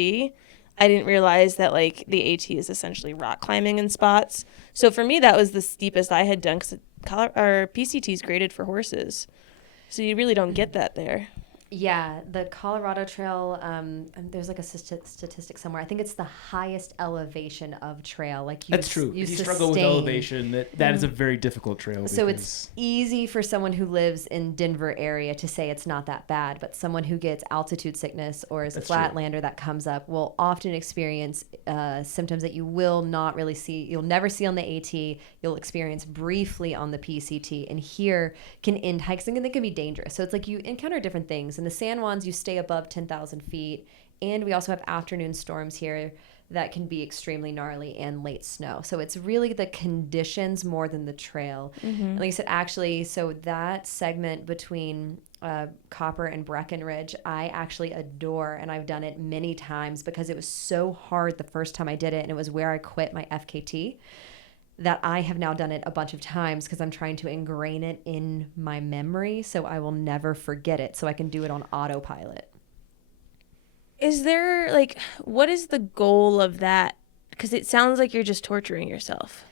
I didn't realize that like the AT is essentially rock climbing in spots. So for me, that was the steepest I had done because PCT is graded for horses. So you really don't get that there. Yeah, the Colorado Trail, there's like a statistic somewhere. I think it's the highest elevation of trail. Like That's true. If you struggle with elevation, that is a very difficult trail. So it's easy for someone who lives in Denver area to say it's not that bad, but someone who gets altitude sickness or is a flatlander that comes up will often experience symptoms that you will not really see. You'll never see on the AT. You'll experience briefly on the PCT, and here can end hikes and they can be dangerous. So it's like you encounter different things. In the San Juans, you stay above 10,000 feet, and we also have afternoon storms here that can be extremely gnarly and late snow. So it's really the conditions more than the trail. And like I said, actually, so that segment between Copper and Breckenridge, I actually adore, and I've done it many times because it was so hard the first time I did it, and it was where I quit my FKT. That I have now done it a bunch of times because I'm trying to ingrain it in my memory so I will never forget it, so I can do it on autopilot. Is there, like, what is the goal of that? Because it sounds like you're just torturing yourself.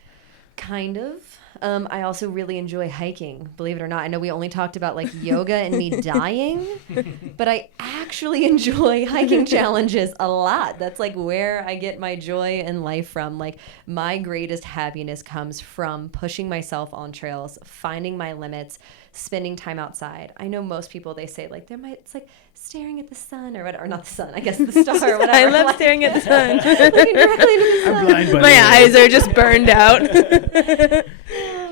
Kind of. I also really enjoy hiking, believe it or not. I know we only talked about like yoga and me dying, but I actually enjoy hiking challenges a lot. That's like where I get my joy in life from. Like my greatest happiness comes from pushing myself on trails, finding my limits, spending time outside. I know most people, they say like it's like staring at the sun or whatever, or not the sun, I guess the star or whatever. I love staring at the sun. Looking directly into the sun. I'm blind, my eyes are just burned out.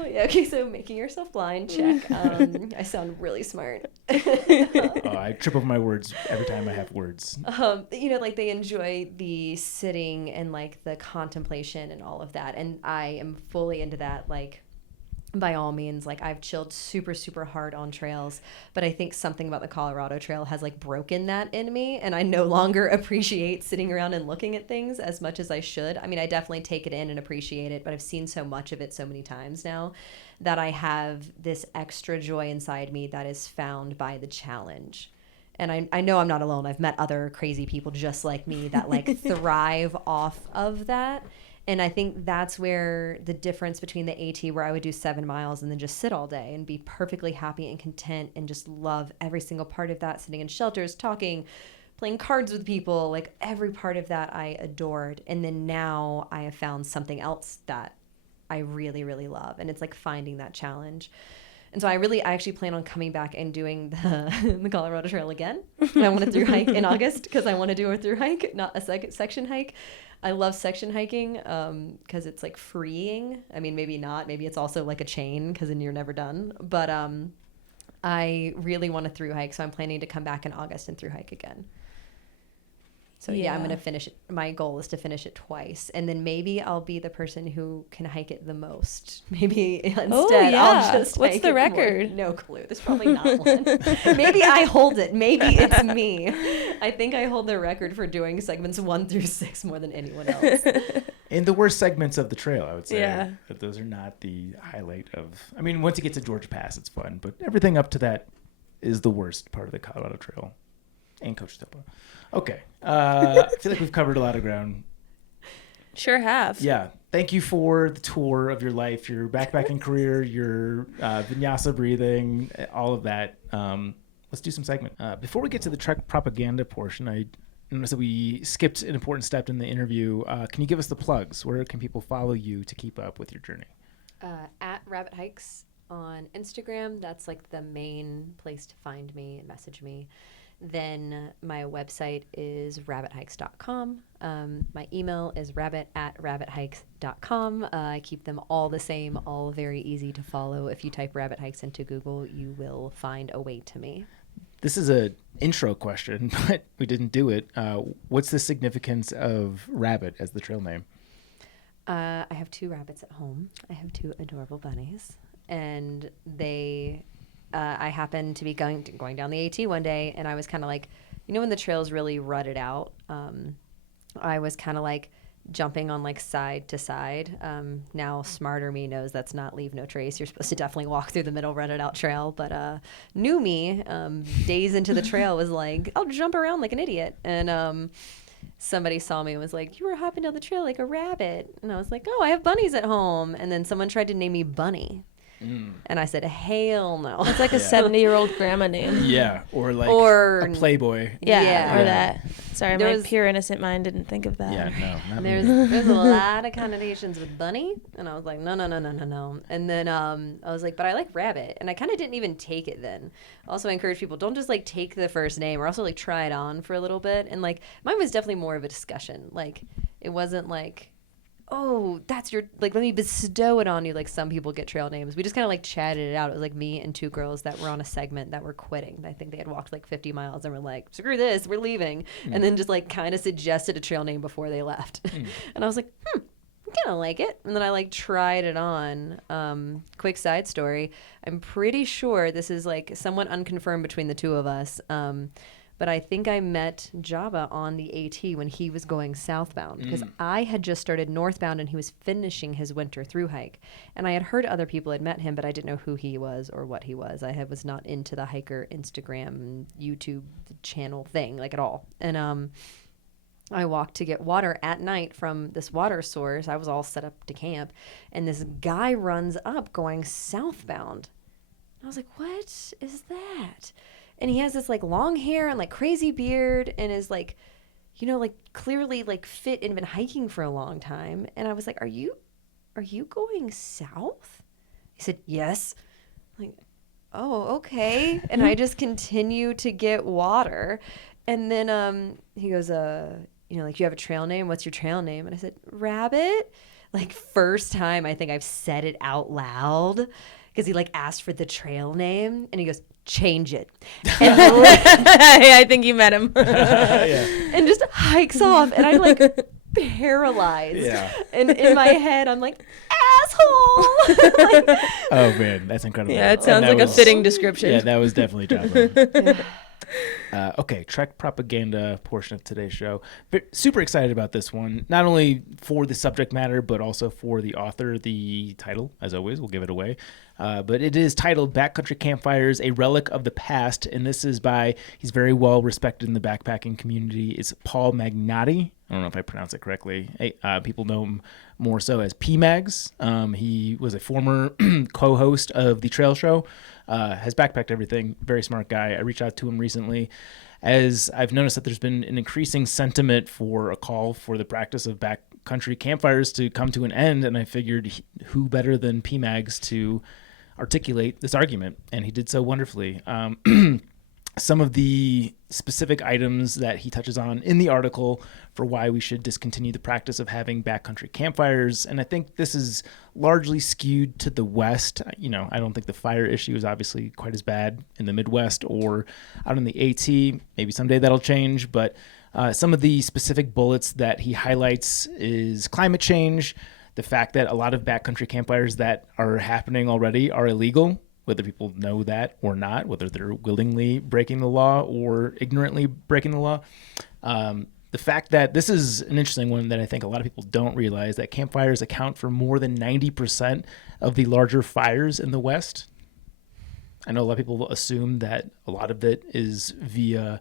Yeah, okay, so making yourself blind, check. I sound really smart. I trip over my words every time I have words. Like they enjoy the sitting and like the contemplation and all of that. And I am fully into that, like, by all means. Like I've chilled super, super hard on trails, but I think something about the Colorado Trail has like broken that in me, and I no longer appreciate sitting around and looking at things as much as I should. I mean, I definitely take it in and appreciate it, but I've seen so much of it so many times now that I have this extra joy inside me that is found by the challenge. And I know I'm not alone. I've met other crazy people just like me that like thrive off of that. And I think that's where the difference between the AT, where I would do 7 miles and then just sit all day and be perfectly happy and content and just love every single part of that, sitting in shelters, talking, playing cards with people, like every part of that I adored. And then now I have found something else that I really, really love. And it's like finding that challenge. And so I actually plan on coming back and doing the Colorado Trail again. And I want to thru hike in August because I want to do a thru hike, not a section hike. I love section hiking because it's like freeing. I mean, maybe not. Maybe it's also like a chain because then you're never done. But I really want to thru hike. So I'm planning to come back in August and thru hike again. So yeah, I'm going to finish it. My goal is to finish it twice. And then maybe I'll be the person who can hike it the most. Maybe instead I'll just What's hike the it record? More. No clue. There's probably not one. Maybe I hold it. Maybe it's me. I think I hold the record for doing segments 1 through 6 more than anyone else. In the worst segments of the trail, I would say. Yeah. But those are not the highlight of... I mean, once you get to Georgia Pass, it's fun. But everything up to that is the worst part of the Colorado Trail. And Coach Topa. Okay. I feel like we've covered a lot of ground. Sure have. Yeah. Thank you for the tour of your life, your backpacking career, your vinyasa breathing, all of that. Let's do some segment. Before we get to the Trek propaganda portion, I noticed that we skipped an important step in the interview. Can you give us the plugs? Where can people follow you to keep up with your journey? At Rabbit Hikes on Instagram. That's like the main place to find me and message me. Then my website is rabbithikes.com. My email is rabbit@rabbithikes.com. I keep them all the same, all very easy to follow. If you type Rabbit Hikes into Google, you will find a way to me. This is an intro question, but we didn't do it. What's the significance of Rabbit as the trail name? I have 2 rabbits at home. I have 2 adorable bunnies, and they... I happened to be going down the AT one day, and I was kind of like, you know, when the trail's really rutted out, I was kind of like jumping on like side to side. Now smarter me knows that's not leave no trace. You're supposed to definitely walk through the middle rutted out trail, but new me, days into the trail, was like, I'll jump around like an idiot. And somebody saw me and was like, you were hopping down the trail like a rabbit. And I was like, oh, I have bunnies at home. And then someone tried to name me Bunny. And I said, hell no. It's like a 70-year-old grandma name. Yeah, or like a Playboy. Yeah, or that. Sorry, There my was- pure innocent mind didn't think of that. Yeah, no, not me. There's a lot of connotations with bunny, and I was like, no. And then I was like, but I like rabbit, and I kind of didn't even take it then. Also, I encourage people, don't just like take the first name, or also like try it on for a little bit. And like mine was definitely more of a discussion. Like it wasn't like, oh, that's your, like, let me bestow it on you. Like some people get trail names. We just kind of like chatted it out. It was like me and 2 girls that were on a segment that were quitting. I think they had walked like 50 miles and were like, screw this, we're leaving. And then just like kind of suggested a trail name before they left. And I was like, I kind of like it. And then I like tried it on. Quick side story. I'm pretty sure this is like somewhat unconfirmed between the 2 of us. But I think I met Jabba on the AT when he was going southbound, because I had just started northbound and he was finishing his winter thru hike. And I had heard other people had met him, but I didn't know who he was or what he was. Was not into the hiker Instagram, YouTube channel thing, like at all. And I walked to get water at night from this water source. I was all set up to camp. And this guy runs up going southbound. I was like, what is that? And he has this like long hair and like crazy beard and is like, you know, like clearly like fit and been hiking for a long time. And I was like, are you going south? He said, yes. I'm like, oh, okay. And I just continue to get water. And then he goes, you know, like, you have a trail name? What's your trail name? And I said, Rabbit. Like first time I think I've said it out loud, because he like asked for the trail name and he goes, change it. And I think you met him. and just hikes off, and I'm like paralyzed. Yeah. And in my head I'm like, asshole. Like, Oh man, that's incredible. Yeah, it And sounds that like a was- fitting description. Yeah, that was definitely Jabba. yeah. Okay, Trek propaganda portion of today's show. Super excited about this one, not only for the subject matter, but also for the author. The title, as always, we'll give it away. But it is titled Backcountry Campfires, A Relic of the Past. And this is by, he's very well respected in the backpacking community. It's Paul Magnotti. I don't know if I pronounce it correctly. People know him more so as P-Mags. He was a former co-host of the Trail Show, has backpacked everything. Very smart guy. I reached out to him recently, as I've noticed that there's been an increasing sentiment for a call for the practice of backcountry campfires to come to an end. And I figured who better than P-Mags to articulate this argument, and he did so wonderfully. Some of the specific items that he touches on in the article for why we should discontinue the practice of having backcountry campfires, and I think this is largely skewed to the West. You know, I don't think the fire issue is obviously quite as bad in the Midwest or out in the AT. Maybe someday that'll change, but some of the specific bullets that he highlights is climate change, the fact that a lot of backcountry campfires that are happening already are illegal, whether people know that or not, whether they're willingly breaking the law or ignorantly breaking the law. The fact that this is an interesting one that I think a lot of people don't realize, that campfires account for more than 90% of the larger fires in the West. I know a lot of people assume that a lot of it is via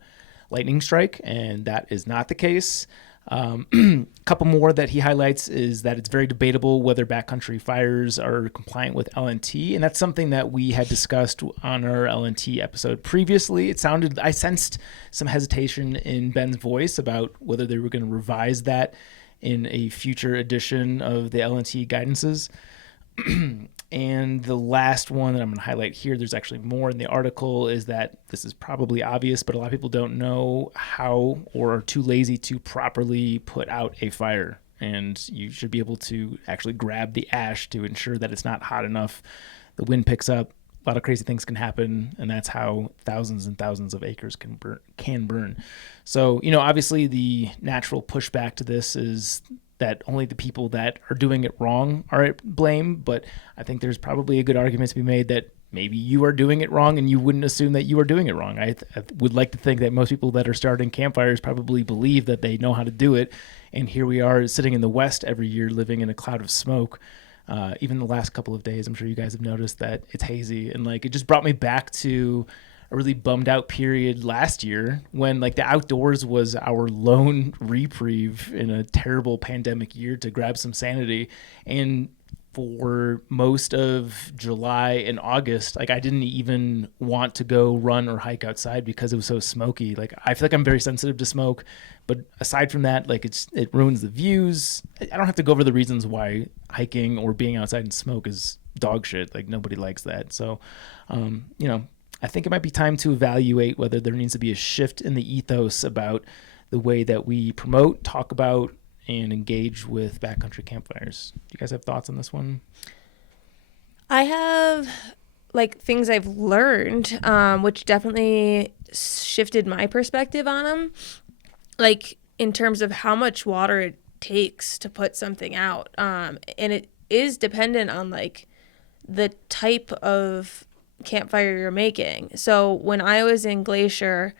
lightning strike, and that is not the case. A couple more that he highlights is that it's very debatable whether backcountry fires are compliant with LNT, and that's something that we had discussed on our LNT episode previously. I sensed some hesitation in Ben's voice about whether they were going to revise that in a future edition of the LNT guidances. And the last one that I'm going to highlight here, there's actually more in the article, is that this is probably obvious, but a lot of people don't know how or are too lazy to properly put out a fire. And you should be able to actually grab the ash to ensure that it's not hot enough. The wind picks up, a lot of crazy things can happen, and that's how thousands and thousands of acres can burn. So, obviously the natural pushback to this is that only the people that are doing it wrong are at blame, but I think there's probably a good argument to be made that maybe you are doing it wrong and you wouldn't assume that you are doing it wrong. I would like to think that most people that are starting campfires probably believe that they know how to do it, and here we are sitting in the West every year living in a cloud of smoke. Even the last couple of days, I'm sure you guys have noticed that it's hazy, and it just brought me back to a really bummed out period last year when the outdoors was our lone reprieve in a terrible pandemic year to grab some sanity. And for most of July and August, I didn't even want to go run or hike outside because it was so smoky. I feel like I'm very sensitive to smoke, but aside from that, it ruins the views. I don't have to go over the reasons why hiking or being outside in smoke is dog shit. Nobody likes that. So, I think it might be time to evaluate whether there needs to be a shift in the ethos about the way that we promote, talk about, and engage with backcountry campfires. Do you guys have thoughts on this one? I have things I've learned, which definitely shifted my perspective on them. In terms of how much water it takes to put something out. And it is dependent on the type of campfire you're making. So when I was in Glacier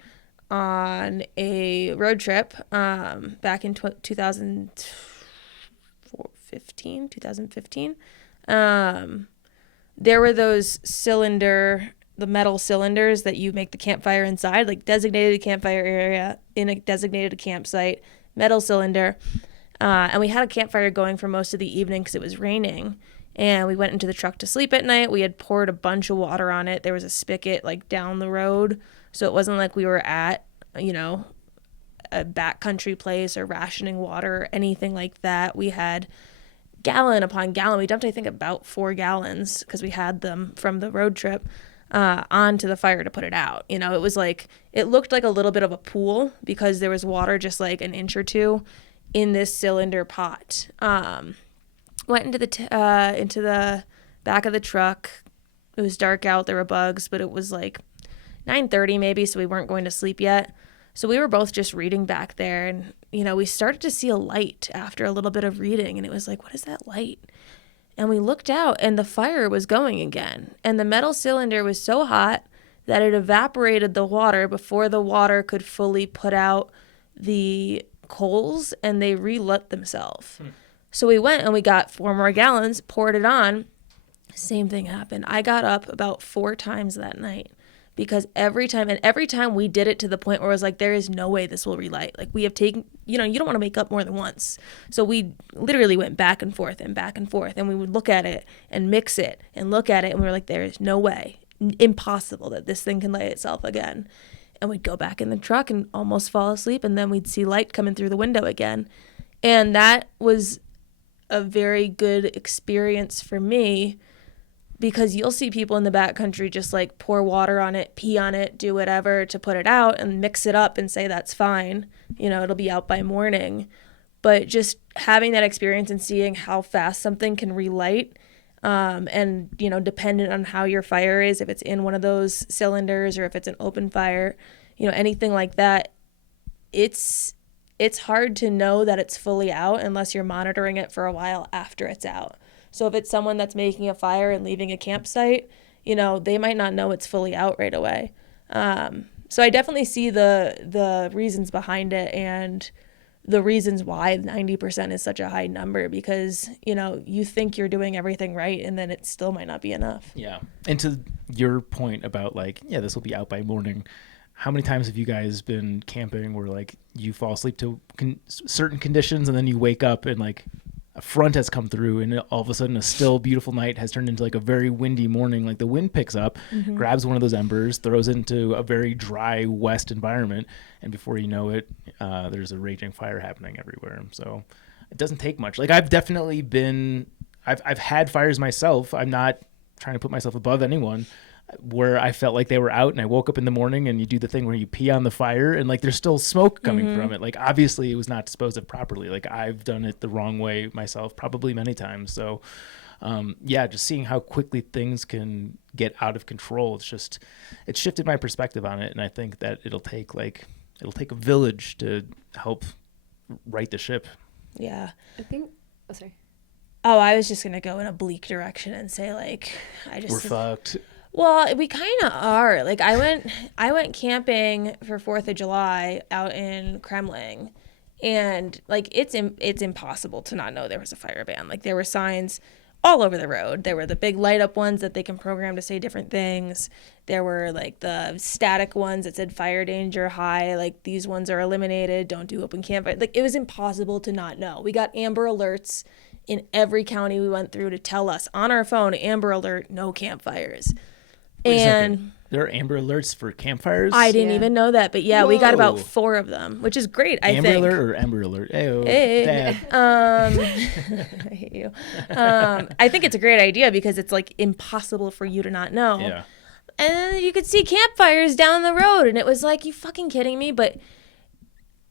on a road trip back in 2015, there were those the metal cylinders that you make the campfire inside, designated campfire area in a designated campsite, metal cylinder. And we had a campfire going for most of the evening because it was raining. And we went into the truck to sleep at night. We had poured a bunch of water on it. There was a spigot down the road. So it wasn't like we were at, a backcountry place or rationing water or anything like that. We had gallon upon gallon. We dumped, I think, about 4 gallons because we had them from the road trip onto the fire to put it out. It was it looked like a little bit of a pool because there was water just an inch or two in this cylinder pot. Went into the back of the truck. It was dark out. There were bugs, but it was 9:30 maybe, so we weren't going to sleep yet. So we were both just reading back there, and we started to see a light after a little bit of reading, and it was what is that light? And we looked out, and the fire was going again, and the metal cylinder was so hot that it evaporated the water before the water could fully put out the coals, and they relit themselves. So we went and we got 4 more gallons, poured it on. Same thing happened. I got up about 4 times that night because every time we did it to the point where it was there is no way this will relight. We have taken, you don't want to make up more than once. So we literally went back and forth, and we would look at it and mix it and look at it. And we were there is no way, impossible that this thing can light itself again. And we'd go back in the truck and almost fall asleep. And then we'd see light coming through the window again. And that was a very good experience for me because you'll see people in the backcountry just pour water on it, pee on it, do whatever to put it out and mix it up and say that's fine. It'll be out by morning. But just having that experience and seeing how fast something can relight and, dependent on how your fire is, if it's in one of those cylinders or if it's an open fire, anything like that, it's hard to know that it's fully out unless you're monitoring it for a while after it's out. So if it's someone that's making a fire and leaving a campsite, they might not know it's fully out right away. So I definitely see the reasons behind it and the reasons why 90% is such a high number because, you think you're doing everything right and then it still might not be enough. Yeah. And to your point about this will be out by morning. How many times have you guys been camping where you fall asleep to certain conditions and then you wake up and a front has come through and all of a sudden a still beautiful night has turned into a very windy morning. The wind picks up, grabs one of those embers, throws it into a very dry west environment. And before you know it, there's a raging fire happening everywhere. So it doesn't take much. I've definitely been I've had fires myself. I'm not trying to put myself above anyone, where I felt like they were out, and I woke up in the morning and you do the thing where you pee on the fire and like there's still smoke coming from it. Like obviously it was not disposed of properly. Like I've done it the wrong way myself, probably many times. So just seeing how quickly things can get out of control. It's shifted my perspective on it. And I think that it'll take a village to help right the ship. Yeah. I think, oh, sorry. Oh, I was just going to go in a bleak direction and say like, We're fucked. Well, we kind of are. Like I went camping for 4th of July out in Kremling, and like it's impossible to not know there was a fire ban. Like there were signs all over the road. There were the big light up ones that they can program to say different things. There were like the static ones that said fire danger high, like these ones are eliminated, don't do open campfire. Like it was impossible to not know. We got Amber Alerts in every county we went through to tell us on our phone, Amber Alert, no campfires. And there are Amber Alerts for campfires? I didn't even know that, but yeah, Whoa. we got about 4 of them, which is great. I think. Amber Alert or Amber Alert? Ayo, Hey. Dad. I hate you. I think it's a great idea because it's like impossible for you to not know. Yeah. And then you could see campfires down the road, and it was like, you fucking kidding me? But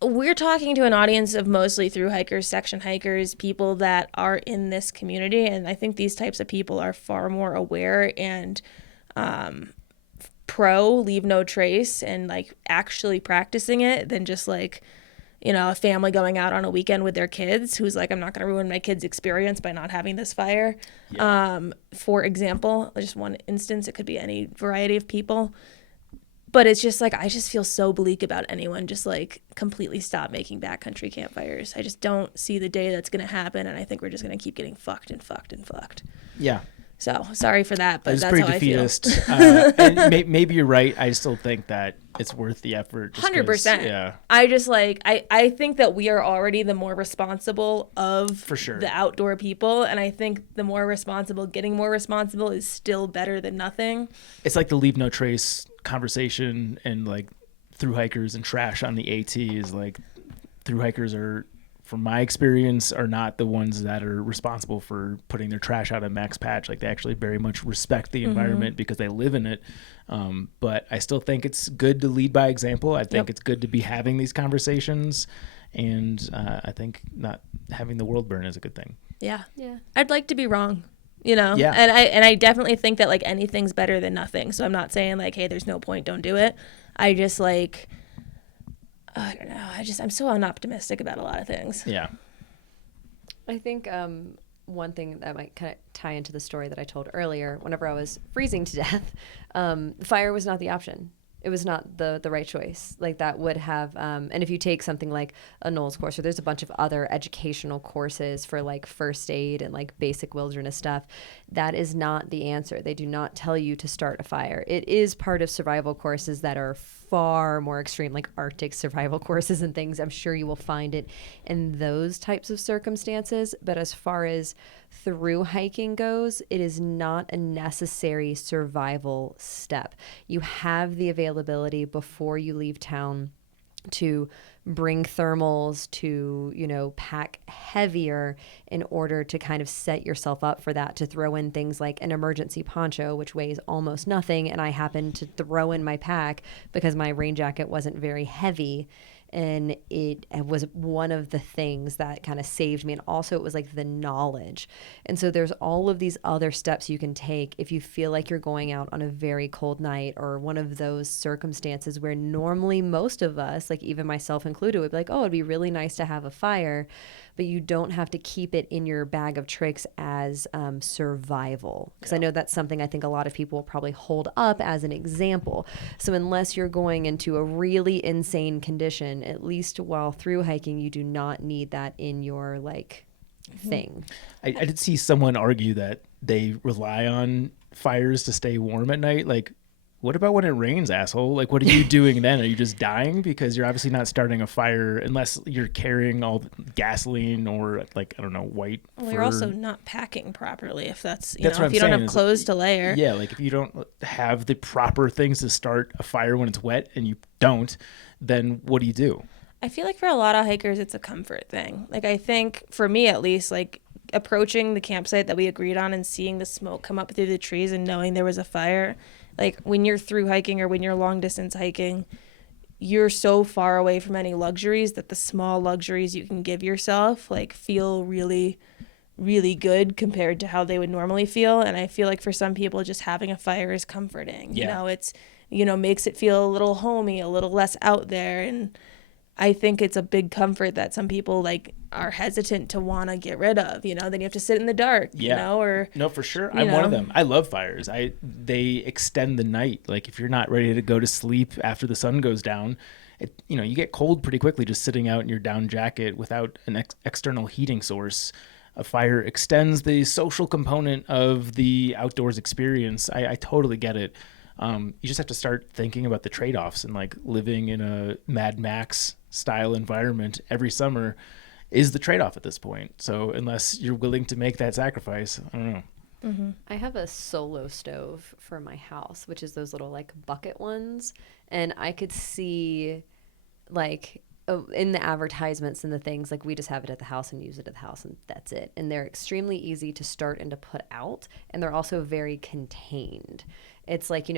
we're talking to an audience of mostly thru hikers, section hikers, people that are in this community, and I think these types of people are far more aware and pro leave no trace and like actually practicing it than just like, you know, a family going out on a weekend with their kids who's like, I'm not going to ruin my kid's experience by not having this fire. Yeah. For example, just one instance, it could be any variety of people. But it's just like, I just feel so bleak about anyone just like completely stop making backcountry campfires. I just don't see the day that's going to happen. And I think we're just going to keep getting fucked and fucked and fucked. Yeah. So sorry for that, but that's pretty how defeatist. I feel. And maybe you're right. I still think that it's worth the effort. 100%. Yeah. I just like, I think that we are already the more responsible of For sure. the outdoor people. And I think the more responsible, getting more responsible is still better than nothing. It's like the leave no trace conversation and like thru hikers and trash on the AT is like thru hikers are, from my experience, are not the ones that are responsible for putting their trash out at max patch. Like they actually very much respect the environment because they live in it. But I still think it's good to lead by example. I think it's good to be having these conversations. And I think not having the world burn is a good thing. Yeah. I'd like to be wrong, you know? Yeah. And I definitely think that like anything's better than nothing. So I'm not saying like, hey, there's no point, don't do it. I just like, I don't know. I'm so unoptimistic about a lot of things. Yeah. I think one thing that might kind of tie into the story that I told earlier, whenever I was freezing to death, fire was not the option. It was not the right choice. Like that would have, and if you take something like a Knowles course, or there's a bunch of other educational courses for like first aid and like basic wilderness stuff, that is not the answer. They do not tell you to start a fire. It is part of survival courses that are far more extreme, like Arctic survival courses and things. I'm sure you will find it in those types of circumstances. But as far as thru hiking goes, it is not a necessary survival step. You have the availability before you leave town to bring thermals, to, you know, pack heavier in order to kind of set yourself up for that, to throw in things like an emergency poncho, which weighs almost nothing. And I happened to throw in my pack because my rain jacket wasn't very heavy. And it was one of the things that kind of saved me. And also it was like the knowledge. And so there's all of these other steps you can take if you feel like you're going out on a very cold night or one of those circumstances where normally most of us, like even myself included, would be like, oh, it'd be really nice to have a fire. But you don't have to keep it in your bag of tricks as survival. Because I know that's something I think a lot of people will probably hold up as an example. So unless you're going into a really insane condition, at least while thru hiking, you do not need that in your like thing. I did see someone argue that they rely on fires to stay warm at night. Like, what about when it rains, asshole? Like, what are you doing then? Are you just dying? Because you're obviously not starting a fire unless you're carrying all the gasoline or, like, I don't know, white. Well, you're also not packing properly if that's what if I'm you don't saying have clothes to layer. Yeah, like if you don't have the proper things to start a fire when it's wet and you don't, then what do you do? I feel like for a lot of hikers, it's a comfort thing. Like, I think for me at least, like approaching the campsite that we agreed on and seeing the smoke come up through the trees and knowing there was a fire, like when you're through hiking or when you're long distance hiking, you're so far away from any luxuries that the small luxuries you can give yourself like feel really, really good compared to how they would normally feel. And I feel like for some people, just having a fire is comforting. Yeah. You know, it's, you know, makes it feel a little homey, a little less out there. And I think it's a big comfort that some people like are hesitant to want to get rid of, you know, then you have to sit in the dark, you know, or no, for sure. I'm one of them. I love fires. They extend the night. Like if you're not ready to go to sleep after the sun goes down, you get cold pretty quickly just sitting out in your down jacket without an external heating source. A fire extends the social component of the outdoors experience. I totally get it. You just have to start thinking about the trade-offs, and like living in a Mad Max style environment every summer is the trade-off at this point. So unless you're willing to make that sacrifice, I don't know. Mm-hmm. I have a solo stove for my house, which is those little like bucket ones. And I could see like in the advertisements and the things, like we just have it at the house and use it at the house and that's it. And they're extremely easy to start and to put out. And they're also very contained. It's like,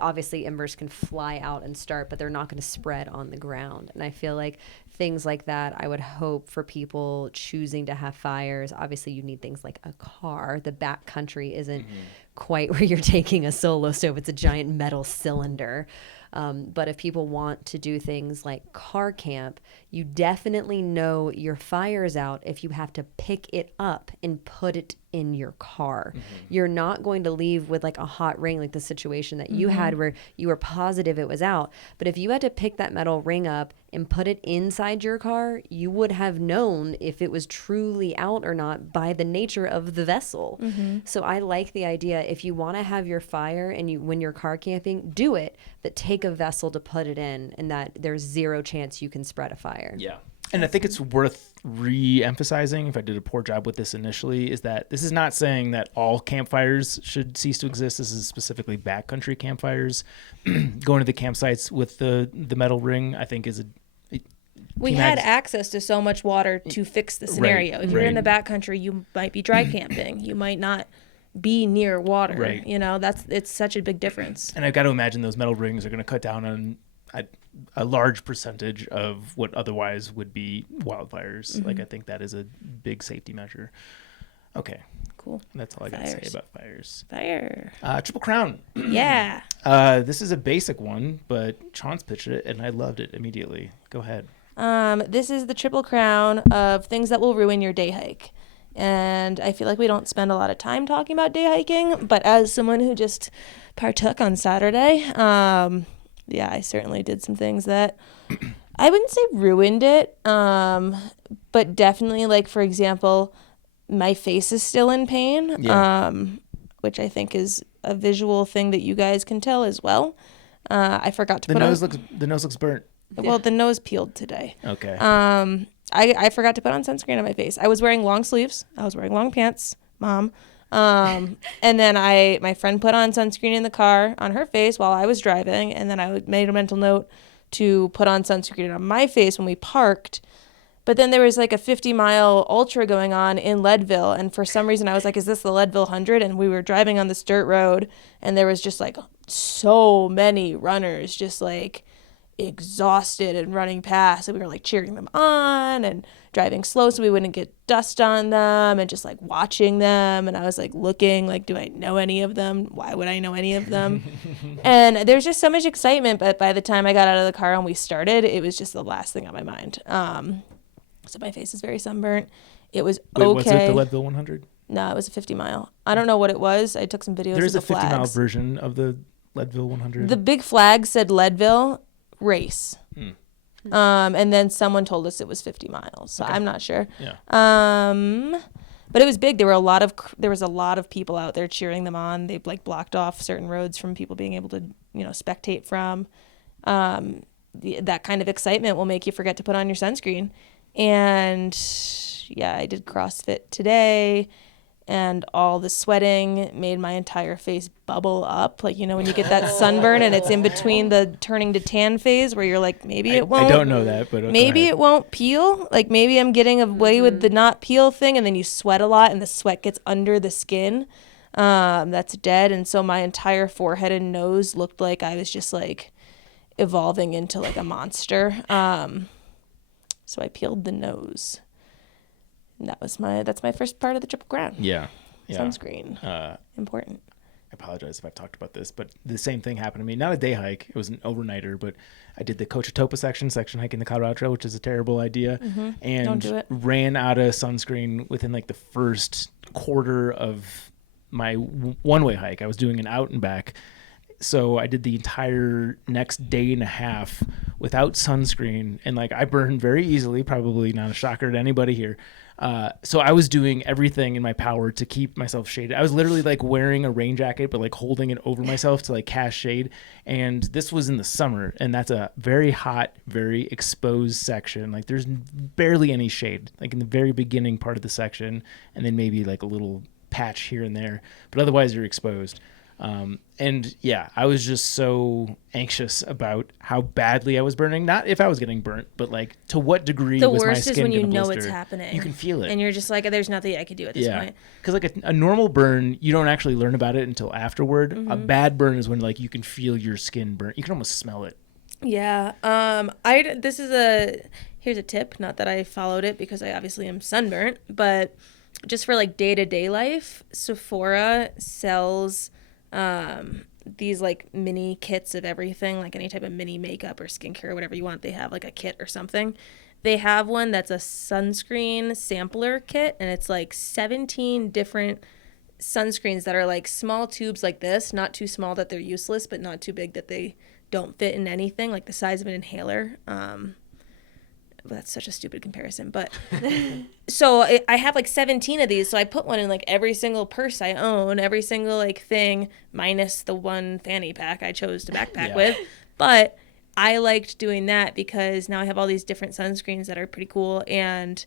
obviously embers can fly out and start, but they're not going to spread on the ground. And I feel like things like that, I would hope for people choosing to have fires. Obviously you need things like a car. The backcountry isn't quite where you're taking a solo stove. It's a giant metal cylinder. But if people want to do things like car camp, you definitely know your fire's out if you have to pick it up and put it in your car. You're not going to leave with like a hot ring, like the situation that you had where you were positive it was out. But if you had to pick that metal ring up and put it inside your car, you would have known if it was truly out or not by the nature of the vessel. So I like the idea, if you want to have your fire and when you're car camping, do it, but take a vessel to put it in, and that there's zero chance you can spread a fire. Yeah. And I think it's worth re-emphasizing, if I did a poor job with this initially, is that this is not saying that all campfires should cease to exist. This is specifically backcountry campfires. Going to the campsites with the metal ring, I think is we had access to so much water to fix the scenario. If you're in the backcountry, you might be dry camping. You might not be near water. Right. It's such a big difference. And I've got to imagine those metal rings are going to cut down on a large percentage of what otherwise would be wildfires. Like I think that is a big safety measure. Okay. Cool. That's all I got to say about fires. Fire. Triple Crown. Yeah. This is a basic one, but Chance pitched it and I loved it immediately. Go ahead. This is the Triple Crown of things that will ruin your day hike. And I feel like we don't spend a lot of time talking about day hiking, but as someone who just partook on Saturday, I certainly did some things that I wouldn't say ruined it, but definitely, like, for example, my face is still in pain, which I think is a visual thing that you guys can tell as well. I forgot to the nose looks burnt. Well, the nose peeled today. Okay. I forgot to put on sunscreen on my face. I was wearing long sleeves. I was wearing long pants, Mom. And then my friend put on sunscreen in the car on her face while I was driving. And then I made a mental note to put on sunscreen on my face when we parked. But then there was like a 50-mile ultra going on in Leadville. And for some reason I was like, is this the Leadville 100? And we were driving on this dirt road and there was just like so many runners just like exhausted and running past, and we were like cheering them on and driving slow so we wouldn't get dust on them and just like watching them. And I was like looking like, do I know any of them? Why would I know any of them? And there's just so much excitement, but by the time I got out of the car and we started, it was just the last thing on my mind. So my face is very sunburnt. It was okay. Was it the Leadville 100? No, it was a 50-mile. I don't know what it was. I took some videos. There's of the a 50-mile flags. version of the Leadville 100. The big flag said Leadville race. And then someone told us it was 50 miles. So I'm not sure. Yeah. But it was big. There was a lot of people out there cheering them on. They like blocked off certain roads from people being able to, spectate from. That kind of excitement will make you forget to put on your sunscreen. And yeah, I did CrossFit today. and all the sweating made my entire face bubble up. Like, you know, when you get that sunburn and it's in between the turning to tan phase where you're like, maybe it won't. I don't know that, but maybe it won't peel. Like, maybe I'm getting away with the not peel thing, and then you sweat a lot and the sweat gets under the skin. That's dead. And so my entire forehead and nose looked like I was just like evolving into like a monster. So I peeled the nose. And that's my first part of the Triple Crown. Yeah. Sunscreen. Important. I apologize if I've talked about this, but the same thing happened to me. Not a day hike. It was an overnighter, but I did the Cochetopa section hiking the Colorado Trail, which is a terrible idea. And Don't do it. ran out of sunscreen within like the first quarter of my one-way hike. I was doing an out and back. So I did the entire next day and a half without sunscreen. And like I burned very easily, probably not a shocker to anybody here. So I was doing everything in my power to keep myself shaded. I was literally like wearing a rain jacket, but like holding it over myself to like cast shade. And this was in the summer, and that's a very hot, very exposed section. Like there's barely any shade, like in the very beginning part of the section, and then maybe like a little patch here and there, but otherwise you're exposed. And yeah, I was just so anxious about how badly I was burning. Not if I was getting burnt, but like to what degree was my skin The worst is when you gonna know blister. it's happening. You can feel it. And you're just like, there's nothing I could do at this point. Because like a normal burn, you don't actually learn about it until afterward. A bad burn is when like you can feel your skin burn. You can almost smell it. Yeah. Here's a tip. Not that I followed it because I obviously am sunburnt, but just for like day-to-day life, Sephora sells these like mini kits of everything, like any type of mini makeup or skincare or whatever you want. They have like a kit or something. They have one that's a sunscreen sampler kit, and it's like 17 different sunscreens that are like small tubes like this, not too small that they're useless, but not too big that they don't fit in anything, like the size of an inhaler. That's such a stupid comparison, but so I have like 17 of these, so I put one in like every single purse I own, every single like thing, minus the one fanny pack I chose to backpack with. But I liked doing that because now I have all these different sunscreens that are pretty cool, and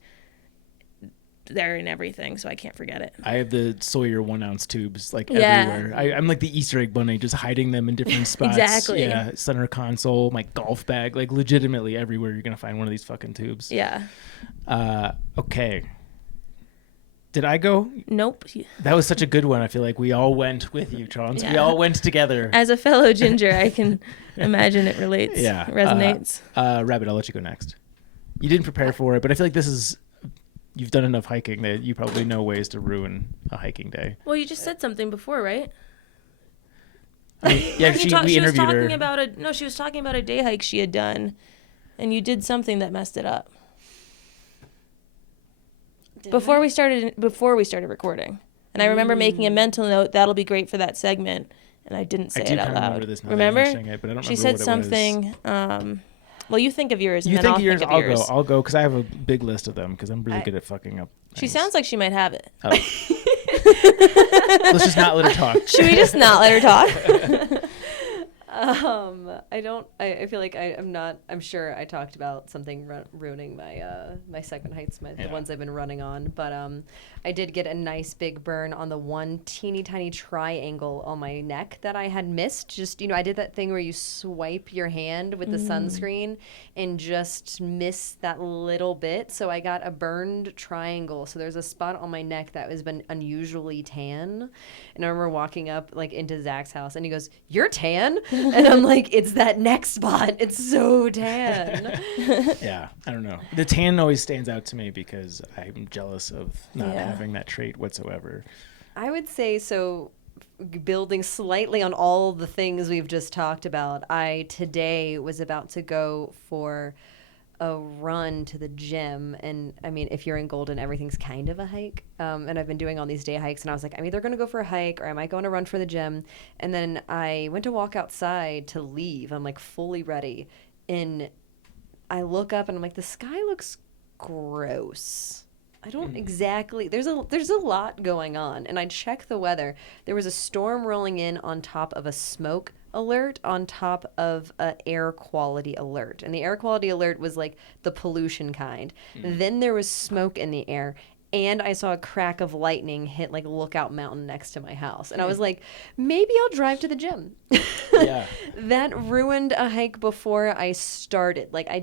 they're in everything, so I can't forget it. I have the Sawyer 1 ounce tubes like everywhere. I'm like the Easter egg bunny, just hiding them in different spots. Exactly. Yeah, center console, my golf bag, like legitimately everywhere you're gonna find one of these fucking tubes. Yeah. Okay. Did I go? Nope. That was such a good one. I feel like we all went with you, Chance. Yeah. We all went together. As a fellow ginger, I can imagine it relates. Yeah. Resonates. Rabbit, I'll let you go next. You didn't prepare for it, but I feel like you've done enough hiking that you probably know ways to ruin a hiking day. Well, you just said something before, right? I mean, yeah, we interviewed her. She was talking about a day hike she had done, and you did something that messed it up. Before we started recording. And I remember making a mental note, that'll be great for that segment, and I didn't say it out loud. Remember this now remember? That you're saying it, but I don't she remember said what it something. Well, you think of yours, and you then think I'll of yours, think of yours. I'll go because I have a big list of them because I'm really good at fucking up. She sounds like she might have it. Oh. Let's just not let her talk. Should we just not let her talk? I feel like I'm sure I talked about something ruining my second hikes, the ones I've been running on, but I did get a nice big burn on the one teeny tiny triangle on my neck that I had missed. Just, I did that thing where you swipe your hand with the sunscreen and just miss that little bit. So I got a burned triangle. So there's a spot on my neck that has been unusually tan. And I remember walking up like into Zach's house and he goes, "You're tan?" And I'm like, "It's that neck spot. It's so tan." Yeah, I don't know. The tan always stands out to me because I'm jealous of not having that trait whatsoever. I would say so. Building slightly on all the things we've just talked about, I today was about to go for a run to the gym. And I mean, if you're in Golden, everything's kind of a hike. And I've been doing all these day hikes, and I was like, I'm either going to go for a hike or I might go on a run for the gym. And then I went to walk outside to leave. I'm like fully ready. And I look up and I'm like, the sky looks gross. I don't exactly. There's a lot going on, and I checked the weather. There was a storm rolling in on top of a smoke alert, on top of an air quality alert, and the air quality alert was like the pollution kind. Then there was smoke in the air, and I saw a crack of lightning hit like Lookout Mountain next to my house. And I was like, maybe I'll drive to the gym. Yeah. That ruined a hike before I started. Like I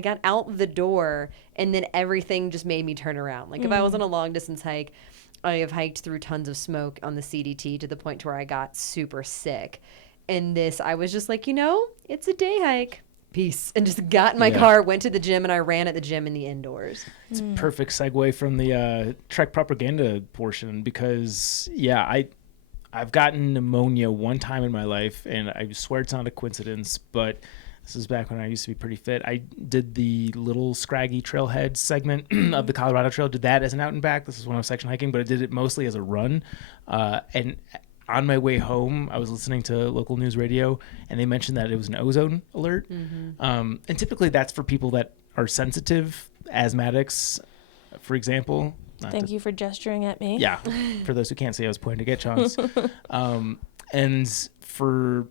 got out the door and then everything just made me turn around. Like if I was on a long distance hike, I have hiked through tons of smoke on the CDT to the point to where I got super sick. And this, I was just like, it's a day hike. Peace. And just got in my car, went to the gym, and I ran at the gym in the indoors. It's a perfect segue from the Trek propaganda portion because, I've gotten pneumonia one time in my life, and I swear it's not a coincidence, but this is back when I used to be pretty fit. I did the Little Scraggy Trailhead segment of the Colorado Trail. Did that as an out and back. This is when I was section hiking, but I did it mostly as a run. And on my way home, I was listening to local news radio, and they mentioned that it was an ozone alert. And typically that's for people that are sensitive, asthmatics, for example. Thank you for gesturing at me. Yeah. For those who can't see, I was pointing at Chance. And for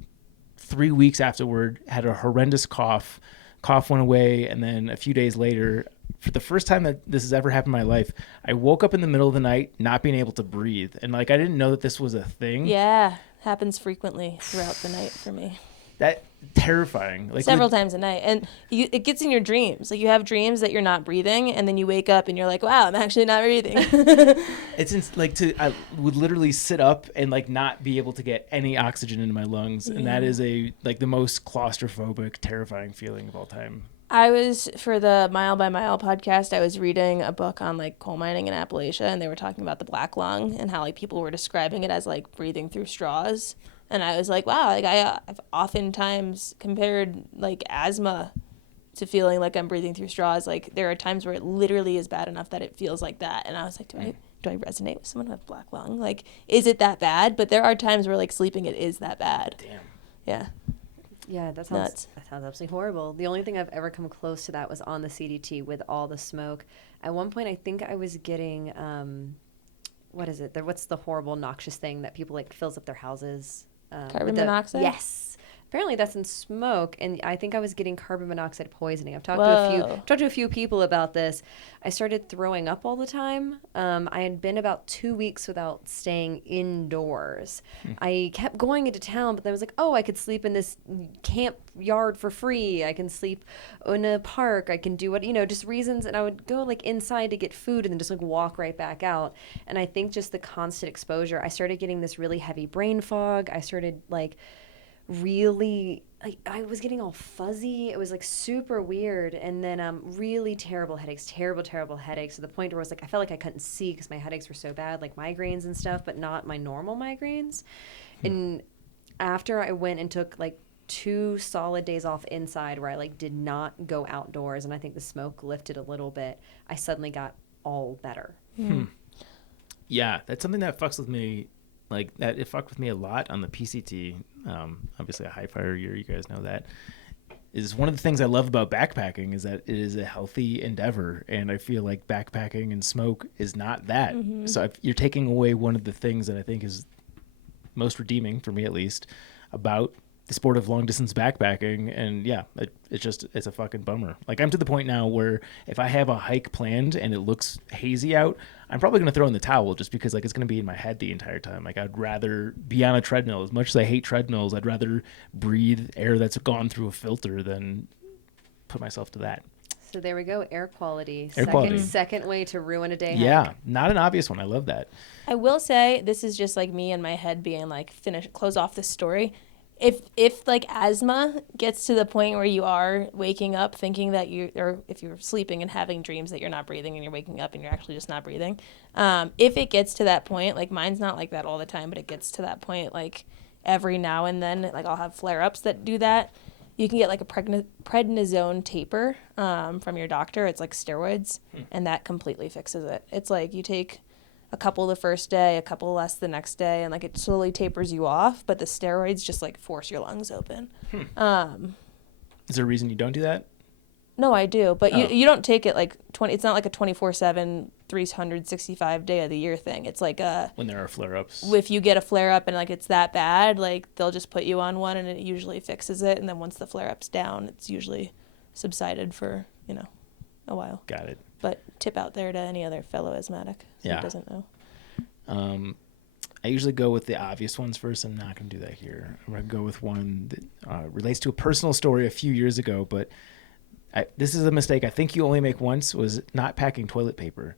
3 weeks afterward, had a horrendous cough. Cough went away, and then a few days later, for the first time that this has ever happened in my life, I woke up in the middle of the night not being able to breathe. And I didn't know that this was a thing. Yeah, happens frequently throughout the night for me. That terrifying. Several times a night. And it gets in your dreams. Like you have dreams that you're not breathing, and then you wake up and you're like, wow, I'm actually not breathing. I would literally sit up and not be able to get any oxygen into my lungs. And that is the most claustrophobic, terrifying feeling of all time. I was, for the Mile by Mile podcast, I was reading a book on coal mining in Appalachia, and they were talking about the black lung and how people were describing it as breathing through straws. And I was like, wow, I've oftentimes compared asthma to feeling like I'm breathing through straws. There are times where it literally is bad enough that it feels like that. And I was like, do I resonate with someone with black lung? Is it that bad? But there are times where sleeping it is that bad. Damn. Yeah. Yeah, that sounds absolutely horrible. The only thing I've ever come close to that was on the CDT with all the smoke. At one point, I think I was getting, what is it? What's the horrible, noxious thing that people fills up their houses? Carbon monoxide? Yes. Apparently that's in smoke, and I think I was getting carbon monoxide poisoning. I've talked to a few people about this. I started throwing up all the time. I had been about 2 weeks without staying indoors. I kept going into town, but then I was like, oh, I could sleep in this camp yard for free. I can sleep in a park. I can do just reasons. And I would go inside to get food and then just walk right back out. And I think just the constant exposure, I started getting this really heavy brain fog. I started really I was getting all fuzzy. It was super weird, and then really terrible headaches to the point where I felt like I couldn't see because my headaches were so bad, migraines and stuff, but not my normal migraines. And after I went and took 2 solid days off inside where I did not go outdoors, and I think the smoke lifted a little bit, I suddenly got all better. Yeah, that's something that fucks with me. That it fucked with me a lot on the PCT. Obviously a high fire year, you guys know that. Is one of the things I love about backpacking is that it is a healthy endeavor, and I feel like backpacking and smoke is not that. So if you're taking away one of the things that I think is most redeeming, for me at least, about the sport of long distance backpacking. And it's a fucking bummer. I'm to the point now where if I have a hike planned and it looks hazy out, I'm probably going to throw in the towel just because it's going to be in my head the entire time. I'd rather be on a treadmill. As much as I hate treadmills, I'd rather breathe air that's gone through a filter than put myself to that. So there we go. Air quality. Second way to ruin a day hike. Yeah. Not an obvious one. I love that. I will say this is just me in my head being close off this story. If asthma gets to the point where you are waking up thinking that or if you're sleeping and having dreams that you're not breathing and you're waking up and you're actually just not breathing, if it gets to that point, mine's not like that all the time, but it gets to that point every now and then, I'll have flare-ups that do that. You can get a prednisone taper from your doctor. It's steroids, and that completely fixes it. It's you take a couple the first day, a couple less the next day, and it slowly tapers you off, but the steroids just force your lungs open. Is there a reason you don't do that? No, I do, but you don't take it 20. It's not a 24/7, 365 day of the year thing. It's when there are flare-ups. If you get a flare-up and it's that bad, they'll just put you on one, and it usually fixes it. And then once the flare-up's down, it's usually subsided for a while. Got it. But tip out there to any other fellow asthmatic who doesn't know. I usually go with the obvious ones first. I'm not going to do that here. I'm going to go with one that relates to a personal story a few years ago, but this is a mistake I think you only make once, was not packing toilet paper.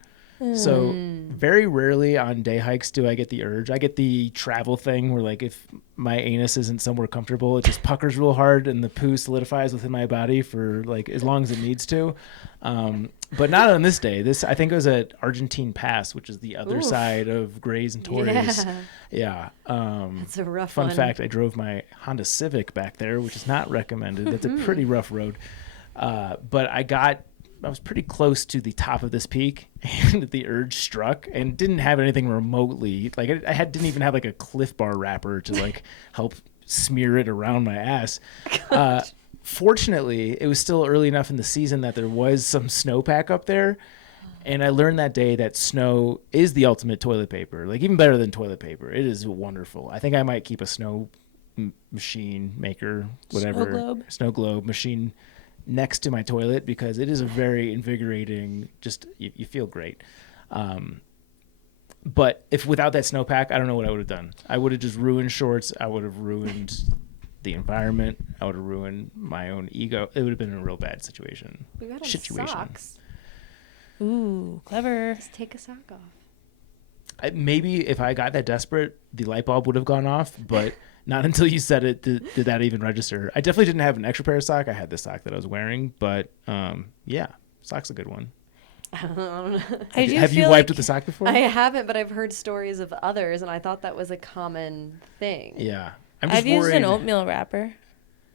So very rarely on day hikes do I get the urge. I get the travel thing where, like, if my anus isn't somewhere comfortable, it just puckers real hard and the poo solidifies within my body for like as long as it needs to. But not on this day. I think it was at Argentine Pass, which is the other side of Grays and Torreys. Yeah. That's a rough fun one. fact, I drove my Honda Civic back there, which is not recommended. That's a pretty rough road. But I was pretty close to the top of this peak, and the urge struck, and didn't have anything remotely, like I didn't even have like a Cliff Bar wrapper to like help smear it around my ass. Fortunately, it was still early enough in the season that there was some snowpack up there, and I learned that day that snow is the ultimate toilet paper, like even better than toilet paper. It is wonderful. I think I might keep a snow machine maker, whatever, snow globe machine next to my toilet, because it is a very invigorating, just you feel great. But if without that snowpack, I don't know what I would have done. I would have just ruined shorts. I would have ruined the environment. I would have ruined my own ego. It would have been a real bad situation. We got on socks. Ooh, clever. Just take a sock off. Maybe if I got that desperate, the light bulb would have gone off, but not until you said it did that even register. I definitely didn't have an extra pair of sock. I had the sock that I was wearing, but yeah, sock's a good one. I don't know. Have you wiped with the sock before? I haven't, but I've heard stories of others, and I thought that was a common thing. Yeah. I've used an oatmeal wrapper.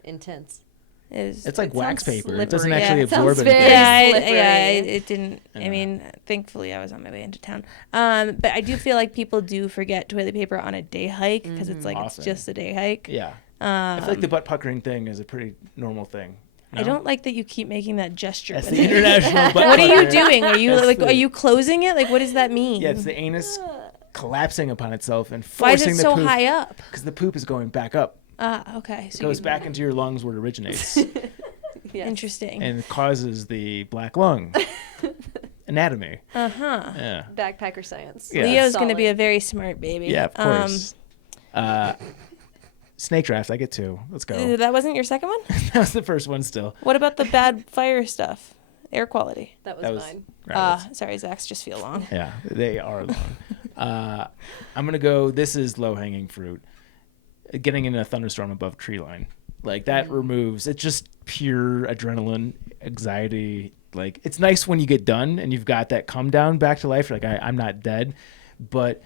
Intense. It's like wax paper. Slippery. It doesn't actually it absorb sounds anything. very It didn't. I mean, thankfully, I was on my way into town. But I do feel like people do forget toilet paper on a day hike, because it's like Often. it's just a day hike. Yeah. I feel like the butt puckering thing is a pretty normal thing. No? I don't like that you keep making that gesture. That's with the it. international butt What are you pucker. doing? Are you That's are you closing it? Like, what does that mean? Yeah, it's the anus collapsing upon itself and Why is forcing it the so poop. high up? Because the poop is going back up. Okay. It goes back into your lungs where it originates. Yes. Interesting. And causes the black lung. Anatomy. Yeah. Backpacker science. Yeah. Leo's going to be a very smart baby. Yeah, of course. Snake draft, I get two. Let's go. That wasn't your second one? That was the first one still. What about the bad fire stuff? Air quality. That was mine. Sorry, Zach's just feel long. Yeah, they are long. I'm going to go, this is low-hanging fruit. Getting in a thunderstorm above tree line. Like, that removes, it's just pure adrenaline, anxiety. Like, it's nice when you get done and you've got that come down back to life. Like, I'm not dead. But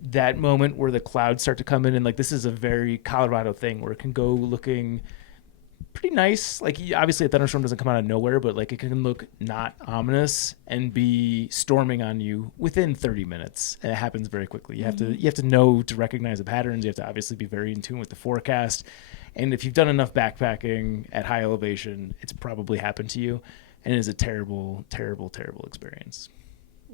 that moment where the clouds start to come in, and like, this is a very Colorado thing where it can go looking pretty nice. Like, obviously a thunderstorm doesn't come out of nowhere, but like, it can look not ominous and be storming on you within 30 minutes. And it happens very quickly. You have to know to recognize the patterns. You have to obviously be very in tune with the forecast. And if you've done enough backpacking at high elevation, it's probably happened to you. And it is a terrible, terrible, terrible experience.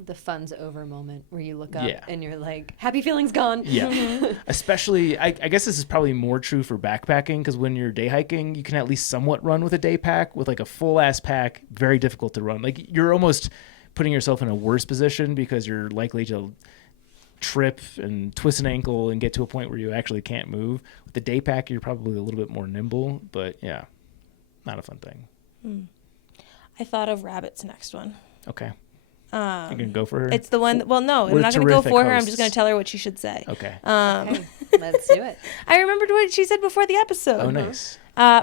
The fun's over moment where you look up and you're like, happy feelings gone. Yeah. Especially, I guess this is probably more true for backpacking, because when you're day hiking, you can at least somewhat run with a day pack. With like a full ass pack, very difficult to run. Like, you're almost putting yourself in a worse position because you're likely to trip and twist an ankle and get to a point where you actually can't move. With the day pack, you're probably a little bit more nimble, but yeah, not a fun thing. I thought of Rabbit's next one. Okay. You're going to go for her? It's the one. Well, no, We're I'm not going to go for her. I'm hosts. just going to tell her what she should say. Okay. Okay, let's do it. I remembered what she said before the episode. Oh, nice.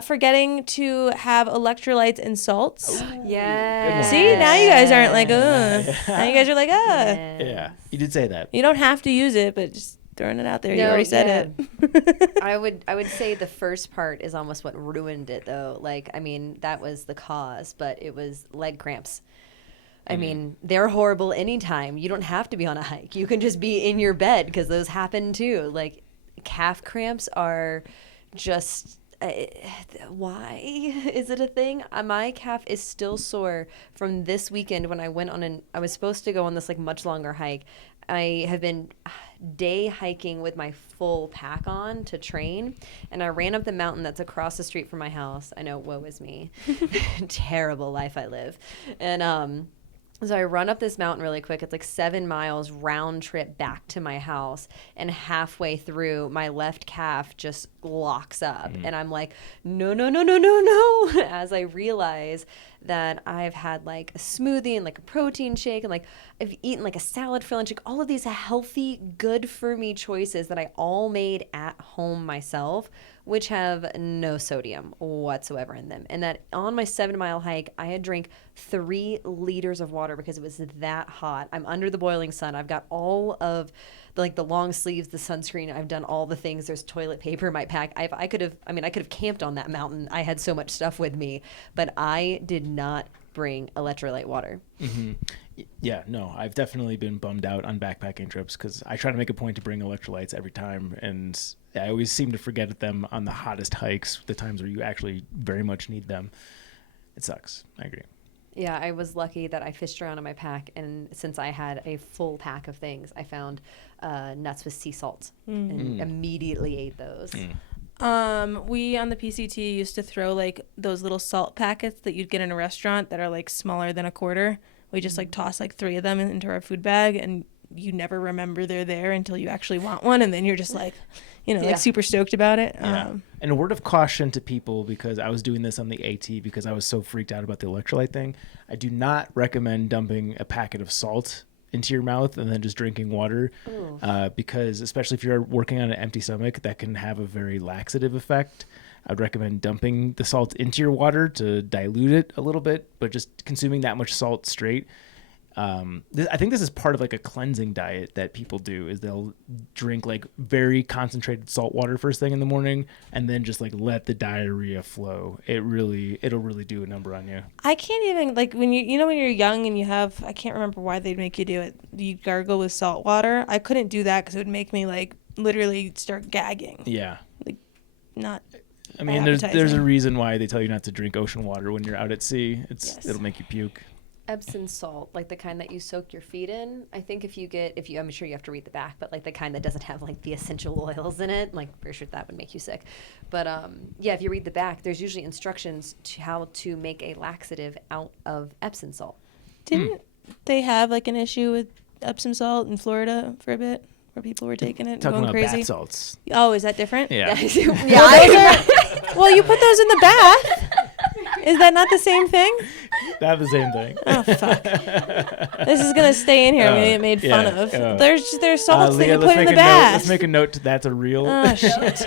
Forgetting to have electrolytes and salts. Yeah. See, now you guys aren't like, ugh. Now you guys are like, Yeah, you did say that. You don't have to use it, but just throwing it out there. You already said it. I would say the first part is almost what ruined it, though. Like, I mean, that was the cause, but it was leg cramps. I mean, they're horrible anytime. You don't have to be on a hike. You can just be in your bed, because those happen too. Like, calf cramps are just, why is it a thing? My calf is still sore from this weekend when I went on I was supposed to go on this like much longer hike. I have been day hiking with my full pack on to train, and I ran up the mountain that's across the street from my house. I know, woe is me. Terrible life I live. And So I run up this mountain really quick. It's like 7 miles round trip back to my house. And halfway through, my left calf just locks up. And I'm like, no, no, no, no, no, no. As I realize that I've had like a smoothie and like a protein shake and like I've eaten like a salad for lunch, like all of these healthy, good for me choices that I all made at home myself, which have no sodium whatsoever in them. And that on my 7-mile hike, I had drank 3 liters of water because it was that hot. I'm under the boiling sun. I've got all of the long sleeves, the sunscreen. I've done all the things. There's toilet paper in my pack. I could have camped on that mountain. I had so much stuff with me, but I did not bring electrolyte water. Mm-hmm. Yeah, no, I've definitely been bummed out on backpacking trips because I try to make a point to bring electrolytes every time, and I always seem to forget them on the hottest hikes, the times where you actually very much need them. It sucks. I agree. Yeah, I was lucky that I fished around in my pack, and since I had a full pack of things, I found nuts with sea salt and immediately ate those. We on the PCT used to throw like those little salt packets that you'd get in a restaurant that are like smaller than a quarter. We just like toss like 3 of them into our food bag, and you never remember they're there until you actually want one, and then you're just like, like super stoked about it. Yeah. And a word of caution to people, because I was doing this on the AT because I was so freaked out about the electrolyte thing. I do not recommend dumping a packet of salt into your mouth and then just drinking water, because especially if you're working on an empty stomach, that can have a very laxative effect. I'd recommend dumping the salt into your water to dilute it a little bit, but just consuming that much salt straight. I think this is part of like a cleansing diet that people do, is they'll drink like very concentrated salt water first thing in the morning and then just like let the diarrhea flow. It'll really do a number on you. I can't even, like, when when you're young and you have, I can't remember why they'd make you do it. You gargle with salt water. I couldn't do that because it would make me like literally start gagging. Yeah. Like, not. I mean, there's a reason why they tell you not to drink ocean water when you're out at sea. It'll make you puke. Epsom salt, like the kind that you soak your feet in. I think I'm sure you have to read the back, but like the kind that doesn't have like the essential oils in it, like pretty sure that would make you sick. But if you read the back, there's usually instructions to how to make a laxative out of Epsom salt. Didn't they have like an issue with Epsom salt in Florida for a bit, where people were taking it and Talking going about crazy? bath salts. Oh, is that different? Yeah. Well, you put those in the bath. Is that not the same thing? Not the same thing. Oh, fuck. This is going to stay in here. I'm going to get made fun of. There's salts that you put in the bath. Let's make a note that's a real. Oh, shit.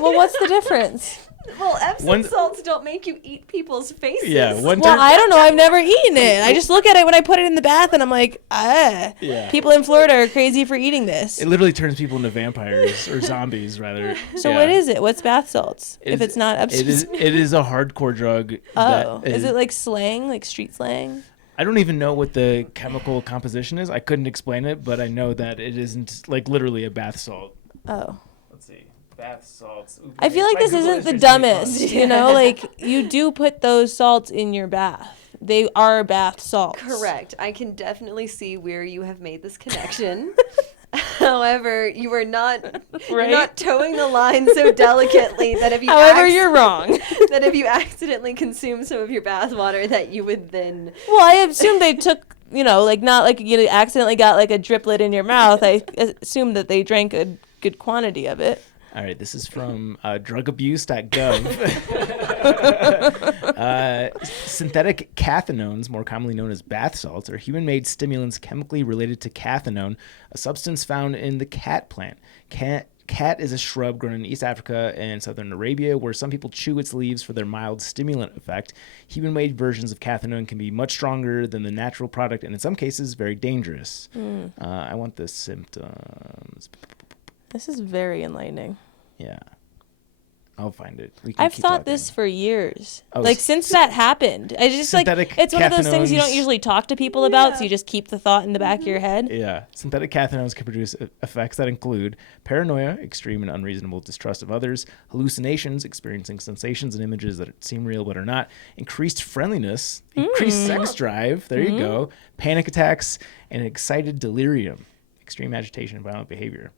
Well, what's the difference? Well, Epsom salts don't make you eat people's faces. Yeah. Well, I don't know. I've never eaten it. I just look at it when I put it in the bath, and I'm like, Yeah. People in Florida are crazy for eating this. It literally turns people into vampires, or zombies, rather. So what is it? What's bath salts? If it's not Epsom salt? It is a hardcore drug. Oh. Is it like slang, like street slang? I don't even know what the chemical composition is. I couldn't explain it, but I know that it isn't like literally a bath salt. Oh. Let's see. Bath salts. Ooh, I feel like this isn't the dumbest, like you do put those salts in your bath. They are bath salts. Correct. I can definitely see where you have made this connection. However, you are not you're not towing the line so delicately that if you you're wrong. That if you accidentally consume some of your bath water that you would then Well, I assume they took, like not like you accidentally got like a driplet in your mouth. I assume that they drank a good quantity of it. All right, this is from drugabuse.gov. Synthetic cathinones, more commonly known as bath salts, are human-made stimulants chemically related to cathinone, a substance found in the cat plant. Cat is a shrub grown in East Africa and southern Arabia, where some people chew its leaves for their mild stimulant effect. Human-made versions of cathinone can be much stronger than the natural product, and in some cases, very dangerous. I want the symptoms. This is very enlightening. Yeah. I'll find it. I've thought this for years. Since that happened. I just it's one of those things you don't usually talk to people about, so you just keep the thought in the back of your head. Yeah. Synthetic cathinones can produce effects that include paranoia, extreme and unreasonable distrust of others, hallucinations, experiencing sensations and images that seem real but are not, increased friendliness, increased sex drive, there you go, panic attacks, and excited delirium, extreme agitation and violent behavior.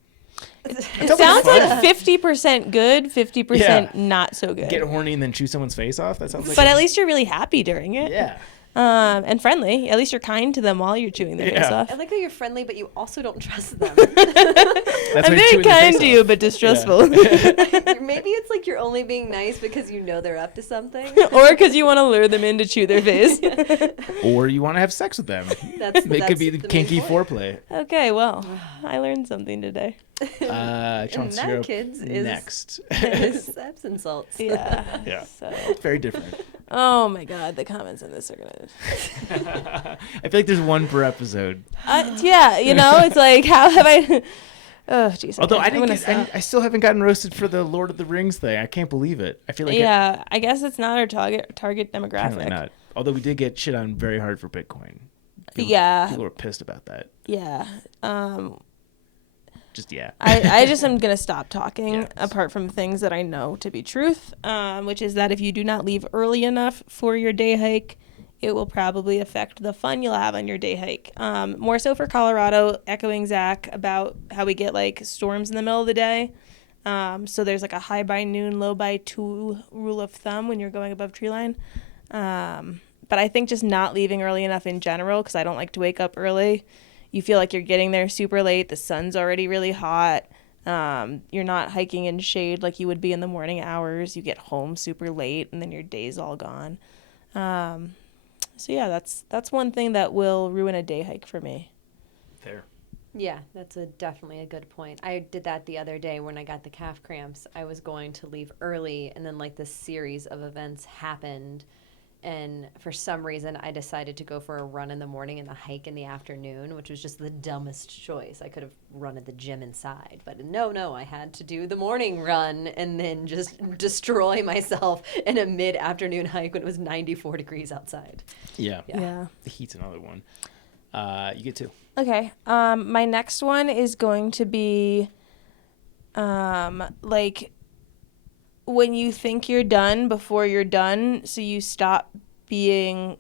It sounds like 50% good, 50% not so good. Get horny and then chew someone's face off? That sounds like But at least you're really happy during it. Yeah. And friendly. At least you're kind to them while you're chewing their face off. I like how you're friendly, but you also don't trust them. I'm very kind to you, but distrustful. Maybe it's like you're only being nice because you know they're up to something. Or because you want to lure them in to chew their face. Or you want to have sex with them. It could be the kinky foreplay. Okay, well, I learned something today. And that, kids, is next. is Epsom salts. Yeah. So. Very different. Oh my God, the comments in this are gonna. I feel like there's one per episode. Yeah, it's like, how have I? Oh, jeez. Although I still haven't gotten roasted for the Lord of the Rings thing. I can't believe it. I feel like I guess it's not our target demographic. Apparently not. Although we did get shit on very hard for Bitcoin. People were pissed about that. Yeah. I just am going to stop talking apart from things that I know to be truth, which is that if you do not leave early enough for your day hike, it will probably affect the fun you'll have on your day hike. More so for Colorado, echoing Zach about how we get like storms in the middle of the day. So there's like a high by noon, low by 2 rule of thumb when you're going above tree line. But I think just not leaving early enough in general, because I don't like to wake up early. You feel like you're getting there super late. The sun's already really hot. You're not hiking in shade like you would be in the morning hours. You get home super late, and then your day's all gone. So yeah, that's one thing that will ruin a day hike for me. Fair. Yeah, that's definitely a good point. I did that the other day when I got the calf cramps. I was going to leave early, and then like this series of events happened. And for some reason, I decided to go for a run in the morning and a hike in the afternoon, which was just the dumbest choice. I could have run at the gym inside. But no, I had to do the morning run and then just destroy myself in a mid-afternoon hike when it was 94 degrees outside. Yeah. The heat's another one. You get 2. Okay. My next one is going to be like when you think you're done before you're done, so you stop being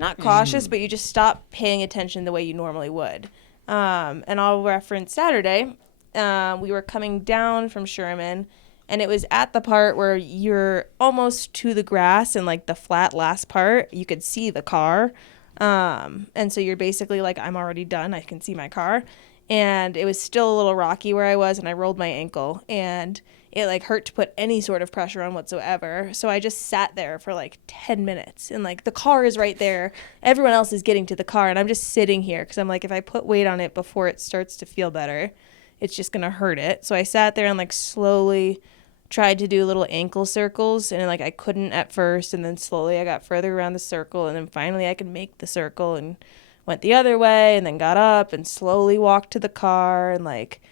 not cautious, but you just stop paying attention the way you normally would. And I'll reference Saturday. We were coming down from Sherman, and it was at the part where you're almost to the grass, and like the flat last part, you could see the car. And so you're basically like, I'm already done. I can see my car. And it was still a little rocky where I was, and I rolled my ankle, and it like hurt to put any sort of pressure on whatsoever. So I just sat there for like 10 minutes, and like the car is right there. Everyone else is getting to the car, and I'm just sitting here because I'm like, if I put weight on it before it starts to feel better, it's just going to hurt it. So I sat there and like slowly tried to do little ankle circles, and like I couldn't at first, and then slowly I got further around the circle, and then finally I could make the circle and went the other way, and then got up and slowly walked to the car, and like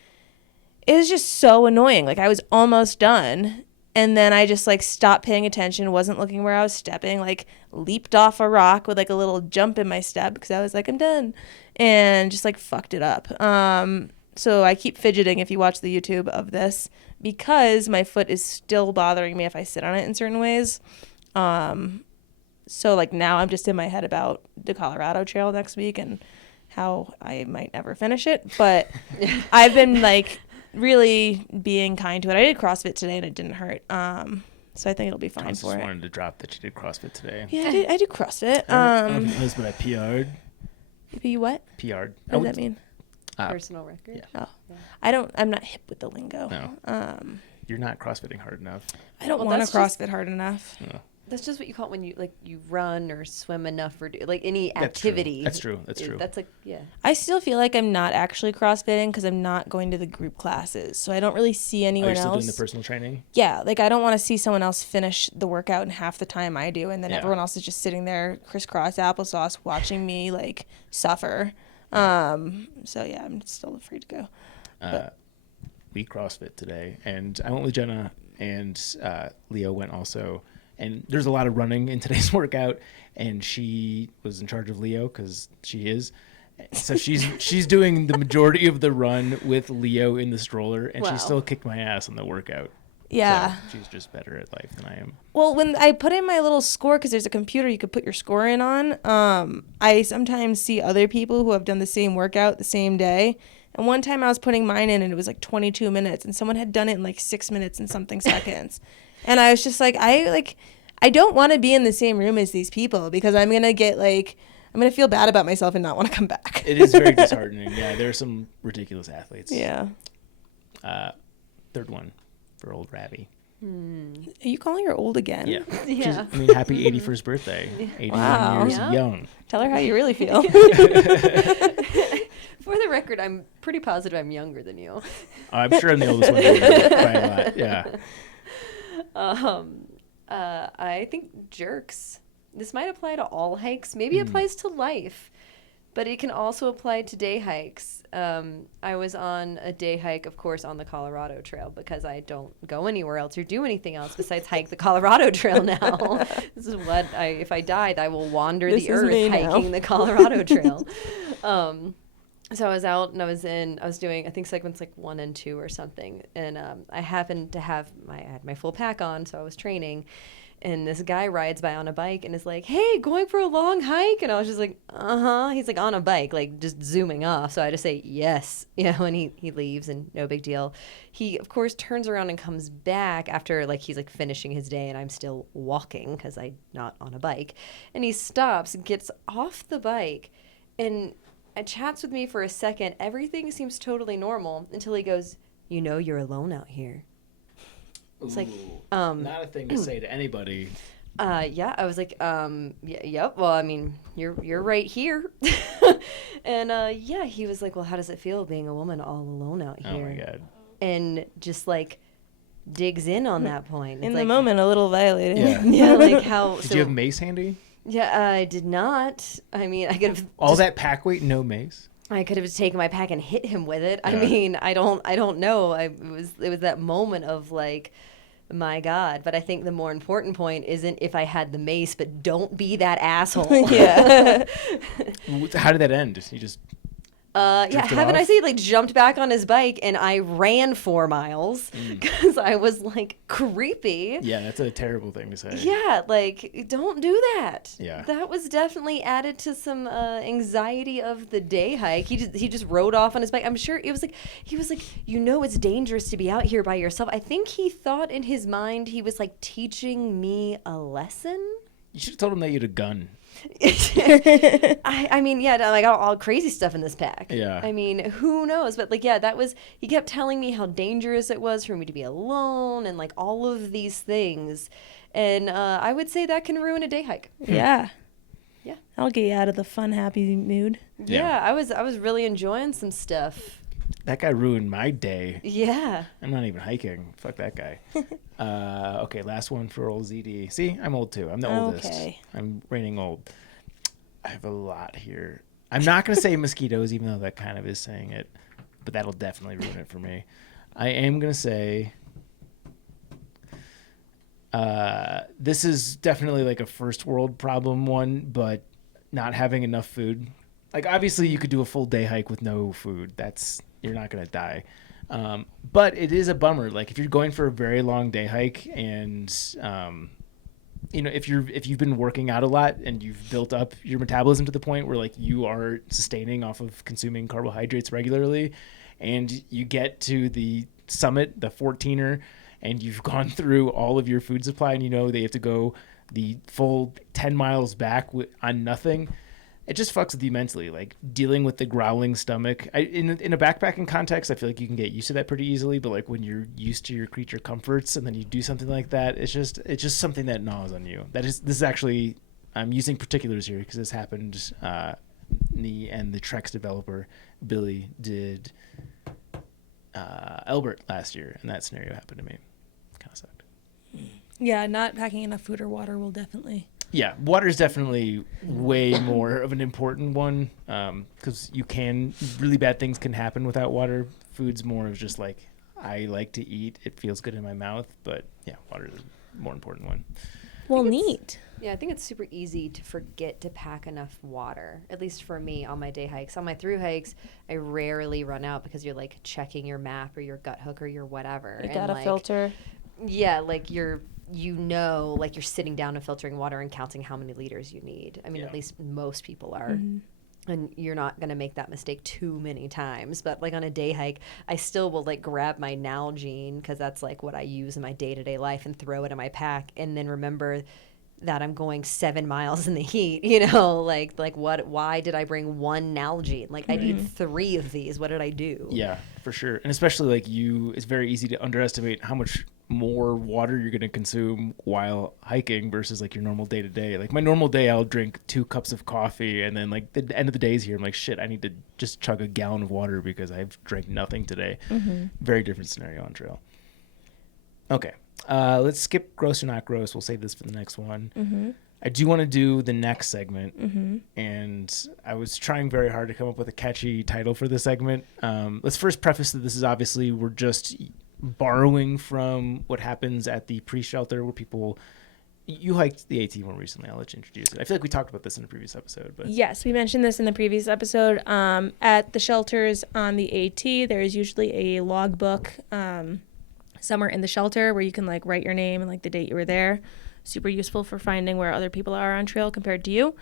it was just so annoying. Like I was almost done, and then I just like stopped paying attention, wasn't looking where I was stepping, like leaped off a rock with like a little jump in my step because I was like, I'm done, and just like fucked it up. So I keep fidgeting if you watch the YouTube of this, because my foot is still bothering me if I sit on it in certain ways. So like now I'm just in my head about the Colorado Trail next week and how I might never finish it. But I've been like really being kind to it. I did CrossFit today and it didn't hurt. So I think it'll be fine for it. I just wanted to drop that you did CrossFit today. Yeah, I do CrossFit. But I PR'd. You what? PR'd. What does that mean? Personal record. Yeah. Oh, yeah. I'm not hip with the lingo. No. You're not CrossFitting hard enough. I don't want to CrossFit hard enough. No. That's just what you call it when you run or swim enough or do like any activity. That's true. That's like, yeah. I still feel like I'm not actually CrossFitting because I'm not going to the group classes. So I don't really see anyone else. Are you still doing the personal training? Yeah. Like I don't want to see someone else finish the workout in half the time I do. And then everyone else is just sitting there crisscross applesauce watching me like suffer. So yeah, I'm still afraid to go. We CrossFit today, and I went with Jenna, and Leo went also. And there's a lot of running in today's workout, and she was in charge of Leo because she is. So she's doing the majority of the run with Leo in the stroller, and she still kicked my ass on the workout. Yeah. So she's just better at life than I am. Well, when I put in my little score, because there's a computer you could put your score in on, I sometimes see other people who have done the same workout the same day. And one time I was putting mine in, and it was like 22 minutes, and someone had done it in like 6 minutes and something seconds. And I was just like, I I don't want to be in the same room as these people because I'm going to get like, I'm going to feel bad about myself and not want to come back. It is very disheartening. Yeah, there are some ridiculous athletes. Yeah. Third one for old Ravi. Are you calling her old again? Yeah. Yeah. I mean, happy 81st birthday. 81 Wow. years Yeah. young. Tell her how you really feel. For the record, I'm pretty positive I'm younger than you. I'm sure I'm the oldest one by a lot. Yeah. I think jerks. This might apply to all hikes. Maybe it applies to life, but it can also apply to day hikes. I was on a day hike, of course, on the Colorado Trail because I don't go anywhere else or do anything else besides hike the Colorado Trail now. This is what if I died, I will wander This the is earth me now. hiking the Colorado Trail. So I was out and I was doing, I think segments like 1 and 2 or something. And I happened to have I had my full pack on, so I was training. And this guy rides by on a bike and is like, "Hey, going for a long hike?" And I was just like, "Uh-huh." He's like on a bike, like just zooming off. So I just say, "Yes." And he leaves and no big deal. He, of course, turns around and comes back after like he's like finishing his day and I'm still walking because I'm not on a bike. And he stops and gets off the bike and chats with me for a second. Everything seems totally normal until he goes, "You're alone out here." It's like, not a thing to say to anybody. yeah, I was like, yep. Well, I mean, you're right here. And yeah, he was like, "Well, how does it feel being a woman all alone out here?" Oh my God. And just like digs in on that point. In It's the like, moment, a little violated. Yeah. yeah, like how. Did you have mace handy? Yeah, I did not. I mean, I could have All that pack weight, no mace? I could have taken my pack and hit him with it. I Yeah. mean, I don't know. It was that moment of like, my God. But I think the more important point isn't if I had the mace, but don't be that asshole. Yeah. How did that end? You just Yeah, Drifted haven't I off? say like jumped back on his bike and I ran 4 miles because I was like creepy. yeah, that's a terrible thing to say. Yeah, like don't do that. Yeah. That was definitely added to some anxiety of the day hike. He just rode off on his bike. I'm sure he was like it's dangerous to be out here by yourself. I think he thought in his mind he was like teaching me a lesson. You should have told him that you had a gun. I mean, yeah, I got all crazy stuff in this pack. Yeah. I mean, who knows? But like, yeah, he kept telling me how dangerous it was for me to be alone and like all of these things. And I would say that can ruin a day hike. Yeah. Yeah. I'll get you out of the fun, happy mood. Yeah, I was really enjoying some stuff. That guy ruined my day. Yeah. I'm not even hiking. Fuck that guy. Okay, last one for old ZD. See, I'm old too. I'm the oldest. Okay. I'm reigning old. I have a lot here. I'm not going to say mosquitoes, even though that kind of is saying it, but that'll definitely ruin it for me. I am going to say this is definitely like a first world problem one, but not having enough food. Like, obviously, you could do a full day hike with no food. You're not going to die. But it is a bummer. Like, if you're going for a very long day hike and, if you've been working out a lot and you've built up your metabolism to the point where like you are sustaining off of consuming carbohydrates regularly, and you get to the summit, the 14er, and you've gone through all of your food supply and they have to go the full 10 miles back on nothing. It just fucks with you mentally, like dealing with the growling stomach. In a backpacking context, I feel like you can get used to that pretty easily. But like when you're used to your creature comforts and then you do something like that, it's just something that gnaws on you. This is actually, I'm using particulars here because this happened. Me and the Trex developer Billy did Elbert last year, and that scenario happened to me. Kind of sucked. Yeah, not packing enough food or water will definitely. Yeah, water is definitely way more of an important one because really bad things can happen without water. Food's more of just like, I like to eat. It feels good in my mouth. But yeah, water is a more important one. Well, neat. Yeah, I think it's super easy to forget to pack enough water, at least for me on my day hikes. On my thru hikes, I rarely run out because you're like checking your map or your gut hook or your whatever. You and, got a like, filter. Yeah, like you're sitting down and filtering water and counting how many liters you need. I mean, at least most people are. Mm-hmm. And you're not going to make that mistake too many times. But like on a day hike, I still will like grab my Nalgene because that's like what I use in my day-to-day life and throw it in my pack. And then remember that I'm going 7 miles in the heat, you know, like why did I bring one Nalgene? Like I need 3 of these. What did I do? Yeah, for sure. And especially like it's very easy to underestimate how much more water you're going to consume while hiking versus like your normal day to day. Like my normal day, I'll drink 2 cups of coffee, and then like the end of the day is here. I'm like, shit, I need to just chug a gallon of water because I've drank nothing today. Very different scenario on trail. Okay. Let's skip gross or not gross. We'll save this for the next one. I do want to do the next segment, and I was trying very hard to come up with a catchy title for this segment. Let's first preface that this is obviously we're just borrowing from what happens at the pre-shelter where people. You hiked the AT more recently. I'll let you introduce it. I feel like we talked about this in a previous episode. But yes, we mentioned this in the previous episode. At the shelters on the AT, there is usually a logbook somewhere in the shelter where you can like write your name and like the date you were there. Super useful for finding where other people are on trail compared to you.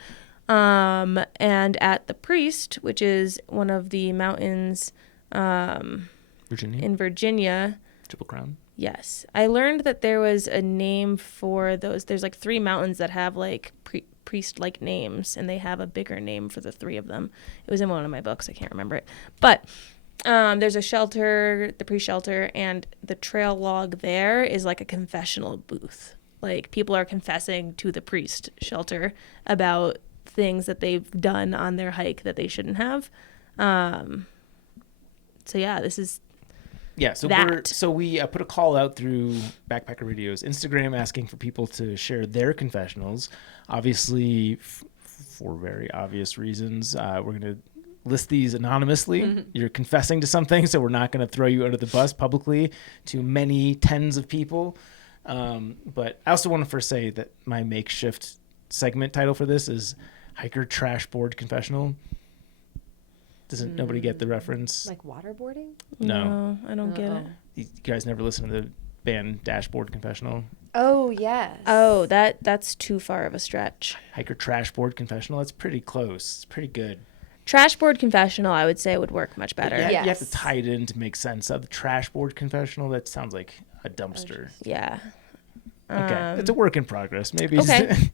And at the Priest, which is one of the mountains in Virginia. Triple Crown. Yes. I learned that there was a name for those. There's like 3 mountains that have like priest-like names, and they have a bigger name for the 3 of them. It was in one of my books. I can't remember it. But there's a shelter, the pre-shelter, and the trail log there is like a confessional booth. Like people are confessing to the priest shelter about things that they've done on their hike that they shouldn't have. So yeah, this is we put a call out through Backpacker Radio's Instagram asking for people to share their confessionals. Obviously, for very obvious reasons, we're going to list these anonymously. You're confessing to something, so we're not going to throw you under the bus publicly to many tens of people. But I also want to first say that my makeshift segment title for this is Hiker Trash Board Confessional. Doesn't nobody get the reference? Like waterboarding? No, I don't get it. You guys never listen to the band Dashboard Confessional? Oh, yes. Oh, that's too far of a stretch. Hiker Trash Board Confessional? That's pretty close. It's pretty good. Trash Board Confessional, I would say, would work much better. Yeah, you have to tie it in to make sense of the Trash Board Confessional. That sounds like a dumpster. Yeah. Okay, it's a work in progress. Maybe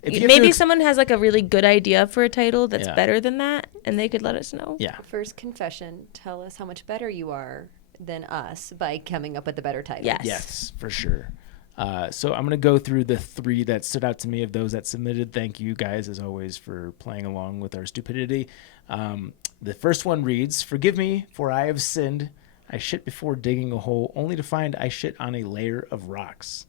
maybe someone has like a really good idea for a title that's better than that, and they could let us know. Yeah. First confession: tell us how much better you are than us by coming up with a better title. Yes, for sure. So I'm gonna go through the 3 that stood out to me of those that submitted. Thank you guys as always for playing along with our stupidity. The first one reads: "Forgive me, for I have sinned. I shit before digging a hole, only to find I shit on a layer of rocks."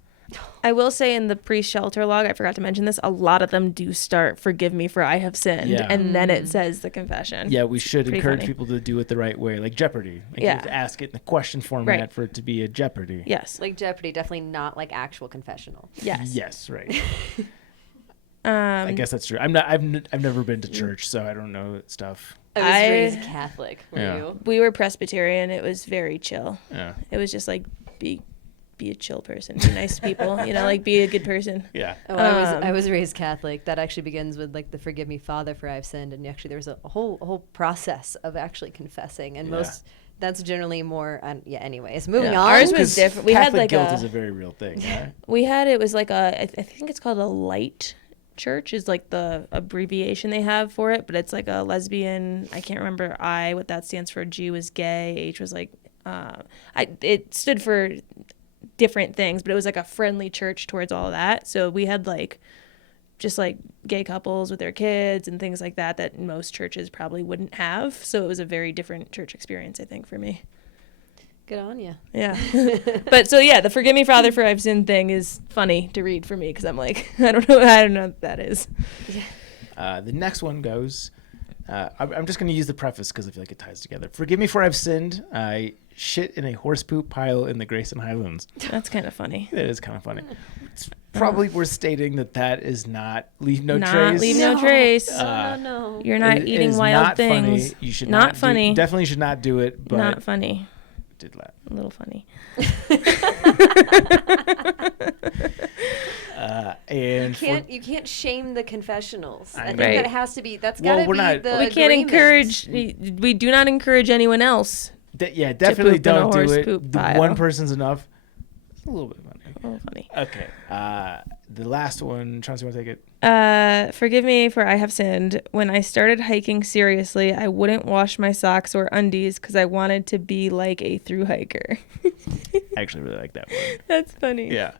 I will say in the pre-shelter log, I forgot to mention this, a lot of them do start, "Forgive me for I have sinned," and then it says the confession. Yeah, we should encourage people to do it the right way, like Jeopardy. Like you have to ask it in the question format for it to be a Jeopardy. Yes. Like Jeopardy, definitely not like actual confessional. Yes. Yes, right. I guess that's true. I've never been to church, so I don't know stuff. I was raised Catholic. Were you? We were Presbyterian. It was very chill. Yeah. It was just like be a chill person, be nice to people, like be a good person. Yeah. Oh, I was raised Catholic. That actually begins with like the "Forgive me, Father, for I've sinned," and actually there's a whole process of actually confessing, and that's generally more. Anyways, moving on. Ours was different. We Catholic had like guilt is a very real thing. Yeah. It was like I think it's called a light church is like the abbreviation they have for it, but it's like a lesbian. I can't remember what that stands for. G was gay. H was like it stood for different things, but it was like a friendly church towards all of that. So we had like just like gay couples with their kids and things like that most churches probably wouldn't have. So it was a very different church experience, I think, for me. Good on you. Yeah. But so yeah, the "Forgive me, Father, for I've sinned" thing is funny to read for me because I'm like, I don't know what that is. Yeah. The next one goes, I'm just going to use the preface because I feel like it ties together. "Forgive me for I've sinned. I shit in a horse poop pile in the Grayson Highlands." That's kind of funny. It is kind of funny. It's probably worth stating that is not Leave No not Trace. Leave No Trace. No. You're not eating wild not things. Funny. You should not funny. Definitely should not do it. But not funny. Did laugh. A little funny. And you can't shame the confessionals. I think Right. that has to be. That's got to be the. We can't encourage. We do not encourage anyone else. definitely poop in a don't do horse it. poop The pile. one person's enough. a little bit funny. A little funny. Okay. The last one, Chauncey, want to take it? Forgive me for I have sinned. When I started hiking seriously, I wouldn't wash my socks or undies because I wanted to be like a thru-hiker. I actually really like that one. That's funny. Yeah.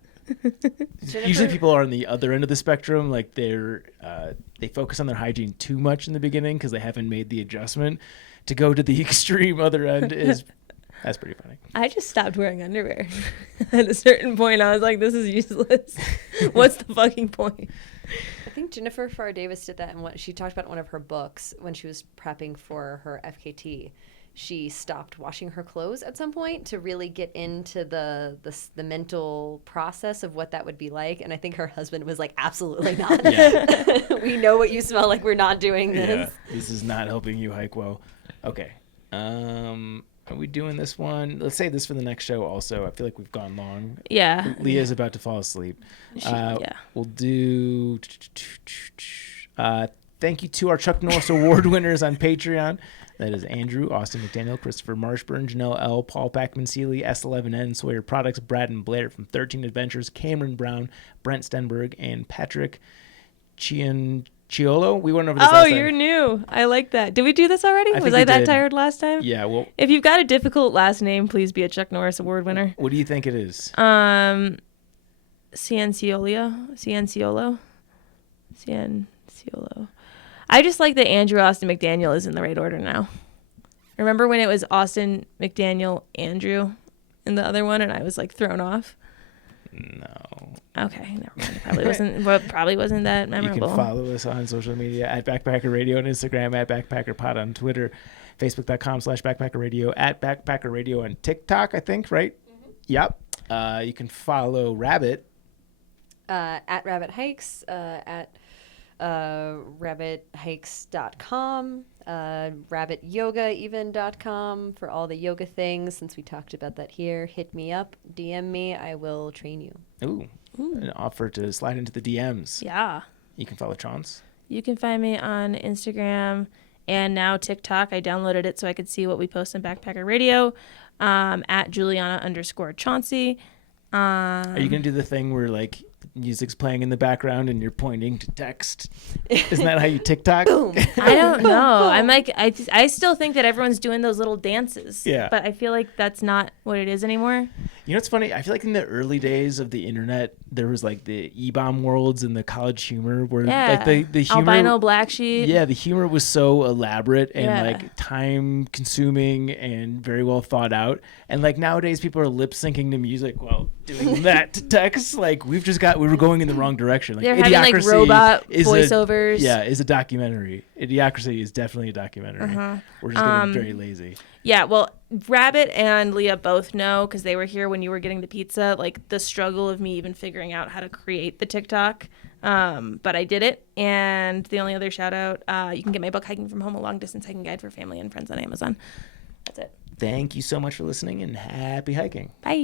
Jennifer- Usually people are on the other end of the spectrum. Like they focus on their hygiene too much in the beginning because they haven't made the adjustment. To go to the extreme other end that's pretty funny. I just stopped wearing underwear. At a certain point, I was like, this is useless. What's the fucking point? I think Jennifer Farr Davis did that in what she talked about in one of her books when she was prepping for her FKT. She stopped washing her clothes at some point to really get into the mental process of what that would be like. And I think her husband was like, absolutely not. Yeah. We know what you smell like. We're not doing this. Yeah, this is not helping you hike well. Okay. Are we doing this one? Let's say this for the next show also. I feel like we've gone long. Yeah. Leah's about to fall asleep. Yeah. We'll do... thank you to our Chuck Norris Award winners on Patreon. That is Andrew, Austin McDaniel, Christopher Marshburn, Janelle L., Paul Packman Seeley, S11N, Sawyer Products, Brad and Blair from 13 Adventures, Cameron Brown, Brent Stenberg, and Patrick Chiolo. We went over this last time. You're new. I like that. Did we do this already? I Was think I we that did. tired last time? Yeah, well, If you've got a difficult last name, please be a Chuck Norris Award winner. what do you think it is? Cianciolo. I just like that Andrew Austin McDaniel is in the right order now. Remember when it was Austin McDaniel Andrew in the other one, and I was like thrown off? No. Okay, never mind. Probably wasn't that memorable. You can follow us on social media at Backpacker Radio on Instagram, at Backpacker Pod on Twitter, Facebook.com/Backpacker Radio, at Backpacker Radio on TikTok, I think, right? Mm-hmm. Yep. You can follow Rabbit. At Rabbit Hikes, at rabbithikes.com, rabbityogaeven.com for all the yoga things. Since we talked about that here, hit me up, DM me, I will train you. Ooh. An offer to slide into the DMs. Yeah. You can follow Chance. You can find me on Instagram and now TikTok. I downloaded it so I could see what we post on Backpacker Radio, at Juliana_Chauncey. Are you going to do the thing where like music's playing in the background and you're pointing to text? Isn't that how you TikTok? I don't know. I'm like, I still think that everyone's doing those little dances. Yeah. But I feel like that's not what it is anymore. You know what's funny? I feel like in the early days of the internet, there was like the E-bomb worlds and the College Humor where like the humor, albino black sheep. Yeah, the humor was so elaborate and Yeah. like time consuming and very well thought out. And like nowadays people are lip syncing to music while doing that to text. Like we were going in the wrong direction. Like They're having like Idiocracy robot is voiceovers. is a documentary. Idiocracy is definitely a documentary. We're just getting very lazy. Yeah, well, Rabbit and Leah both know because they were here when you were getting the pizza, like the struggle of me even figuring out how to create the TikTok. But I did it. And the only other shout out, you can get my book, Hiking from Home, a long distance hiking guide for family and friends on Amazon. That's it. Thank you so much for listening and happy hiking. Bye.